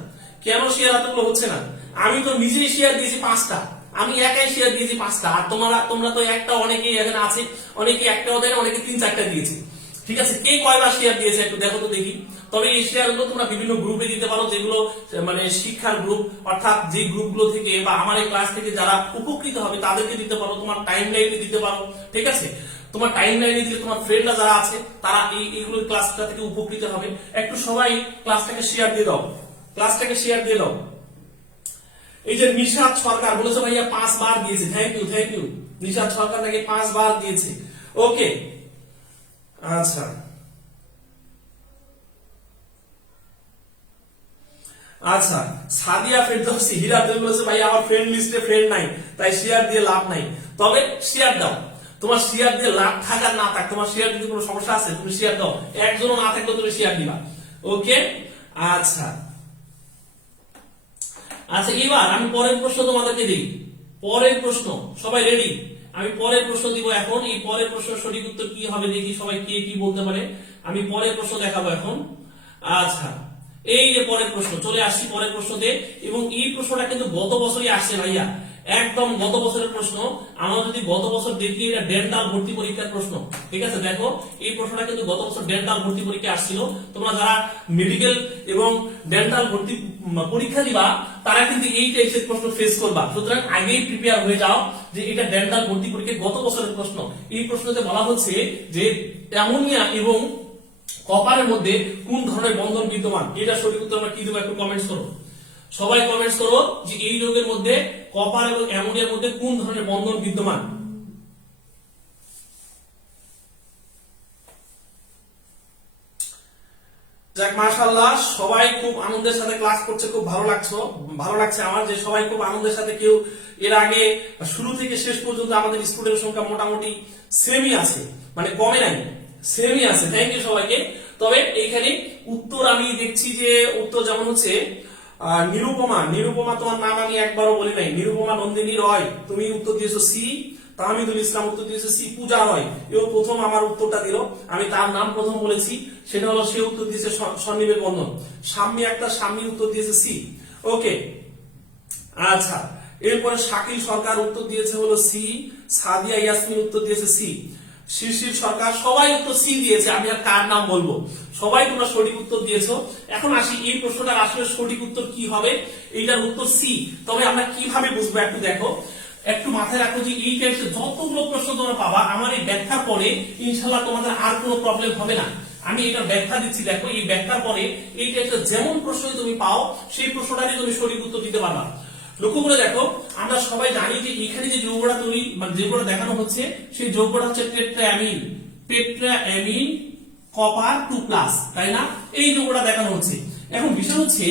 কেন শেয়ার এতগুলো হচ্ছে না? আমি তো নিজেই শেয়ার দিয়েছি 5টা, আমি একাই শেয়ার দিয়েছি 5টা, আর তোমরা তো একটা, অনেকেই এখানে আছে অনেকে একটাও দেয়, অনেকে 3-4টা দিয়েছে, ঠিক আছে? কে কয়বার শেয়ার দিয়েছে একটু দেখো তো দেখি। তবে এই শেয়ারগুলো তোমরা বিভিন্ন গ্রুপে দিতে পারো, যেগুলো মানে শিক্ষার গ্রুপ, অর্থাৎ যে গ্রুপগুলো থেকে বা আমার এই ক্লাস থেকে যারা উপকৃত হবে তাদেরকে দিতে পারো, তোমার টাইম লাইনে দিতে পারো, ঠিক আছে? তোমার টাইম লাইনে দিলে তোমার ফ্রেন্ডরা যারা আছে তারা এইগুলো ক্লাসটা থেকে উপকৃত হবে। একটু সবাই ক্লাসটাকে শেয়ার দিয়ে দাও, ক্লাসটাকে শেয়ার দিয়ে দাও। এই যে নিশাদ সরকার বলেছে ভাইয়া 5 বার দিয়েছে, থ্যাংক ইউ। নিশাদ সরকার নাকি 5 বার দিয়েছে, ওকে। আচ্ছা আচ্ছা, সাদিয়া ফেরদৌসি হীরা বলেছে ভাই আমার ফ্রেন্ড লিস্টে ফ্রেন্ড নাই তাই শেয়ার দিয়ে লাভ নাই। তবে শেয়ার দাও, তোমার শেয়ার দিয়ে লাভ থাকার না থাক, তোমার শেয়ার দিতে কোনো সমস্যা আছে? তুমি শেয়ার দাও, একজনও না থাকলে তুমি শেয়ার দিবা, ওকে। আচ্ছা আচ্ছা, এবার আমি পরের প্রশ্ন তোমাদেরকে দিই। পরের প্রশ্ন সবাই রেডি? আমি পরের প্রশ্ন দিব এখন। এই পরের প্রশ্ন সঠিক উত্তর কি হবে দেখি সবাই কে কি বলতে পারে। আমি পরের প্রশ্ন দেখাবো এখন। আচ্ছা, এই যে পরের প্রশ্ন, চলে আসছি পরের প্রশ্নতে। এবং এই প্রশ্নটা কিন্তু গত বছরই আসছে ভাইয়া, একদম গত বছরের প্রশ্ন। আমরা যদি গত বছর দেখি এটা ডেন্টাল ভর্তি পরীক্ষার প্রশ্ন, ঠিক আছে? দেখো এই প্রশ্নটা কিন্তু গত বছর ডেন্টাল ভর্তি পরীক্ষা আসছিল। তোমরা যারা মেডিকেল এবং ডেন্টাল ভর্তি পরীক্ষা দিবা তারা কিন্তু এই টাইপের প্রশ্ন ফেস করবা। সুতরাং আগেই প্রিপেয়ার হয়ে যাও যে এটা ডেন্টাল ভর্তি পরীক্ষা গত বছরের প্রশ্ন। এই প্রশ্নতে বলা হচ্ছে যে অ্যামোনিয়া এবং কপারের মধ্যে কোন ধরনের বন্ধন বিদ্যমান? এটা সঠিক উত্তর আমরা কি দেবো একটু কমেন্টস করো। সবাই কমেন্টস করো যে এই যৌগের মধ্যে কপার এবং অ্যামোনিয়ার মধ্যে কোন ধরনের বন্ধন বিদ্যমান। যাক মাশাআল্লাহ, সবাই খুব আনন্দের সাথে ক্লাস করছে, খুব ভালো লাগছে আমার যে সবাই খুব আনন্দের সাথে। কেউ এর আগে শুরু থেকে শেষ পর্যন্ত আমাদের স্টুডেন্টের সংখ্যা মোটামুটি সেমই আছে, মানে কমে নাই, সেমই আছে। থ্যাংক ইউ সবাইকে। তবে এইখানে উত্তর আমি দেখছি যে উত্তর যেমন হচ্ছে নিরুপমা তোমার নাম আমি একবারও বলি নাই, নিরুপমা নন্দিনী রয় তুমি উত্তর দিয়েছো সি। তাহমিদুল ইসলাম উত্তর দিয়েছে সি। পূজা রয় এও প্রথম আমার উত্তরটা দিল, আমি তার নাম প্রথম বলেছি, সেটা হলো সে উত্তর দিয়েছে সন্নিবেশ বন্ধন। সাম্মি উত্তর দিয়েছে সি, ওকে। আচ্ছা, এরপরে শাকিল সরকার উত্তর দিয়েছে হলো সি। সাদিয়া ইয়াসমিন উত্তর দিয়েছে সি। শিশির সরকার, সবাই উত্তর সি দিয়েছে। আমি আর কার নাম বলবো, সবাই তোমরা সঠিক উত্তর দিয়েছো। এখন আসি এই প্রশ্নটার আসলে সঠিক উত্তর কি হবে। এইটার উত্তর সি। তবে আমরা কিভাবে বুঝবো একটু দেখো, একটু মাথায় রাখো যে এই টাইপের যতগুলো প্রশ্ন তোমরা পাবা আমার এই ব্যাখ্যার পরে ইনশাআল্লাহ তোমাদের আর কোনো প্রবলেম হবে না। আমি এটা ব্যাখ্যা দিচ্ছি, দেখো এই ব্যাখ্যার পরে এই টাইপের যেমন প্রশ্নই তুমি পাও সেই প্রশ্নটারই তুমি সঠিক উত্তর দিতে পারবা। লক্ষ্য করে দেখো, আমরা সবাই জানি যে এখানে যে যৌগটা তৈরি মানে যৌগটা দেখানো হচ্ছে সেই যৌগটা হচ্ছে টেট্রাঅ্যামিন কপার 2+, তাই না? এই যৌগটা দেখানো হচ্ছে। এখন বিষয় হচ্ছে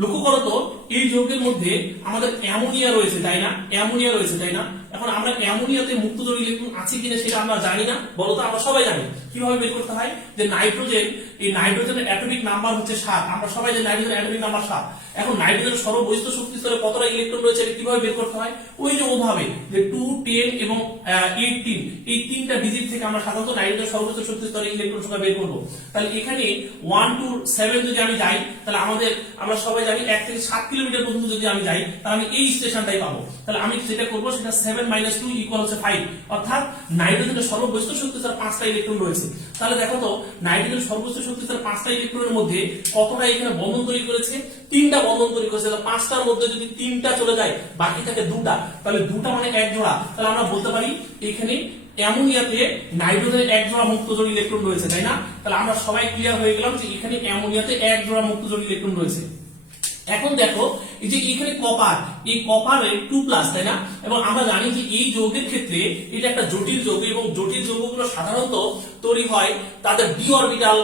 লক্ষ্য করো তো এই যৌগের মধ্যে আমাদের অ্যামোনিয়া রয়েছে, তাই না? অ্যামোনিয়া রয়েছে, তাই না? এখন আমরা অ্যামোনিয়াতে মুক্ত জোড় ইলেকট্রন আছে কিনা সেটা আমরা জানি না, বলো তো? আমরা সবাই জানি। কিভাবে বের করতে হয় যে নাইট্রোজেন, এই নাইট্রোজেনের অ্যাটমিক নাম্বার হচ্ছে 7, আমরা সবাই জানি নাইট্রোজেনের অ্যাটমিক নাম্বার 7। এখন নাইট্রোজেনের সর্ববহিস্থ শক্তি স্তরে কতটা ইলেকট্রন রয়েছে এটা কিভাবে বের করতে হয়, ওই যে ওভাবে যে 2, 10 এবং 18 এই তিনটা ডিজিট থেকে আমরা সাধারণত নাইট্রোজেনের সর্বোচ্চ শক্তি স্তরে ইলেকট্রন সংখ্যা বের করব। তাহলে এখানে 1 to 7 যদি আমি যাই, তাহলে আমরা সবাই জানি 1 থেকে 7 কিলোমিটার পর্যন্ত যদি আমি যাই, তাহলে আমি এই স্টেশনটাই পাবো। তাহলে আমি যেটা করব সেটা 7 - 2 = হচ্ছে 5, অর্থাৎ নাইট্রোজেনের সর্ববহিস্থ শক্তি স্তরে 5টা ইলেকট্রন রয়েছে। তাহলে দেখো তো নাইট্রোজেনের সর্বোচ্চ শক্তি স্তরে 5টা ইলেকট্রনের মধ্যে কতটা এখানে বন্ধন তৈরি করেছে, 3টা বন্ধন তৈরি করেছে। তাহলে 5টার মধ্যে যদি 3টা চলে যায়, বাকি থাকে 2টা, তাহলে 2টা মানে এক জোড়া। তাহলে আমরা বলতে পারি এখানে অ্যামোনিয়াতে নাইট্রোজেনের এক জোড়া মুক্ত জোড় ইলেকট্রন রয়েছে, তাই না? তাহলে আমরা সবাই ক্লিয়ার হয়ে গেলাম যে এখানে অ্যামোনিয়াতে এক জোড়া মুক্ত জোড় ইলেকট্রন রয়েছে। এখন দেখো এই যে এখানে কপার, এই কপারের 2+, তাই না? এবং আমরা জানি যে এই যৌগের ক্ষেত্রে এটা একটা জটিল যৌগ, এবং জটিল যৌগগুলো সাধারণত তৈরি হয় তাদের ডি অরবিটাল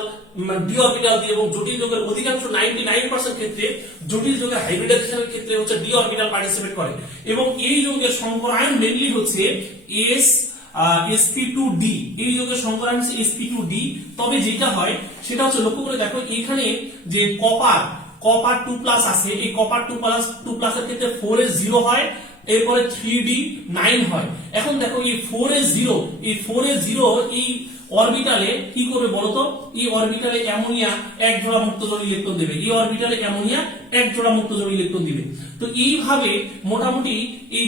দিয়ে, এবং জটিল যৌগের অধিকাংশ 99% ক্ষেত্রে জটিল যৌগের হাইব্রিডাইজেশনের ক্ষেত্রে হচ্ছে ডি অরবিটাল পার্টিসিপেট করে। এবং এই যৌগের সংকরায়ন মেইনলি হচ্ছে sp2d, এই যৌগের সংকরায়ন হচ্ছে sp2d। তবে যেটা হয় সেটা হচ্ছে, লক্ষ্য করে দেখো এখানে যে কপার 2+ আছে, এই কপার 2+ এর ক্ষেত্রে 4s0 হয়, এরপরে 3d9 হয়। এখন দেখো এই 4s0 এই অরবিটালে কি করবে বলতো, এই অরবিটালে অ্যামোনিয়া এক জোড়া মুক্ত জোড় ইলেকট্রন দেবে, এই অরবিটালে অ্যামোনিয়া এক জোড়া মুক্ত জোড় ইলেকট্রন দিবে। তো এইভাবে মোটামুটি এই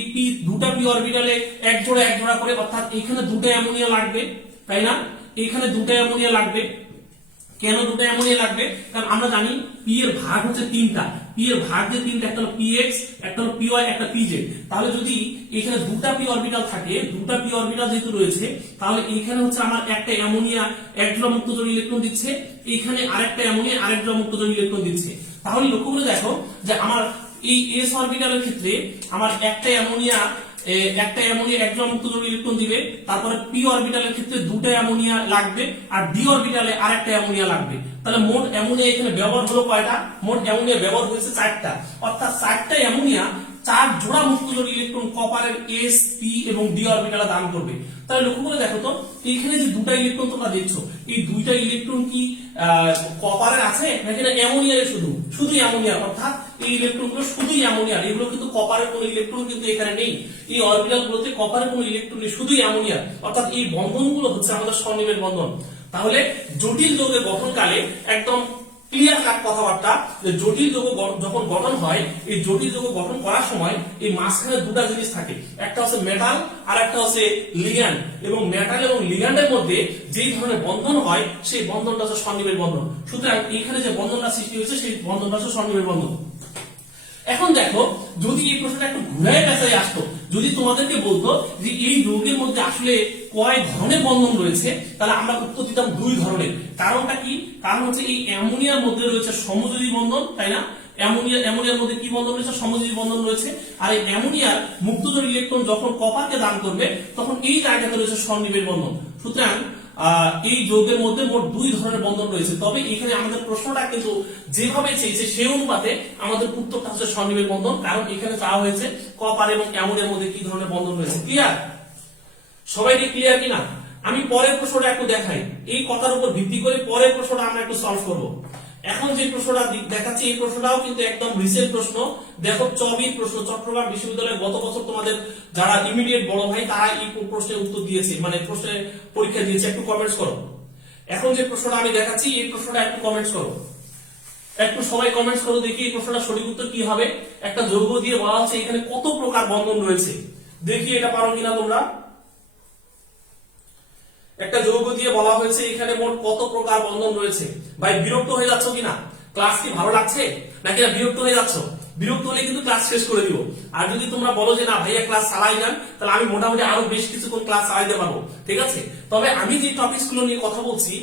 দুটা পি অরবিটালে এক জোড়া করে, অর্থাৎ এখানে দুটো অ্যামোনিয়া লাগবে, তাই না? এখানে দুটো অ্যামোনিয়া লাগবে। কেন দুটো অ্যামোনিয়া লাগবে? কারণ আমরা জানি পি এর ভাগ হচ্ছে 3টা, পি এর ভাগ যে 3টা, একটা হলো px, একটা হলো py, একটা pz। তাহলে যদি এখানে দুটা পি অরবিটাল থাকে, দুটা পি অরবিটাল যেহেতু রয়েছে, তাহলে এখানে হচ্ছে আমার একটা অ্যামোনিয়া এক জোড়া মুক্ত জোড় ইলেকট্রন দিচ্ছে, এখানে আরেকটা অ্যামোনিয়া আরেক জোড়া মুক্ত জোড় ইলেকট্রন দিচ্ছে। তাহলে লক্ষ্য করে দেখো যে আমার এই s অরবিটালের ক্ষেত্রে আমার একটা অ্যামোনিয়া এক জোড়া মুক্ত জোড় ইলেকট্রন দিবে, তারপরে পি অরবিটালের ক্ষেত্রে দুটো অ্যামোনিয়া লাগবে, আর ডি অরবিটালে আরেকটা অ্যামোনিয়া লাগবে। তাহলে মোট অ্যামোনিয়া এখানে ব্যবহার হলো কয়টা? মোট অ্যামোনিয়া ব্যবহার হয়েছে 4টা, অর্থাৎ 4টা অ্যামোনিয়া 4 জোড়া মুক্ত জোড় ইলেকট্রন কপারের s, p এবং d অরবিটালে দান করবে। তাহলে লক্ষ্য করে দেখো তো এখানে যে দুটা ইলেকট্রন তোমরা দেখছো, এই দুইটা ইলেকট্রন কি কপারের আছে নাকি না অ্যামোনিয়ার? শুধু অ্যামোনিয়া, অর্থাৎ এই ইলেকট্রনগুলো শুধুই অ্যামোনিয়ার, এগুলো কিন্তু কপারের কোনো ইলেকট্রন কিন্তু এখানে নেই। এই অরবিটালগুলোতে কপারের কোনো ইলেকট্রন নেই, শুধুই অ্যামোনিয়া, অর্থাৎ এই বন্ধনগুলো হচ্ছে আমাদের স্বনির্ভর বন্ধন। তাহলে জটিল যৌগের গঠনকালে একদম ক্লিয়ার কাট কথাবার্তা যে জটিল যৌগ যখন গঠন হয়, এই জটিল যৌগ গঠন করার সময় এই মাঝখানে দুটা জিনিস থাকে, একটা হচ্ছে মেটাল আর একটা হচ্ছে লিগ্যান্ড, এবং মেটাল এবং লিগ্যান্ডের মধ্যে যেই ধরনের বন্ধন হয় সেই বন্ধনটা হচ্ছে স্বনির্ভর বন্ধন। সুতরাং এখানে যে বন্ধনটা সৃষ্টি হয়েছে সেই বন্ধনটা হচ্ছে স্বনির্ভর বন্ধন। এখন দেখো যদি এই প্রশ্নটা একটু ঘুরায় পেঁচায় আসতো, যদি তোমাদেরকে বলতো যে এই যৌগের মধ্যে আসলে কয় ধরনের বন্ধন রয়েছে, তাহলে আমরা উত্তর দিতাম 2 ধরনের। কারণটা কি? কারণ হচ্ছে এই অ্যামোনিয়ার মধ্যে রয়েছে সমযোজী বন্ধন, তাই না? অ্যামোনিয়ার মধ্যে কি বন্ধন রয়েছে? সমযোজী বন্ধন রয়েছে। আর এই অ্যামোনিয়ার মুক্ত জোড় ইলেকট্রন যখন কপারকে দান করবে তখন এই জায়গাতে রয়েছে স্বনির্ভর বন্ধন। সুতরাং এই যৌগের মধ্যে মোট 2 ধরনের বন্ধন রয়েছে। তবে এখানে আমাদের প্রশ্নটা কিন্তু যেভাবে চেয়েছে সেই অনুপাতে আমাদের উত্তরটা হচ্ছে স্বনির্ভর বন্ধন, কারণ এখানে চাওয়া হয়েছে কপার এবং অ্যামোনিয়ার মধ্যে কি ধরনের বন্ধন রয়েছে। ক্লিয়ার? সবাই কি ক্লিয়ার কিনা? আমি পরের প্রশ্নটা একটু দেখাই, এই কথার উপর ভিত্তি করে পরের প্রশ্নটা আমরা একটু সলভ করব। এখন যে প্রশ্নটা দেখাচ্ছি এই প্রশ্নটাও কিন্তু একদম রিসেন্ট প্রশ্ন। দেখো চবির প্রশ্ন, চট্টগ্রাম বিশ্ববিদ্যালয়ে গত বছর তোমাদের যারা ইমিডিয়েট বড় ভাই তারা এই প্রশ্নের উত্তর দিয়েছে, মানে প্রশ্নের পরীক্ষা দিয়েছে। একটু কমেন্টস করো। এখন যে প্রশ্নটা আমি দেখাচ্ছি এই প্রশ্নটা একটু কমেন্টস করো, একটু সবাই কমেন্টস করো, দেখি এই প্রশ্নটা সঠিক উত্তর কি হবে। একটা যৌগ দিয়ে বলা হচ্ছে এখানে কত প্রকার বন্ধন রয়েছে, দেখি এটা পারো কিনা তোমরা। একটা যৌগ দিয়ে বলা হয়েছে এখানে মোট কত প্রকার বন্ধন রয়েছে। ভাই বিরক্ত হয়ে যাচ্ছ কিনা? ক্লাস কি ভালো লাগছে নাকি না বিরক্ত হয়ে যাচ্ছ? বিরক্ত হলে কিন্তু ক্লাস শেষ করে দিব। আর যদি তোমরা বলো যে না ভাইয়া ক্লাস চালাই যান, তাহলে আমি মোটামুটি আরো বেশ কিছুক্ষণ ক্লাস চালাইতে পারবো, ঠিক আছে? তবে আমি যে টপিকস গুলো নিয়ে কথা বলছি,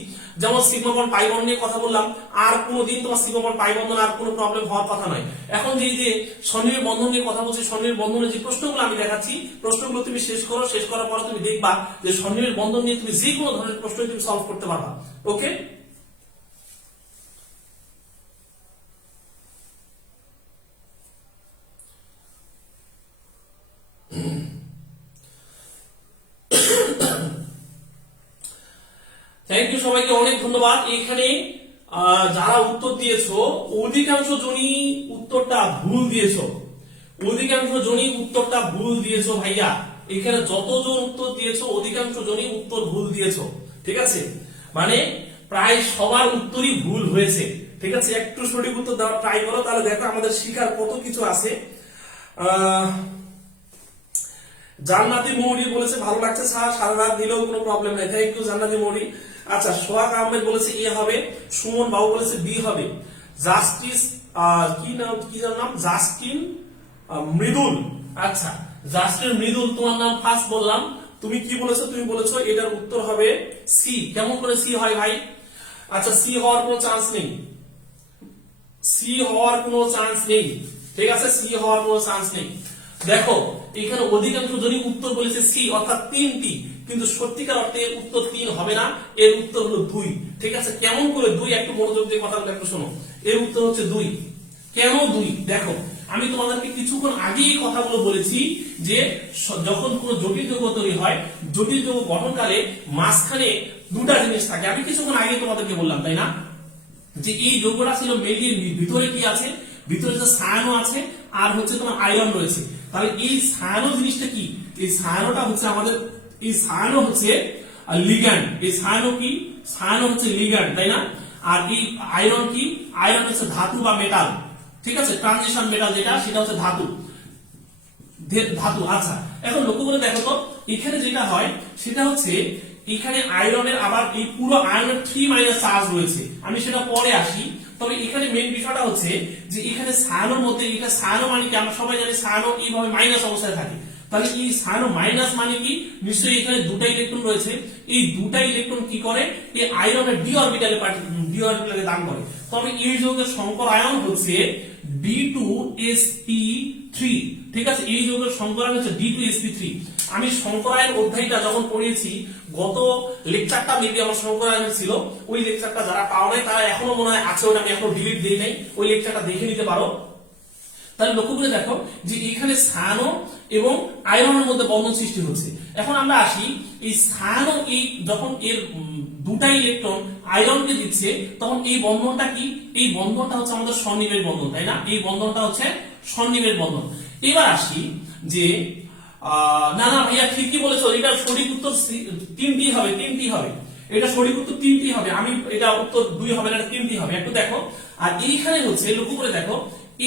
যেমন সিগমা বন্ড পাই বন্ড নিয়ে কথা বললাম, আর কোনোদিন তোমার সিগমা বন্ড পাই বন্ধন আর কোনো প্রবলেম হওয়ার কথা নয়। এখন যে স্বনির্ভর বন্ধন নিয়ে কথা বলছি, স্বনির্ভর বন্ধনের যে প্রশ্নগুলো আমি দেখাচ্ছি, প্রশ্নগুলো তুমি শেষ করো, শেষ করার পর তুমি দেখবা যে স্বনির্ভর বন্ধন নিয়ে তুমি যে কোনো ধরনের প্রশ্ন তুমি সলভ করতে পারবা। ওকে? থ্যাংক ইউ সবাইকে, অনেক ধন্যবাদ। এখানে যারা উত্তর দিয়েছো অধিকাংশ জনই উত্তরটা ভুল দিয়েছো, অধিকাংশ জনই উত্তরটা ভুল দিয়েছো ভাইয়া। এখানে যতজন উত্তর দিয়েছো অধিকাংশ জনই উত্তর ভুল দিয়েছো, ঠিক আছে? মানে প্রায় সবার উত্তরই ভুল হয়েছে, ঠিক আছে? একটু সঠিক উত্তর দেওয়ার ট্রাই করো, তাহলে দেখো আমাদের শিখার কত কিছু আছে। জান্নাতি মৌরি বলেছে ভালো লাগছে স্যার, সারা রাত দিলেও কোনো প্রবলেম নাই। থ্যাংক ইউ জান্নাতি মৌরি। আচ্ছা, সোহাগ আহমেদ বলেছে এ হবে, সুমন বাবু বলেছে বি হবে, জাস্টিস কি নাম জাস্টিন মৃদুল। আচ্ছা জাস্টিন মৃদুল তোমার নাম ফার্স্ট বললাম, তুমি কি বলেছো? তুমি বলেছো এটার উত্তর হবে সি। কেমন করে সি হয় ভাই? আচ্ছা সি হওয়ার কোনো চান্স নেই, সি হওয়ার কোনো চান্স নেই, ঠিক আছে? সি হওয়ার কোনো চান্স নেই। দেখো এখানে অধিকাংশ জনই উত্তর বলেছে সি, অর্থাৎ 3টি, কিন্তু সত্যিকার অর্থে এর উত্তর 3 হবে না, এর উত্তর হলো 2, ঠিক আছে? কেমন করে 2? একটু মনোযোগ দিয়ে কথাগুলো একটু শোনো। এর উত্তর হচ্ছে 2। কেন 2? দেখো আমি তোমাদেরকে কিছুক্ষণ আগেই কথাগুলো বলেছি যে যখন কোনো জটিল যৌগ তৈরি হয়, জটিল যৌগ গঠনকালে মাঝখানে দুটা জিনিস থাকে। আমি কিছুক্ষণ আগে তোমাদেরকে বললাম, তাই না, যে এই যৌগটা ছিল মেইনলি ভিতরে কি আছে, ভিতরে যে সায়ানো আছে আর হচ্ছে তোমার আয়রন রয়েছে। তাহলে এই সায়ানো জিনিসটা কি? এই সায়ানোটা হচ্ছে আমাদের, এই সায়ানো হচ্ছে লিগ্যান্ড। এই সায়ানো কি? সায়ানো হচ্ছে লিগ্যান্ড, তাই না? আর এই আয়রন কি? আয়রন হচ্ছে ধাতু বা মেটাল, ঠিক আছে? ট্রানজিশন মেটাল যেটা, সেটা হচ্ছে ধাতু। আচ্ছা এখন লক্ষ্য করে দেখো তো, এখানে যেটা হয় সেটা হচ্ছে এখানে আয়রনের আবার এই পুরো আয়রনের 3 চার্জ রয়েছে, আমি সেটা পরে আসি। তবে এখানে মেইন বিষয়টা হচ্ছে যে এখানে সায়ানোর মধ্যে, এটা সায়ানো মানে কি আমরা সবাই জানি, সায়ানো এইভাবে মাইনাস অবস্থায় থাকে। তাহলে এই সায়ানো মাইনাস মানে কি? নিশ্চয়ই এখানে দুটা ইলেকট্রন রয়েছে, এই দুটা ইলেকট্রন কি করে? এই আয়রনের ডি অরবিটালে দান করে। তবে এই যৌগের সংকর আয়ন হচ্ছে D2sp3, ঠিক আছে? এই যৌগের সংকর আয়ন হচ্ছে D2sp3। আমি সংকর আয়ন অধ্যায়টা যখন পড়িয়েছি, গত লেকচারটা মেবি আমার সংকর আয়ন ছিল, ওই লেকচারটা যারা পাও নাই তারা এখনো মনে হয় আছে, ওটা আমি এখনো ডিলিট দেই নাই, ওই লেকচারটা দেখে নিতে পারো। তাহলে লক্ষ্য করে দেখো যে এখানে সায়ানো এবং আয়রনের মধ্যে বন্ধন সৃষ্টি হচ্ছে। এখন আমরা আসি, এই সায়ানো এই যখন এর দুটা ইলেকট্রন আয়রনকে দিচ্ছে, তখন এই বন্ধনটা কি? এই বন্ধনটা হচ্ছে আমাদের স্বনিবেশ বন্ধন, তাই না? এই বন্ধনটা হচ্ছে স্বনিবেশ বন্ধন। এবার আসি যে না না ভাইয়া ঠিকই বলেছো, এটা সঠিক উত্তর 3টি হবে, 3টি হবে, এটা সঠিক উত্তর 3টি হবে। আমি এটা উত্তর 2 হবে না, 3টি হবে। একটু দেখো, আর এইখানে হচ্ছে লক্ষ্য করে দেখো,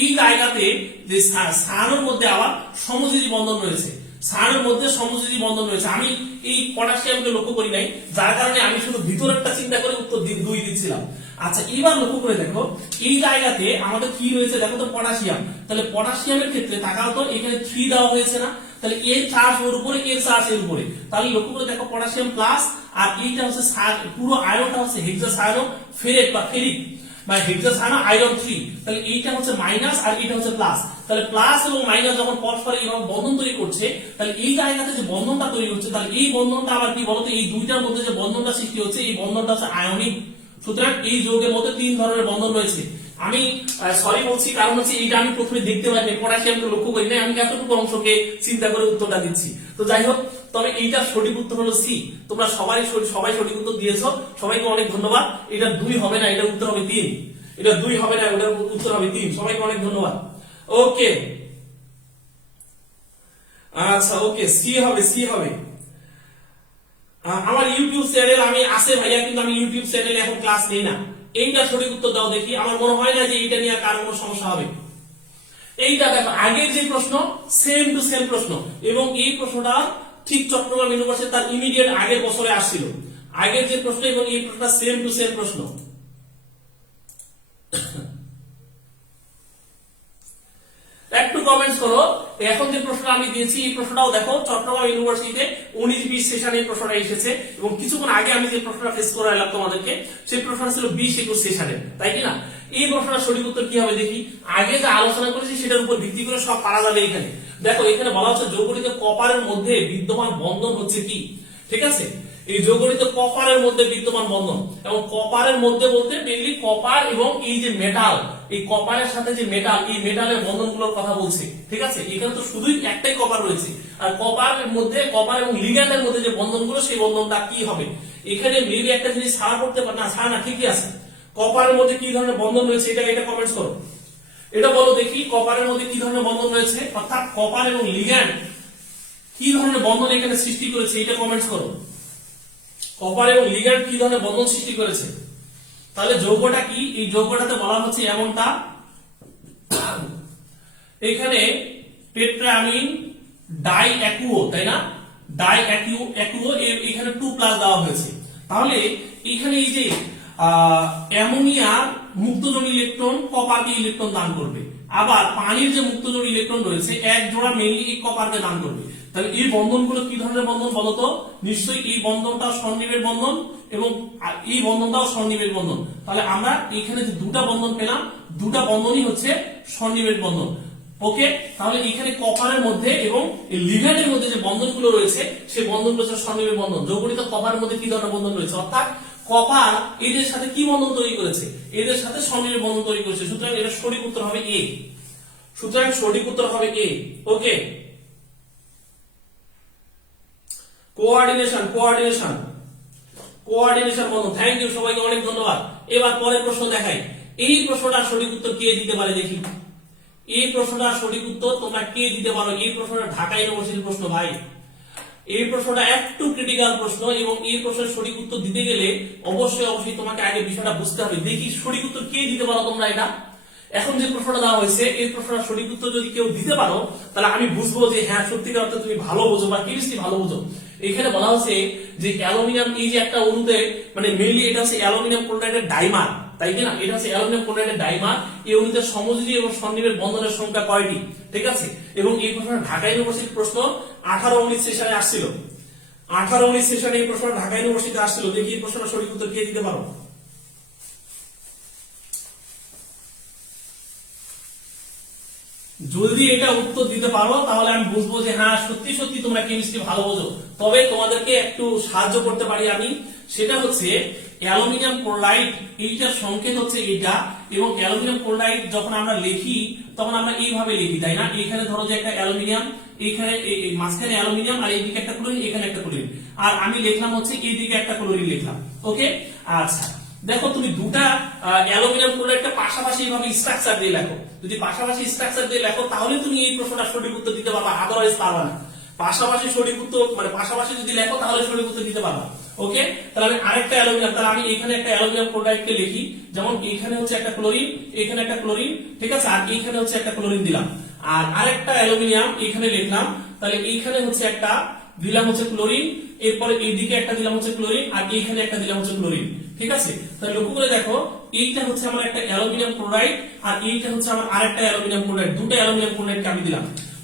এই জায়গাতে যে সায়ানোর মধ্যে আবার সমযোজী বন্ধন রয়েছে, সায়ানোর মধ্যে সমযোজী বন্ধন রয়েছে। আমি এই পটাশিয়ামকে লক্ষ্য করি নাই, যার কারণে আমি শুধু ভিতরেরটা চিন্তা করে উত্তর 2 দিচ্ছিলাম। আচ্ছা এবার লক্ষ্য করে দেখো, এই জায়গাতে আমাদের কি রয়েছে দেখো তো, পটাশিয়াম। তাহলে পটাশিয়ামের ক্ষেত্রে তাকাও তো, এখানে 3 দেওয়া হয়েছে না? তাহলে এর চার্জ ওর উপরে, এর চার্জ এর উপরে। তাহলে লক্ষ্য করে দেখো পটাশিয়াম প্লাস, আর এইটা হচ্ছে পুরো আয়রনটা হচ্ছে হেক্সাসায়ানো ফেরেট বা ফেরিক বা হেক্সাসায়ানো আয়রন 3। তাহলে এইটা হচ্ছে মাইনাস আর এটা হচ্ছে প্লাস। তাহলে প্লাস এবং মাইনাস যখন পরস্পর এইভাবে বন্ধন তৈরি করছে, তাহলে এই জায়গাতে যে বন্ধনটা তৈরি হচ্ছে, তাহলে এই বন্ধনটা আবার কি বলতো, এই দুইটার মধ্যে যে বন্ধনটা সৃষ্টি হচ্ছে, এই বন্ধনটা হচ্ছে আয়নিক। সুতরাং এই যৌগের মধ্যে 3 ধরনের বন্ধন রয়েছে। আমি সরি বলছি, কারণ হচ্ছে এইটা আমি প্রথমে দেখতে পাইনি, পটাশিয়ামকে লক্ষ্য করি নাই, আমি এতটুকু অংশকে চিন্তা করে উত্তরটা দিচ্ছি। তো যাই হোক, তবে এইটা সঠিক উত্তর হলো সি। তোমরা সবাই সঠিক উত্তর দিয়েছো, সবাইকে অনেক ধন্যবাদ। এটা 2 হবে না, এটা উত্তর হবে 3। এটা 2 হবে না, ওটার উত্তর হবে 3। সবাইকে অনেক ধন্যবাদ। ওকে আচ্ছা, ওকে সি হবে, সি হবে। আমার ইউটিউব চ্যানেল আমি আছে ভাইয়া, কিন্তু আমি ইউটিউব চ্যানেলে এখন ক্লাস নেই না। এইটা সঠিক উত্তর দাও দেখি, আমার মনে হয় না যে এইটা নিয়ে কারো কোনো সমস্যা হবে। এইটা দেখো, আগের যে প্রশ্ন সেম টু সেম প্রশ্ন, এবং এই প্রশ্নটা ঠিক চট্টগ্রাম ইউনিভার্সিটি তার ইমিডিয়েট আগের বছরে আসছিল। আগের যে প্রশ্ন এবং এই প্রশ্নটা সেম টু সেম প্রশ্ন। একটু কমেন্টস করো। এখন যে প্রশ্নটা আমি দিয়েছি, এই প্রশ্নটাও দেখো চট্টগ্রাম ইউনিভার্সিটিতে 19-20 সেশনে এই প্রশ্নটা এসেছে, এবং কিছুক্ষণ আগে আমি যে প্রশ্নটা ফেস করে এলাম তোমাদেরকে, সেই প্রশ্নটা ছিল 20-21 সেশনে, তাই কি না? এই প্রশ্নটার সঠিক উত্তর কি হবে দেখি। আগে যে আলোচনা করেছি সেটার উপর ভিত্তি করে সব পারা যাবে এখানে। দেখো এখানে বলা হচ্ছে যৌগটিতে কপারের মধ্যে বিদ্যমান বন্ধন হচ্ছে কি, ঠিক আছে? এই যৌগটিতে কপারের মধ্যে বিদ্যমান বন্ধন, এবং কপারের মধ্যে বলতে মেইনলি কপার এবং এই যে মেটাল, এই কপারের সাথে যে মেটাল, এই মেটালের বন্ধনগুলোর কথা বলছে, ঠিক আছে। এখানে তো শুধুই একটাই কপার রয়েছে, আর কপারের মধ্যে কপার এবং লিগ্যান্ডের মধ্যে যে বন্ধনগুলো, সেই বন্ধনটা কি হবে। এখানে মেবি একটা জিনিস ছাড়া করতে পারে না, ছাড়া না, ঠিকই আছে। কপারের মধ্যে কি ধরনের বন্ধন রয়েছে এটা কমেন্টস করো, এটা বলো দেখি কপারের মধ্যে কি ধরনের বন্ধন রয়েছে, অর্থাৎ কপার এবং লিগ্যান্ড কি ধরনের বন্ধন এখানে সৃষ্টি করেছে, এটা কমেন্টস করো। কপার এবং লিগ্যান্ড কি ধরনের বন্ধন সৃষ্টি করেছে। তাহলে যৌগটা কি, এই যৌগটাতে বলা হচ্ছে এমনটা, এখানে টেট্রামিন ডাই অ্যাকুও, তাই না, ডাই অ্যাকুও এখানে 2+ দেওয়া হয়েছে। তাহলে এখানে এই যে অ্যামোনিয়ার মুক্তজোড় ইলেকট্রন কপারকে ইলেকট্রন দান করবে, আবার পানির যে মুক্তজোড় ইলেকট্রন রয়েছে এক জোড়া মেইনলি এই কপারকে দান করবে। তাহলে এই বন্ধনগুলো কি ধরনের বন্ধন বলতো, নিশ্চয়ই এই বন্ধনটা স্বনির্ভর বন্ধন এবং এই বন্ধনটাও স্বনির্ভর বন্ধন। তাহলে আমরা এখানে যে দুটা বন্ধন পেলাম, দুটা বন্ধনই হচ্ছে স্বনির্ভর বন্ধন। ওকে, তাহলে এখানে কপারের মধ্যে এবং এই লিগ্যান্ডের মধ্যে যে বন্ধনগুলো রয়েছে, সেই বন্ধনগুলো হচ্ছে স্বনির্ভর বন্ধন। যৌগটিত কপারের মধ্যে কি ধরনের বন্ধন রয়েছে, অর্থাৎ কপার এদের সাথে কি বন্ধন তৈরি করেছে, এদের সাথে স্বনির্ভর বন্ধন তৈরি করেছে। সুতরাং এটা সঠিক উত্তর হবে এ, সুতরাং সঠিক উত্তর হবে এ। ওকে, কোঅর্ডিনেশন বন্ধন, থ্যাংক ইউ সবাইকে, অনেক ধন্যবাদ। এবার পরের প্রশ্ন দেখাই, এই প্রশ্নটার সঠিক উত্তর কে দিতে পারে দেখি, এই প্রশ্নটার সঠিক উত্তর তোমরা কে দিতে পারো। এই প্রশ্নটা ঢাকা ইউনিভার্সিটির প্রশ্ন ভাই, এই প্রশ্নটা একটু ক্রিটিক্যাল প্রশ্ন, এবং এই প্রশ্নের সঠিক উত্তর দিতে গেলে অবশ্যই তোমাকে আগে বিষয়টা বুঝতে হবে। দেখি সঠিক উত্তর কে দিতে পারো তোমরা। এটা এখন যে প্রশ্নটা দেওয়া হয়েছে, এই প্রশ্নটা সঠিক উত্তর যদি কেউ দিতে পারো, তাহলে আমি বুঝবো যে হ্যাঁ সত্যিকার অর্থে তুমি ভালো বোঝো বা কেমিস্ট্রি ভালো বোঝো। এখানে বলা হচ্ছে যে অ্যালুমিনিয়াম, এই যে একটা অণুতে, মানে মেইনলি এটা হচ্ছে অ্যালুমিনিয়াম ক্লোরাইডের ডাইমার, তাই কি না, এটা হচ্ছে অ্যালুমিনিয়াম ক্লোরাইডের ডাইমার। এই অণুতে সমযোজী এবং স্বনির্ভর বন্ধনের সংখ্যা কয়টি, ঠিক আছে। এবং এই প্রশ্নটা ঢাকা ইউনিভার্সিটির প্রশ্ন 18-19 সেশনে আসছিল, 18-19 সেশনে এই প্রশ্নটা ঢাকা ইউনিভার্সিটিতে আসছিল। দেখি এই প্রশ্নটা সঠিক উত্তর কে দিতে পারো। যদি এটা উত্তর দিতে পারো তাহলে আমি বুঝবো যে হ্যাঁ সত্যি তোমরা কেমিস্ট্রি ভালো বোঝো। তবে তোমাদেরকে একটু সাহায্য করতে পারি আমি, সেটা হচ্ছে অ্যালুমিনিয়াম ক্লোরাইড, এইটার সংকেত হচ্ছে এটা, এবং অ্যালুমিনিয়াম ক্লোরাইড যখন আমরা লিখি তখন আমরা এইভাবে লিখি, তাই না। এখানে ধরো যে একটা অ্যালুমিনিয়াম, এইখানে মাঝখানে অ্যালুমিনিয়াম, আর এইদিকে একটা ক্লোরিন, এখানে একটা ক্লোরিন, আর আমি লিখলাম হচ্ছে এইদিকে একটা ক্লোরিন লিখলাম। ওকে, আচ্ছা দেখো তুমি দুটা অ্যালুমিনিয়াম ক্লোরাইডকে পাশাপাশি এইভাবে স্ট্রাকচার দিয়ে লেখো, যদি পাশাপাশি স্ট্রাকচার দিয়ে লেখো তাহলে তুমি এই প্রশ্নটা সঠিক উত্তর দিতে পারবা, আদারওয়াইজ পারবা না। পাশাপাশি সঠিক উত্তর, মানে পাশাপাশি যদি লেখো তাহলে সঠিক উত্তর দিতে পারবা। ওকে, তাহলে আমি আরেকটা অ্যালুমিনিয়াম, তাহলে আমি এখানে একটা অ্যালুমিনিয়াম ক্লোরাইডকে লিখি, যেমন এখানে হচ্ছে একটা ক্লোরিন, এখানে একটা ক্লোরিন, ঠিক আছে, আর এইখানে হচ্ছে একটা ক্লোরিন দিলাম, আর আরেকটা অ্যালুমিনিয়াম এখানে লিখলাম, তাহলে এইখানে হচ্ছে একটা দিলাম হচ্ছে ক্লোরিন, এরপরে এইদিকে একটা দিলাম হচ্ছে ক্লোরিন, আর এইখানে একটা দিলাম হচ্ছে ক্লোরিন, ঠিক আছে। তাহলে লক্ষ্য করে দেখো, এইটা হচ্ছে আমার একটা অ্যালুমিনিয়াম ক্লোরাইড, আর এইটা হচ্ছে আমার আরেকটা অ্যালুমিনিয়াম ক্লোরাইড, দুটো অ্যালুমিনিয়াম ক্লোরাইডকে আমি দিলাম।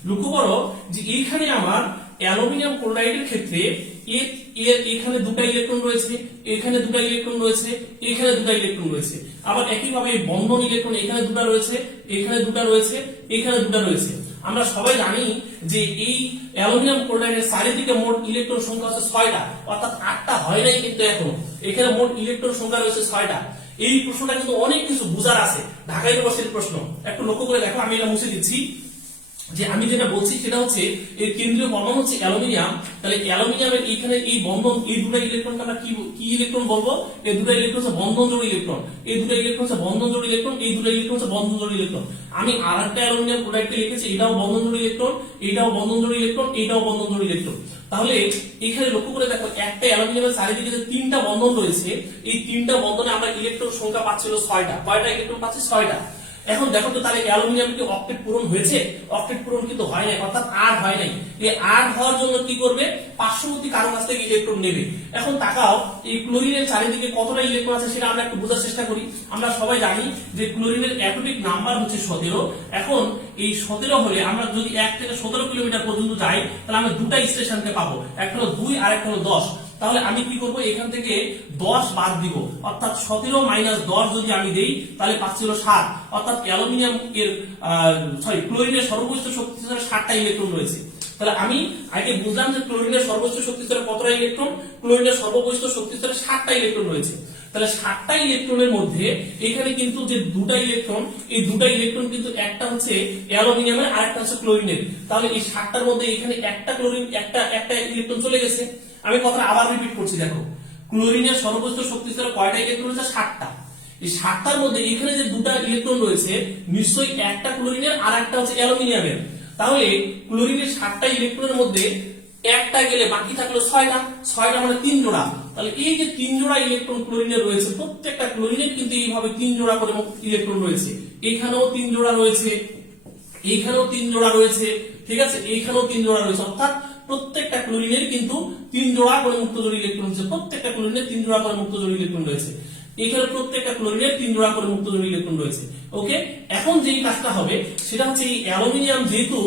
লক্ষ্য করো যে এইখানে আমার অ্যালুমিনিয়াম ক্লোরাইডের ক্ষেত্রে এখানে দুটো ইলেকট্রন রয়েছে, এখানে দুটো ইলেকট্রন রয়েছে, এখানে দুটো ইলেকট্রন রয়েছে, আবার একইভাবে বন্ধন ইলেকট্রন এখানে দুটো রয়েছে, এখানে দুটো রয়েছে, এখানে দুটো রয়েছে। আমরা সবাই জানি যে এই অ্যালুমিনিয়াম ক্লোরাইডের চারিদিকে মোট ইলেকট্রন সংখ্যা হচ্ছে 6টা, অর্থাৎ 8টা হয় নাই কিন্তু এখনো। এখানে মোট ইলেকট্রন সংখ্যা রয়েছে 6টা। এই প্রশ্নটা কিন্তু অনেক কিছু বুঝার আছে, ঢাকা ইউনিভার্সিটির প্রশ্ন। একটু লক্ষ্য করে দেখো, আমি এটা মুছে দিচ্ছি, যে আমি যেটা বলছি সেটা হচ্ছে এর কেন্দ্রীয় বন্ধন হচ্ছে অ্যালুমিনিয়াম। তাহলে অ্যালুমিনিয়ামের এখানে এই বন্ধন, এই দুটো ইলেকট্রনকে আমরা কি ইলেকট্রন বলবো, এই দুটো ইলেকট্রন হচ্ছে বন্ধন জোড় ইলেকট্রন, এই দুটো ইলেকট্রন হচ্ছে বন্ধন জোড় ইলেকট্রন, এই দুটো ইলেকট্রন হচ্ছে বন্ধন জোড় ইলেকট্রন। আমি আরেকটা অ্যালুমিনিয়াম ক্লোরাইডকে লিখেছি, এটাও বন্ধন জোড় ইলেকট্রন, এটাও বন্ধন জোড় ইলেকট্রন, এটাও বন্ধন জোড় ইলেকট্রন। তাহলে এখানে লক্ষ্য করে দেখো, একটা অ্যালুমিনিয়ামের চারিদিকে যে 3টা বন্ধন রয়েছে, এই 3টা বন্ধনে আমরা ইলেকট্রন সংখ্যা পাচ্ছিল 6টা। কয়টা ইলেকট্রন পাচ্ছি? 6টা। এখন দেখো তো, তাহলে অ্যালুমিনিয়াম কি অক্টেট পূরণ হয়েছে? অক্টেট পূরণ কিন্তু হয় নাই, অর্থাৎ আর হয় নাই। এই আর হওয়ার জন্য কি করবে? পার্শ্ববর্তী কারো কাছ থেকে ইলেকট্রন নেবে। এখন তাকাও, এই ক্লোরিনের চারিদিকে কতটা ইলেকট্রন আছে সেটা আমরা একটু বোঝার চেষ্টা করি। আমরা সবাই জানি যে ক্লোরিনের অ্যাটমিক নাম্বার হচ্ছে 17। এখন এই 17 হলে আমরা যদি 1 থেকে 17 কিলোমিটার পর্যন্ত যাই, তাহলে আমরা দুটা স্টেশনকে পাবো, একটা হলো 2 আর একটা হলো 10। তাহলে আমি কি করব, এখান থেকে 10 বাদ দিব, অর্থাৎ 17 - 10 যদি আমি দেই তাহলে পাচ্ছিল 7। অর্থাৎ অ্যালুমিনিয়াম এর ক্লোরিনের সর্বোচ্চ শক্তি 7টা ইলেকট্রন রয়েছে। তাহলে আমি আগে বুঝলাম যে ক্লোরিনের সর্বোচ্চ শক্তি স্তরে কতটা ইলেকট্রন, ক্লোরিনের সর্বোচ্চ শক্তি স্তরে 7টা ইলেকট্রন রয়েছে। তাহলে 7টা ইলেকট্রনের মধ্যে এখানে কিন্তু যে দুটা ইলেকট্রন, এই দুটা ইলেকট্রন কিন্তু একটা হচ্ছে অ্যালুমিনিয়ামের আর একটা হচ্ছে ক্লোরিনের। তাহলে এই 7টার মধ্যে এখানে একটা ক্লোরিন একটা ইলেকট্রন চলে গেছে। আমি কথাটা আবার রিপিট করছি, দেখো ক্লোরিনের সর্বোচ্চ শক্তি স্তরে কয়টা ইলেকট্রন আছে? 7টা। এই 7টার মধ্যে এখানে যে দুটা ইলেকট্রন রয়েছে নিশ্চয়ই একটা ক্লোরিনের আর একটা হচ্ছে অ্যালুমিনিয়ামের। তাহলে ক্লোরিনের 7টা ইলেকট্রনের মধ্যে একটা গেলে বাকি থাকলো 6টা মানে 3 জোড়া। তাহলে এই যে 3 জোড়া ইলেকট্রন ক্লোরিনের রয়েছে, প্রত্যেকটা ক্লোরিনের কিন্তু এইভাবে 3 জোড়া করে ইলেকট্রন রয়েছে। এখানেও 3 জোড়া রয়েছে, এইখানেও 3 জোড়া রয়েছে, ঠিক আছে, এইখানেও 3 জোড়া রয়েছে। অর্থাৎ প্রত্যেকটা ক্লোরিনের কিন্তু 3 জোড়া করে মুক্ত জোড় ইলেকট্রন রয়েছে। প্রত্যেকটা ক্লোরিনের 3 জোড়া করে মুক্ত জোড় ইলেকট্রন রয়েছে। এখানে প্রত্যেকটা ক্লোরিনের 3 জোড়া করে মুক্ত জোড় ইলেকট্রন রয়েছে। ওকে, এখন যেই কাজটা হবে সেটা হচ্ছে এই অ্যালুমিনিয়াম যেহেতু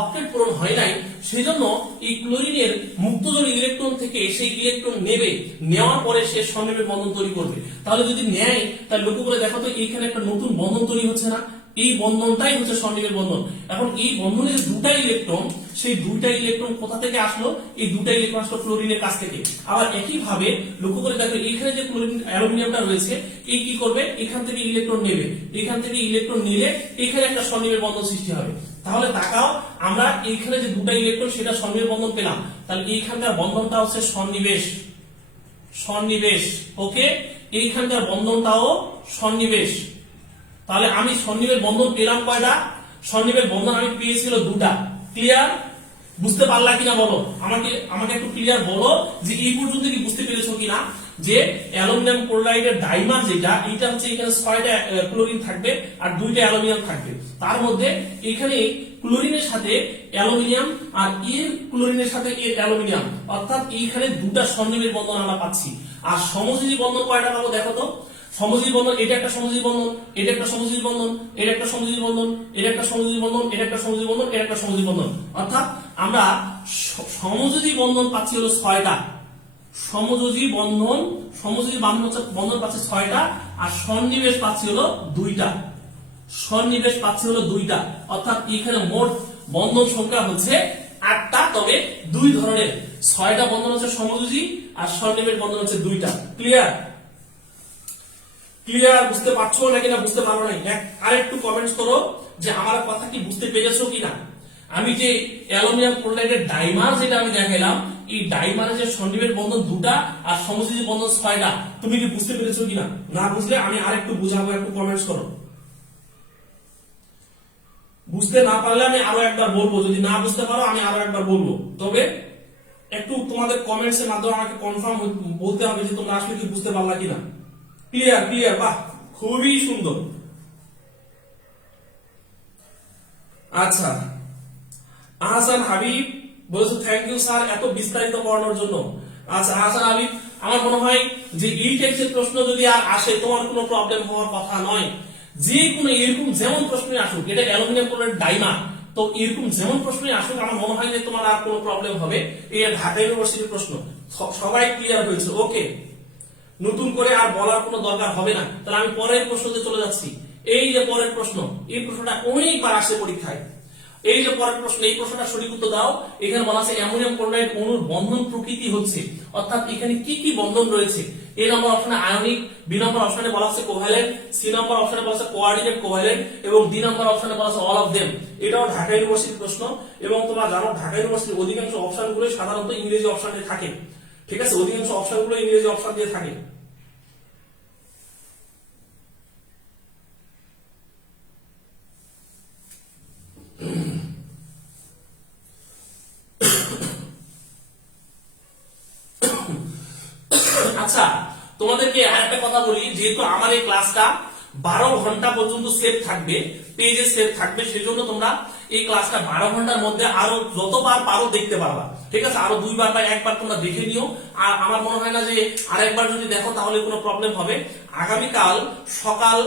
অক্টেট পূরণ হয় নাই, সেজন্য এই ক্লোরিনের মুক্ত জোড় ইলেকট্রন থেকে সেই ইলেকট্রন নেবে, নেওয়ার পরে সে স্বনির্ভর বন্ধন তৈরি করবে। তাহলে যদি নেয় তাহলে লক্ষ্য করে দেখো তো এইখানে একটা নতুন বন্ধন তৈরি হচ্ছে না? এই বন্ধনটাই হচ্ছে স্বনির্ভর বন্ধন। এখন এই বন্ধনের দুটা ইলেকট্রন, সেই দুইটা ইলেকট্রন কোথা থেকে আসলো? এই দুটা ইলেকট্রন আসলো ক্লোরিনের কাছ থেকে। আবার একই ভাবে লক্ষ্য করে দেখো এখানে যে ক্লোরিন অ্যালুমিনিয়ামটা রয়েছে, এই কি করবে? এখান থেকে ইলেকট্রন নেবে, এখান থেকে ইলেকট্রন নিলে এখানে একটা স্বনির্ভর বন্ধন সৃষ্টি হবে। তাহলে তাকাও, আমরা এইখানে যে দুটা ইলেকট্রন সেটা স্বনির্ভর বন্ধন পেলাম। তাহলে এইখানকার বন্ধনটা হচ্ছে সন্নিবেশ, সন্নিবেশ। ওকে, এইখানকার বন্ধনটাও সন্নিবেশ। তাহলে আমি সন্নিবেশ বন্ধন পেলাম কয়টা? সন্নিবেশ বন্ধন আমি পেয়েছিল দুটা। ক্লিয়ার? বুঝতে পারলা কিনা বলো, আমাকে একটু ক্লিয়ার বলো যে এই পর্যন্ত কি বুঝতে পেরেছো কিনা যে অ্যালুমিনিয়াম ক্লোরাইডের ডাইমার যেটা, এটা হচ্ছে এখানে 6টা ক্লোরিন থাকবে আর 2টা অ্যালুমিনিয়াম থাকবে। তার মধ্যে এখানে ক্লোরিনের সাথে অ্যালুমিনিয়াম আর এর ক্লোরিনের সাথে এর অ্যালুমিনিয়াম, অর্থাৎ এইখানে দুটা সন্নিবেশ বন্ধন আমরা পাচ্ছি। আর সমযোজী বন্ধন কয়টা পাবো দেখো তো? সমযোজী বন্ধন, এটা একটা সমযোজী বন্ধন, এটা একটা সমযোজী বন্ধন, এটা একটা সমযোজী বন্ধন, এটা একটা সমযোজী বন্ধন, এটা একটা সমযোজী বন্ধন, এটা একটা সমযোজী বন্ধন। অর্থাৎ আমরা সমযোজী বন্ধন পাচ্ছি হলো 6টা। সমযোজী বন্ধন, সমযোজী বন্ধন পাচ্ছি 6টা, আর সন্নিবেশ পাচ্ছি হলো 2টা। সন্নিবেশ পাচ্ছি হলো 2টা। অর্থাৎ এখানে মোট বন্ধন সংখ্যা হচ্ছে 8টা, তবে 2 ধরনের। 6টা বন্ধন হচ্ছে সমযোজী আর সন্নিবেশ বন্ধন হচ্ছে 2টা। ক্লিয়ার? ক্লিয়ার? বুঝতে পারছো নাকি না বুঝতে পারো নাই? আরেকটু কমেন্টস করো যে আমার কথা কি বুঝতে পেরেছো কিনা। আমি যে অ্যালুমিনিয়াম ক্লোরাইডের ডাইমার যেটা আমি দেখাইলাম, এই ডাইমারের যে সন্নিবেশ বন্ধন 2টা আর সমযোজী বন্ধন 6টা, তুমি কি বুঝতে পেরেছো কিনা? না বুঝলে আমি আরেকটু বুঝাবো, একটু কমেন্টস করো। বুঝতে না পারলে আমি আরো একবার বলবো, যদি না বুঝতে পারো আমি আরো একবার বলবো। তবে একটু তোমাদের কমেন্টস এর মাধ্যমে আমাকে কনফার্ম বলতে হবে যে তোমরা আসলে কি বুঝতে পারলা কিনা। ক্লিয়ার? ক্লিয়ার, বাহ, খুবই সুন্দর। আচ্ছা, আহসান হাবিব বলেছো থ্যাংক ইউ স্যার এত বিস্তারিত পড়ানোর জন্য। আচ্ছা আহসান হাবিব, আমার মনে হয় যে এই টাইপের প্রশ্ন যদি আর আসে তোমার কোনো প্রবলেম হওয়ার কথা নয়। যে কোনো এরকম যেমন প্রশ্নই আসুক, এটা অ্যালুমিনিয়াম ক্লোরাইড ডাইমার, তো এরকম যেমন প্রশ্নই আসুক আমার মনে হয় যে তোমার আর কোনো প্রবলেম হবে। এই ঢাকা ইউনিভার্সিটির প্রশ্ন সবাই ক্লিয়ার হয়েছে। ওকে, নতুন করে আর বলার কোনো দরকার হবে না। তাহলে আমি পরের প্রশ্নতে চলে যাচ্ছি। এই যে পরের প্রশ্ন, এই প্রশ্নটা অনেকবার আসে পরীক্ষায়। এই যে পরের প্রশ্ন, এই প্রশ্নটা সঠিক উত্তর দাও। এখানে বলা আছে অ্যামোনিয়াম ক্লোরাইড অণুর বন্ধন প্রকৃতি হচ্ছে, অর্থাৎ এখানে কি কি বন্ধন রয়েছে। এ নম্বর অপশনে আয়নিক, বি নম্বর অপশনে বলা আছে কোভ্যালেন্ট, সি নম্বর অপশনে বলা আছে কোঅর্ডিনেট কোভ্যালেন্ট এবং ডি নম্বর অপশনে বলা আছে অল অফ দেম। এটাও ঢাকা ইউনিভার্সিটির প্রশ্ন এবং তোমরা জানো ঢাকা ইউনিভার্সিটির অধিকাংশ অপশনগুলো সাধারণত ইংরেজি অপশনে থাকে। ঠিক আছে, অধিকাংশ অপশনগুলো ইংরেজি অপশন দিয়ে থাকে। আচ্ছা, তোমাদেরকে আরেকটা কথা বলি, যেহেতু আমার এই ক্লাসটা 12 ঘন্টা পর্যন্ত সেভ থাকবে, পেজে সেভ থাকবে, সেজন্য তোমরা এই ক্লাসটা 12 ঘন্টার মধ্যে আরো যতবার পারো দেখতে পারবা। ঠিক আছে, আরো 2বার বা 1বার তোমরা দেখে নিও। আর আমার মনে হয় না যে আরেকবার যদি দেখো তাহলে কোনো প্রবলেম হবে। আগামীকাল সকাল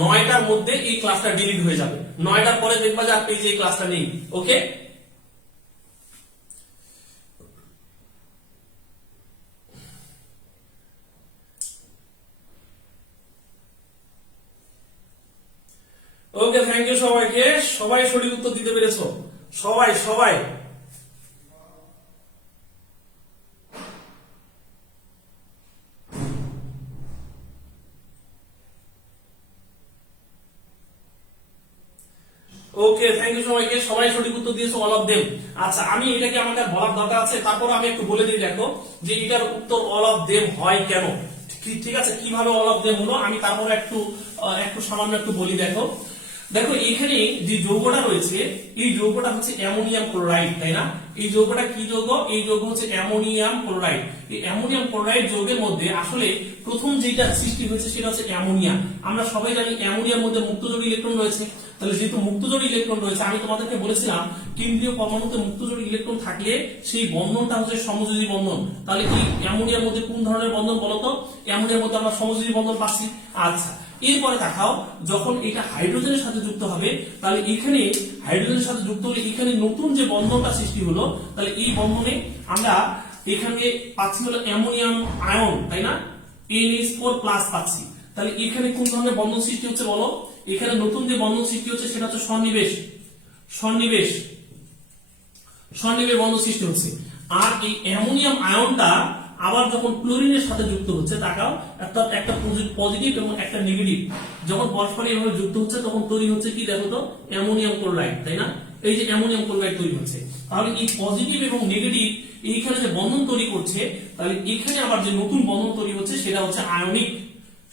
9টার মধ্যে এই ক্লাসটা ডিলিট হয়ে যাবে। 9টার পরে দেখবা যে আর পেজে এই ক্লাসটা নেই। ওকে, ওকে, থ্যাংক ইউ সবাইকে। সবাই সঠিক উত্তর দিতে পেরেছো, সবাই সবাই। ওকে, থ্যাংক ইউ সবাইকে, সবাই সঠিক উত্তর দিয়েছো, অল অফ দেম। আচ্ছা, আমি এটাকে আমাকে আর বলার দরকার আছে, তারপর আমি একটু বলে দিই, দেখো যে এটার উত্তর অল অফ দেম হয় কেন। ঠিক আছে, কিভাবে অল অফ দেম হলো আমি তারপর একটু একটু সামান্য একটু বলি। দেখো দেখো এখানে যে যৌগটা রয়েছে, এই যৌগটা হচ্ছে অ্যামোনিয়াম ক্লোরাইড, তাই না? এই যৌগটা কি যৌগ? এই যৌগ হচ্ছে অ্যামোনিয়াম ক্লোরাইড। এই অ্যামোনিয়াম ক্লোরাইড যৌগের মধ্যে আসলে প্রথম যেটা সৃষ্টি হয়েছে সেটা হচ্ছে অ্যামোনিয়া। আমরা সবাই জানি অ্যামোনিয়ার মধ্যে মুক্তজোড়ী ইলেকট্রন রয়েছে। তাহলে যেহেতু মুক্তজোড়ী ইলেকট্রন রয়েছে, আমি তোমাদেরকে বলেছিলাম কেন্দ্রীয় পরমাণুতে মুক্তজোড়ী ইলেকট্রন থাকলে সেই বন্ধনটা হচ্ছে সমযোজী বন্ধন। তাহলে এই অ্যামোনিয়ার মধ্যে কোন ধরনের বন্ধন বলতো? অ্যামোনিয়ার মধ্যে আমরা সমযোজী বন্ধন পাচ্ছি। আচ্ছা, এরপরে দেখাও যখন এটা হাইড্রোজেনের সাথে যুক্ত হবে, তাহলে এখানে হাইড্রোজেনের সাথে যুক্ত হলে এখানে নতুন যে বন্ধনটা সৃষ্টি হলো, তাহলে এই বন্ধনে আমরা এখানে পাচ্ছি হলো অ্যামোনিয়াম আয়ন, তাই না? NH4+ পাচ্ছি। তাহলে এখানে কোন ধরনের বন্ধন সৃষ্টি হচ্ছে বলো? এখানে নতুন যে বন্ধন সৃষ্টি হচ্ছে সেটা হচ্ছে সন্নিবেশ সন্নিবেশ সন্নিবেশ বন্ধন সৃষ্টি হচ্ছে। আর এই অ্যামোনিয়াম আয়নটা আবার যখন ক্লোরিনের সাথে যুক্ত হচ্ছে, তাকাও একটা পজিটিভ এবং একটা নেগেটিভ যখন পরস্পর এভাবে যুক্ত হচ্ছে তখন তৈরি হচ্ছে কি দেখো তো? অ্যামোনিয়াম ক্লোরাইড, তাই না? এই যে অ্যামোনিয়াম ক্লোরাইড তৈরি হচ্ছে, তাহলে এই পজিটিভ এবং নেগেটিভ এইখানে যে বন্ধন তৈরি করছে, তাহলে এখানে আবার যে নতুন বন্ধন তৈরি হচ্ছে সেটা হচ্ছে আয়নিক।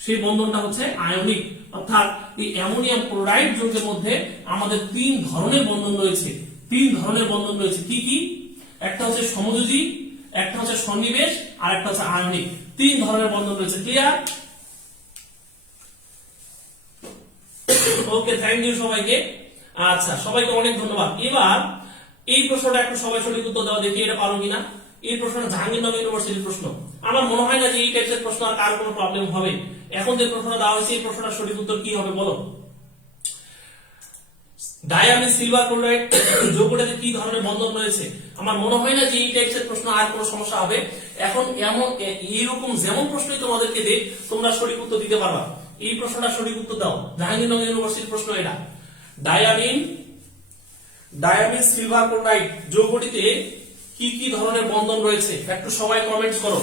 সেই বন্ধনটা হচ্ছে আয়নিক। অর্থাৎ এই অ্যামোনিয়াম ক্লোরাইড যৌগের মধ্যে আমাদের তিন ধরনের বন্ধন রয়েছে। তিন ধরনের বন্ধন রয়েছে, কি কি? একটা হচ্ছে সমযোজী, একটা হচ্ছে সন্নিবেশ, আর একটা হচ্ছে আয়নিক। তিন ধরনের বন্ধন রয়েছে। ক্লিয়ার? ওকে, থ্যাংক ইউ সবাইকে। আচ্ছা, সবাইকে অনেক ধন্যবাদ। এবার এই প্রশ্নটা একটু সবাই সঠিক উত্তর দেওয়া, দেখি এটা পারো কিনা। এই প্রশ্নটা জাহাঙ্গীরনগর ইউনিভার্সিটির প্রশ্ন। আমার মনে হয় না যে এই টাইপের প্রশ্ন আর কার কোনো প্রবলেম হবে। এখন যে প্রশ্নটা দেওয়া হয়েছে এই প্রশ্নটার সঠিক উত্তর কি হবে বলো? ডায়ামিন সিলভার ক্লোরাইড যৌগটাতে কি ধরনের বন্ধন রয়েছে? আমার মনে হয় না যে এই টাইপের প্রশ্ন আর কোনো সমস্যা হবে। এখন এমন এইরকম যেমন প্রশ্নই তোমাদেরকে দেখ, তোমরা সঠিক উত্তর দিতে পারবা। এই প্রশ্নটা সঠিক উত্তর দাও, জাহাঙ্গীরনগর ইউনিভার্সিটির প্রশ্ন এটা। ডায়ামিন সিলভার ক্লোরাইড যৌগটিতে কি কি ধরনের বন্ধন রয়েছে? একটু সবাই কমেন্টস করো।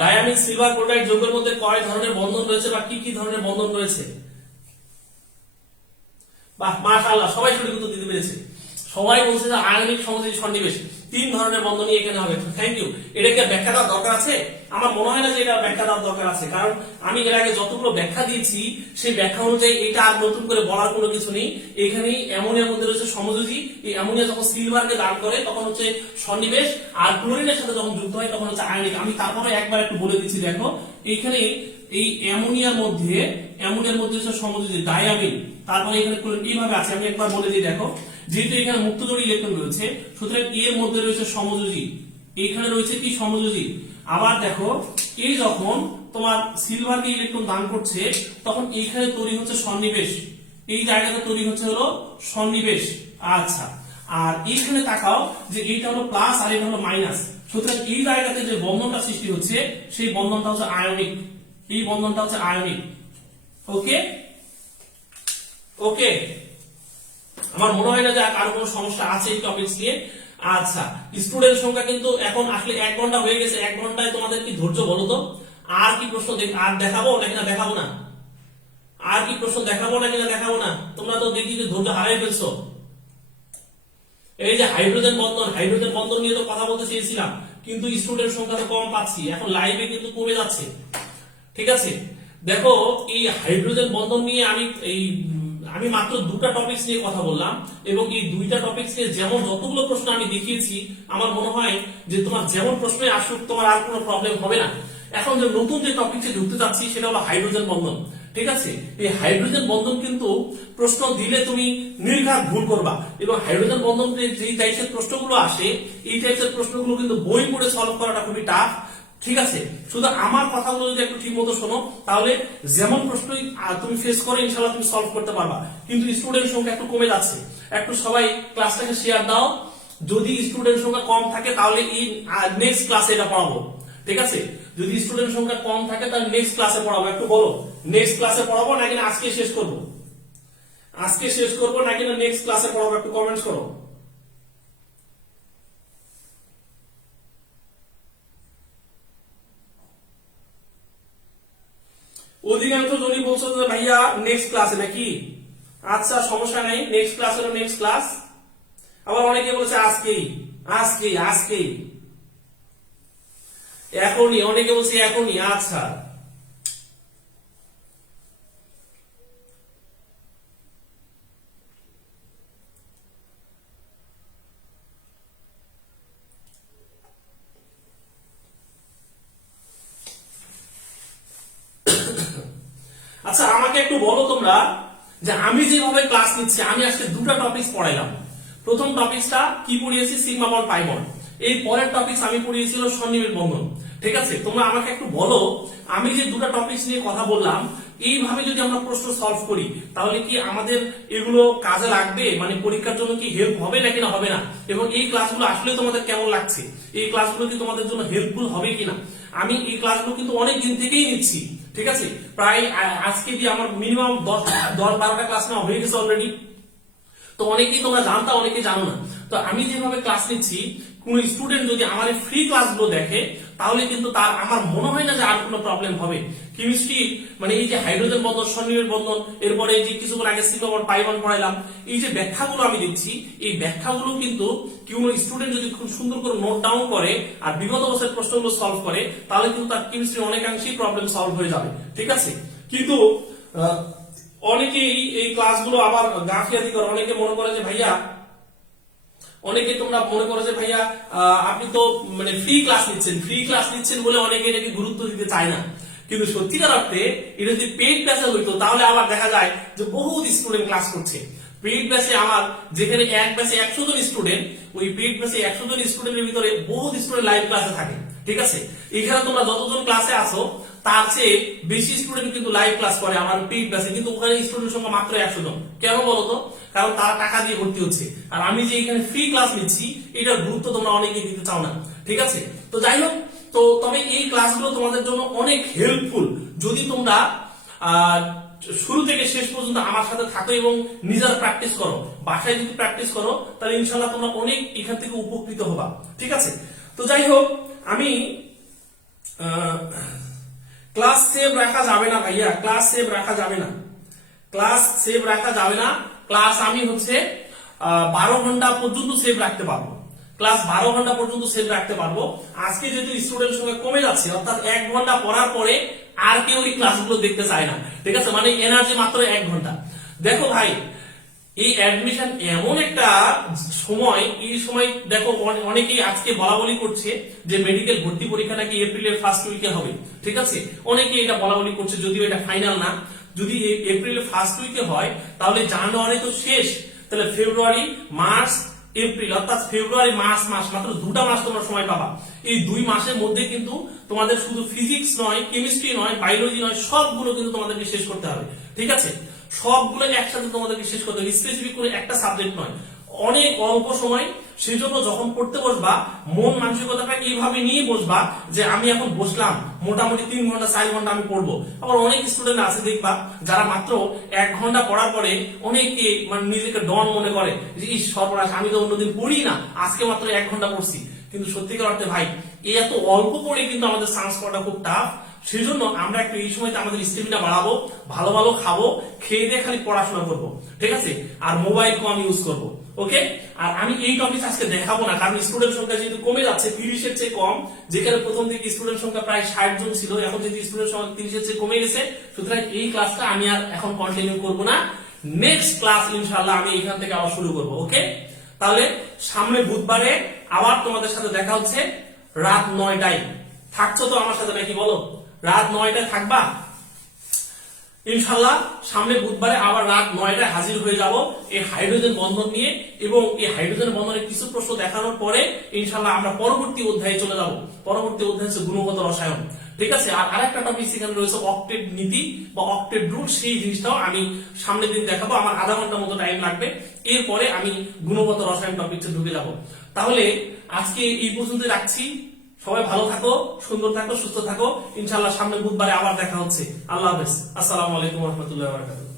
ডায়ামিন সিলভার ক্লোরাইড যৌগের মধ্যে কয় ধরনের বন্ধন রয়েছে বা কি কি ধরনের বন্ধন রয়েছে? বাহ, মাশাআল্লাহ, সবাই সঠিক উত্তর দিতে পেরেছে। সবাই বলছে যে আয়নিক, সমযোজী, সন্নিবেশ, তিন ধরনের বন্ধনই এখানে হবে। Thank you. এটাকে ব্যাখ্যা দেওয়ার দরকার আছে? আমার মনে হয় না যে এটা ব্যাখ্যা দেওয়ার দরকার আছে, কারণ আমি এর আগে যতগুলো ব্যাখ্যা দিয়েছি সেই ব্যাখ্যা অনুযায়ী এটা আর নতুন করে বলার কোনো কিছু নেই। এখানে অ্যামোনিয়ার মধ্যে রয়েছে সমযোজী, এই অ্যামোনিয়া যখন সিলভারকে দান করে তখন হচ্ছে সন্নিবেশ, আর ক্লোরিনের সাথে যখন যুক্ত হয় তখন হচ্ছে আয়নিক। আমি তারপরে একবার একটু বলে দিচ্ছি, দেখো এইখানে এই অ্যামোনিয়ার মধ্যে হচ্ছে সমযোজী ডায়ামিন, তারপরে এখানে ক্লোরিন এইভাবে আছে। আমি একবার বলে দিই, দেখো যেহেতু এখানে মুক্তজোড়ী ইলেকট্রন রয়েছে, সুতরাং এর মধ্যে রয়েছে সমযোজী, এখানে রয়েছে কি সমযোজী। আবার দেখো এই যখন তোমার সিলভারকে ইলেকট্রন দান করছে তখন এইখানে তৈরি হচ্ছে সন্নিবেশ, এই জায়গাতে তৈরি হচ্ছে হলো সন্নিবেশ। আচ্ছা, আর এইখানে তাকাও যে এইটা হলো প্লাস আর এটা হলো মাইনাস, সুতরাং এই জায়গাতে যে বন্ধনটা সৃষ্টি হচ্ছে সেই বন্ধনটা হচ্ছে আয়নিক। এই বন্ধনটা হচ্ছে আয়নিক। ওকে ওকে, আমার মনে হয় না যে কারো কোনো সমস্যা আছে এই টপিকস নিয়ে। আচ্ছা, স্টুডেন্ট সংখ্যা কিন্তু এখন আসলে 1 ঘন্টা হয়ে গেছে। 1 ঘন্টায় তোমাদের কি ধৈর্য বলো তো? আর কি প্রশ্ন আর দেখাবো নাকি না দেখাবো না? আর কি প্রশ্ন দেখাবো নাকি না দেখাবো না? তোমরা তো দেখি যে ধৈর্য হারিয়ে ফেলছো। এই যে হাইড্রোজেন বন্ধন নিয়ে তো কথা বলতে চেয়েছিলাম, কিন্তু স্টুডেন্ট সংখ্যা তো কম পাচ্ছি, এখন লাইভে কিন্তু কমে যাচ্ছে। ঠিক আছে, দেখো এই হাইড্রোজেন বন্ধন নিয়ে আমি মাত্র দুটা টপিকস নিয়ে কথা বললাম, এবং এই দুইটা টপিকস নিয়ে যেমন যতগুলো প্রশ্ন আমি দেখিয়েছি, আমার মনে হয় যে তোমার যেমন প্রশ্নে আসুক তোমার আর কোনো প্রবলেম হবে না। এখন যে নতুন যে টপিকে ঢুকতে যাচ্ছি সেটা হলো হাইড্রোজেন বন্ধন। ঠিক আছে, এই হাইড্রোজেন বন্ধন কিন্তু প্রশ্ন দিলে তুমি নির্ঘাত ভুল করবা, এবং হাইড্রোজেন বন্ধন যে টাইপের প্রশ্নগুলো আসে এই টাইপের প্রশ্নগুলো কিন্তু বই পড়ে সলভ করাটা খুবই টাফ। ঠিক আছে, শুধু আমার কথাগুলো যদি একটু ঠিক মতো শোনো তাহলে যেমন প্রশ্নই তুমি ফেস করে ইনশাআল্লাহ তুমি সলভ করতে পারবা। কিন্তু স্টুডেন্ট সংখ্যা একটু কমে যাচ্ছে, একটু সবাই ক্লাসটাকে শেয়ার দাও। যদি স্টুডেন্ট সংখ্যা কম থাকে তাহলে এই নেক্সট ক্লাসে এটা পড়াবো। ঠিক আছে, যদি স্টুডেন্ট সংখ্যা কম থাকে তাহলে নেক্সট ক্লাসে পড়াবো। একটু বলো নেক্সট ক্লাসে পড়াবো নাকি আজকে শেষ করবো? আজকে শেষ করবো নাকি না নেক্সট ক্লাসে পড়াবো, একটু কমেন্টস করো। অধিকাংশ জনই বলছো যে ভাইয়া নেক্সট ক্লাসে নাকি, আচ্ছা সমস্যা নাই, নেক্সট ক্লাস হলো নেক্সট ক্লাস। আবার অনেকে বলছে আজকেই আজকেই আজকেই, এখনই, অনেকে বলছে এখনই। আচ্ছা আচ্ছা আমাকে একটু বলো তোমরা যে আমি যেভাবে ক্লাস নিচ্ছি, আমি আজকে দুটো টপিকস পড়াইলাম। প্রথম টপিকসটা কি পড়িয়েছি, সিগমা বন্ড পাই বন্ড। এই পরের টপিকস আমি পড়িয়েছিল সন্নিবিড় বন্ধন। ঠিক আছে, তোমরা আমাকে একটু বলো আমি যে দুটো টপিকস নিয়ে কথা বললাম এইভাবে যদি আমরা প্রশ্ন সলভ করি তাহলে কি আমাদের এগুলো কাজে লাগবে, মানে পরীক্ষার জন্য কি হেল্প হবে নাকি না হবে না, এবং এই ক্লাসগুলো আসলে তোমাদের কেমন লাগছে, এই ক্লাসগুলো কি তোমাদের জন্য হেল্পফুল হবে কিনা। আমি এই ক্লাসগুলো কিন্তু অনেক দিন থেকেই নিচ্ছি, ঠিক আছে, প্রায় আজকে দিয়ে আমার মিনিমাম 10-12টা ক্লাস নেওয়া হয়ে গেছে অলরেডি। তো অনেকেই তোমরা জানতা, অনেকে জানো না। তো আমি যেভাবে ক্লাস নিচ্ছি, কোন স্টুডেন্ট যদি আমার ফ্রি ক্লাসগুলো দেখে তাহলে কিন্তু তার আমার মনে হয় না যে আর কোনো প্রবলেম হবে। কেমিস্ট্রি মানে এই যে হাইড্রোজেন বন্ধন, সন্নিবেশ বন্ধন, এরপরে এই যে কিছুক্ষণ আগে সিগমা বন্ড পাই বন্ড পড়াইলাম, এই যে ব্যাখ্যাগুলো আমি দিচ্ছি, এই ব্যাখ্যাগুলো কিন্তু কোন স্টুডেন্ট যদি খুব সুন্দর করে নোট ডাউন করে আর বিগত বছরের প্রশ্নগুলো সলভ করে তাহলে কিন্তু তার কেমিস্ট্রি অনেকাংশেই প্রবলেম সলভ হয়ে যাবে। ঠিক আছে, কিন্তু অনেকেই এই ক্লাসগুলো আবার গাফিয়াতি করে, অনেকে মনে করে যে ভাইয়া, অনেকে তোমরা মনে করো যে ভাইয়া আপনি তো মানে ফ্রি ক্লাস নিচ্ছেন বলে অনেকে এটাকে গুরুত্ব দিতে চায় না। কিন্তু সত্যিকার অর্থে এটা যদি পেইড ব্যাচে হইতো তাহলে আবার দেখা যায় যে বহুত স্টুডেন্ট ক্লাস করছে। পেইড ব্যাচে আমার যেখানে এক ব্যাচে 100 জন স্টুডেন্ট, ওই পেইড ব্যাচে 100 জন স্টুডেন্টের ভিতরে বহুত স্টুডেন্ট লাইভ ক্লাসে থাকে। ঠিক আছে, এখানে তোমরা যতজন ক্লাসে আসো তার চেয়ে বেশি স্টুডেন্ট কিন্তু লাইভ ক্লাস করে আমার পেইড ব্যাচে, কিন্তু ওখানে স্টুডেন্ট সংখ্যা মাত্র 100 জন। কেন বলতো? কারণ তারা টাকা দিয়ে ভর্তি হচ্ছে, আর আমি যে এখানে ফ্রি ক্লাস নিচ্ছি এটার গুরুত্ব তোমরা অনেকেই দিতে চাও না। ঠিক আছে, তো যাই হোক, তো তবে এই ক্লাসগুলো তোমাদের জন্য অনেক হেল্পফুল যদি তোমরা শুরু থেকে শেষ পর্যন্ত আমার সাথে থাকো এবং নিজের প্র্যাকটিস করো। বাসায় যদি প্র্যাকটিস করো তাহলে ইনশাল্লাহ তোমরা অনেক এখান থেকে উপকৃত হবা। ঠিক আছে, তো যাই হোক, আমি ক্লাস সেভ রাখা যাবে না ভাইয়া, ক্লাস সেভ রাখা যাবে না, ক্লাস সেভ রাখা যাবে না। ক্লাস আমি হচ্ছে 12 ঘন্টা পর্যন্ত সেভ রাখতে পারবো, ক্লাস 12 ঘন্টা পর্যন্ত সেভ রাখতে পারবো। আজকে যেহেতু স্টুডেন্ট সংখ্যা কমে যাচ্ছে, অর্থাৎ 1 ঘন্টা পড়ার পরে আর কেউ এই ক্লাসগুলো দেখতে চায় না। ঠিক আছে, মানে এনার্জি মাত্র 1 ঘন্টা। দেখো ভাই, এই অ্যাডমিশন এমন একটা সময়, এই সময় দেখো অনেকেই আজকে বলা বলি করছে যে মেডিকেল ভর্তি পরীক্ষা নাকি এপ্রিলের ফার্স্ট উইকে হবে। ঠিক আছে, অনেকেই এটা বলা বলি করছে, যদিও এটা ফাইনাল না। যদি এপ্রিলের ফার্স্ট উইকে হয় তাহলে জানুয়ারি তো শেষ, তাহলে ফেব্রুয়ারি, মার্চ, এপ্রিল, অর্থাৎ ফেব্রুয়ারি মার্চ মাস, মাত্র 2টা মাস তোমরা সময় পাবা। এই 2 মাসের মধ্যে কিন্তু তোমাদের শুধু ফিজিক্স নয়, কেমিস্ট্রি নয়, বায়োলজি নয়, সবগুলো কিন্তু তোমাদেরকে শেষ করতে হবে। ঠিক আছে, সবগুলো একসাথে তোমাদেরকে শেষ করতে হবে, স্পেসিফিক করে একটা সাবজেক্ট নয়, অনেক অল্প সময়। সেই জন্য যখন পড়তে বসবা মন মানসিকতাটা এইভাবে নিয়ে বসবা যে আমি এখন বসলাম মোটামুটি 3 ঘন্টা 4 ঘন্টা আমি পড়বো। আবার অনেক স্টুডেন্ট আছে দেখবা যারা মাত্র 1 ঘন্টা পড়ার পরে অনেকে মানে নিজেকে ডন মনে করে যে এই সর্বনাশ, আমি তো অন্যদিন পড়ি না, আজকে মাত্র 1 ঘন্টা পড়ছি। কিন্তু সত্যিকার অর্থে ভাই, এই এত অল্প পড়ে কিন্তু আমাদের চান্স পাওয়াটা খুব টাফ। সেই জন্য আমরা একটু এই সময়তে আমাদের স্টেমিনা বাড়াবো, ভালো ভালো খাবো, খেয়ে দিয়ে খালি পড়াশোনা করবো। ঠিক আছে, আর মোবাইল কম ইউজ করবো। ওকে, আর আমি এই টপিক আজকে দেখাবো না, কারণ স্টুডেন্ট সংখ্যা যেহেতু কমে যাচ্ছে, 30-এর চেয়ে কম। যেখানে প্রথম দিকে স্টুডেন্ট সংখ্যা প্রায় 60 জন ছিল, এখন যদি স্টুডেন্ট সংখ্যা 30-এর চেয়ে কমে গেছে, সুতরাং এই ক্লাসটা আমি আর এখন কন্টিনিউ করবো না। নেক্সট ক্লাস ইনশাআল্লাহ আমি এখান থেকে আবার শুরু করবো। ওকে, তাহলে সামনে বুধবারে আবার তোমাদের সাথে দেখা হচ্ছে রাত 9টায়। থাকছো তো আমার সাথে নাকি বলো? রাত 9টায় থাকবা ইনশাল্লাহ। সামনে বুধবারে আবার রাত 9টায় হাজির হয়ে যাব এই হাইড্রোজেন বন্ধন নিয়ে, এবং এই হাইড্রোজেন বন্ধনের কিছু প্রশ্ন দেখানোর পরে ইনশাল্লাহ আমরা পরবর্তী অধ্যায়ে চলে যাব। পরবর্তী অধ্যায় হচ্ছে গুণগত রসায়ন। ঠিক আছে, আর আরেকটা টপিক সেখানে রয়েছে অক্টেট নীতি বা অক্টেট রুল, সেই জিনিসটাও আমি সামনের দিন দেখাবো। আমার আধা ঘন্টার মতো টাইম লাগবে, এরপরে আমি গুণগত রসায়ন টপিকটা ঢুকে যাব। তাহলে আজকে এই পর্যন্ত রাখছি। সবাই ভালো থাকো, সুন্দর থাকো, সুস্থ থাকো। ইনশাআল্লাহ সামনে বুধবারে আবার দেখা হচ্ছে। আল্লাহ হাফেজ, আসসালামু আলাইকুম ওয়া রাহমাতুল্লাহি ওয়া বারাকাতুহু।